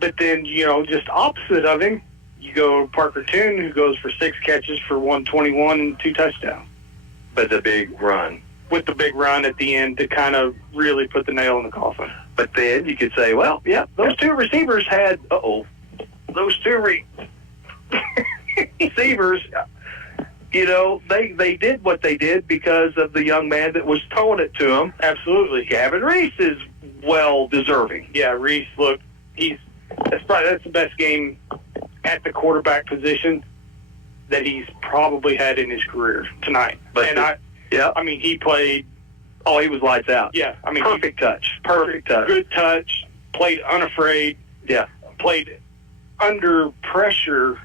But then, just opposite of him, you go Parker Toon, who goes for 6 catches for 121 and 2 touchdowns. But the big run. With the big run at the end to kind of really put the nail in the coffin. But then you could say, well, those 2 receivers had, those 2 receivers, they did what they did because of the young man that was throwing it to them. Absolutely. Gavin Reese is well deserving. Yeah, Reese, look, that's the best game at the quarterback position that he's probably had in his career tonight. He played. Oh, he was lights out. Yeah, perfect touch. Good touch. Played unafraid. Yeah, played under pressure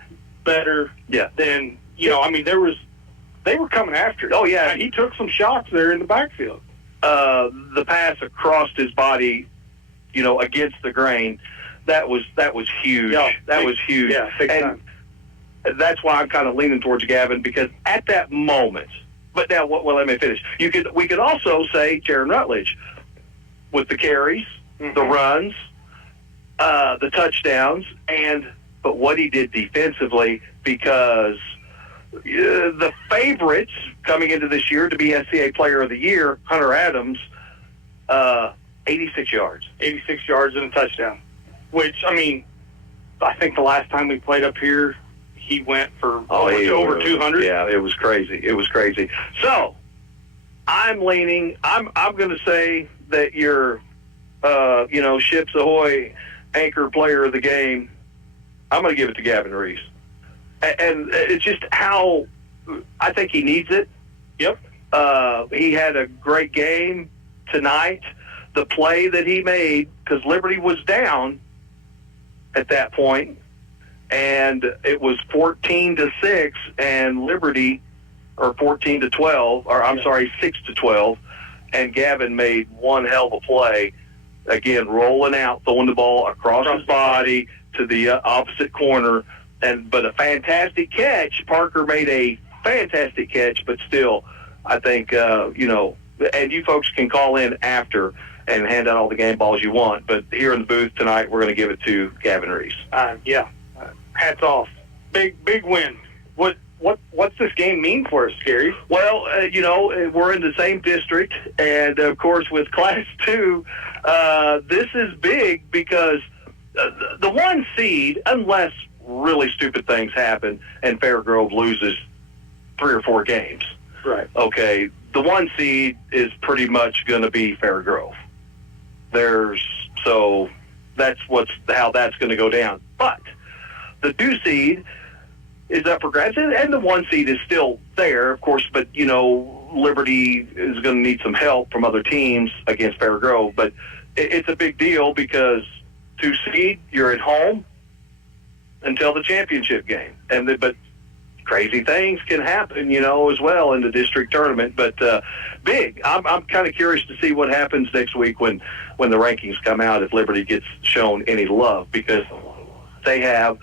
better. Yeah. Than they were coming after it. Oh yeah, he took some shots there in the backfield. The pass across his body, against the grain. That was huge. Yeah, that was huge. Yeah, big time. That's why I'm kind of leaning towards Gavin, because at that moment. But now, let me finish. We could also say Jaron Rutledge with the carries, the runs, the touchdowns, but what he did defensively, because the favorites coming into this year to be SCA Player of the Year, Hunter Adams, 86 yards. 86 yards and a touchdown. Which, I think the last time we played up here, he went for over 200. Yeah, it was crazy. So, I'm going to say that your, Ships Ahoy anchor player of the game I'm going to give it to Gavin Reese. And it's just how I think he needs it. Yep. He had a great game tonight. The play that he made, because Liberty was down at that point, and it was 14-6, and Liberty, or 14-12, or I'm sorry, 6-12, and Gavin made one hell of a play. Again, rolling out, throwing the ball across his body to the opposite corner, but a fantastic catch. Parker made a fantastic catch, but still, I think, and you folks can call in after and hand out all the game balls you want, but here in the booth tonight, we're going to give it to Gavin Reese. Hats off. Big win. What's this game mean for us, Gary? Well, we're in the same district, and of course with Class 2, this is big because the 1 seed, unless really stupid things happen and Fairgrove loses 3 or 4 games, right? Okay, the 1 seed is pretty much going to be Fairgrove. So that's how that's going to go down. But the 2 seed is up for grabs, and the 1 seed is still there, of course, but, Liberty is going to need some help from other teams against Fairgrove, but it's a big deal because 2 seed, you're at home until the championship game, but crazy things can happen, as well in the district tournament, but big. I'm kind of curious to see what happens next week when the rankings come out, if Liberty gets shown any love, because they have,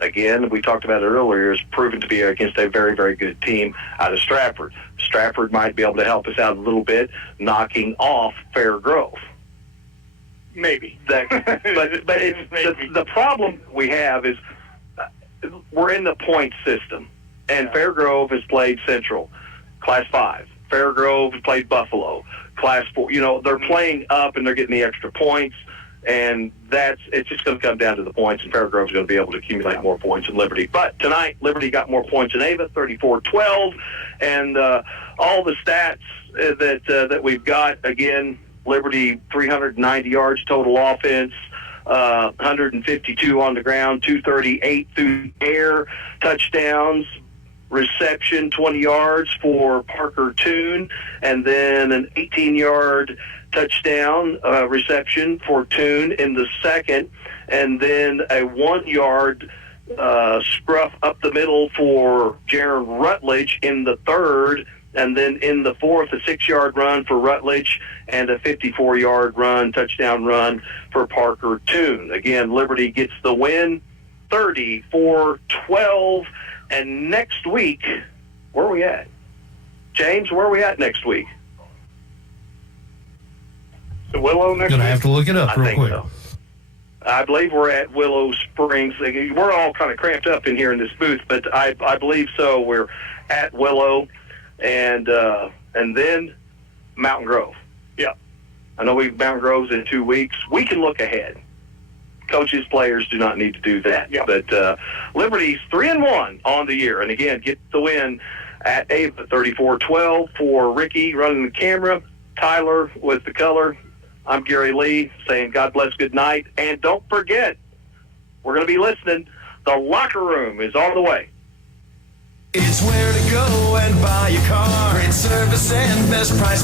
again, we talked about it earlier, is proven to be against a very, very good team out of Stratford. Stratford might be able to help us out a little bit, knocking off Fairgrove. Maybe. But it's, the problem we have is we're in the point system, and Fairgrove has played Central, Class 5. Fairgrove has played Buffalo, Class 4. They're playing up, and they're getting the extra points. And it's just going to come down to the points, and Fairgrove's going to be able to accumulate more points than Liberty. But tonight, Liberty got more points than Ava, 34-12, and all the stats that we've got, again, Liberty 390 yards total offense, 152 on the ground, 238 through the air, touchdowns, reception 20 yards for Parker Toon, and then an 18-yard touchdown reception for Toon in the second, and then a 1-yard scruff up the middle for Jaron Rutledge in the third, and then in the fourth, a 6-yard run for Rutledge and a 54-yard touchdown run for Parker Toon. Again, Liberty gets the win, 34-12, and next week, where are we at? James, where are we at next week? So Willow next week? Gonna have to look it up real quick. So. I believe we're at Willow Springs. We're all kind of cramped up in here in this booth, but I believe so. We're at Willow, and then Mountain Grove. Yeah. I know Mountain Grove's in 2 weeks. We can look ahead. Coaches, players do not need to do that. Yeah. But Liberty's 3-1 on the year, and again, get the win at Ava, 34-12 for Ricky running the camera, Tyler with the color. I'm Gary Lee saying God bless, good night. And don't forget, we're going to be listening. The locker room is on the way. It's where to go and buy your car. Great service and best price.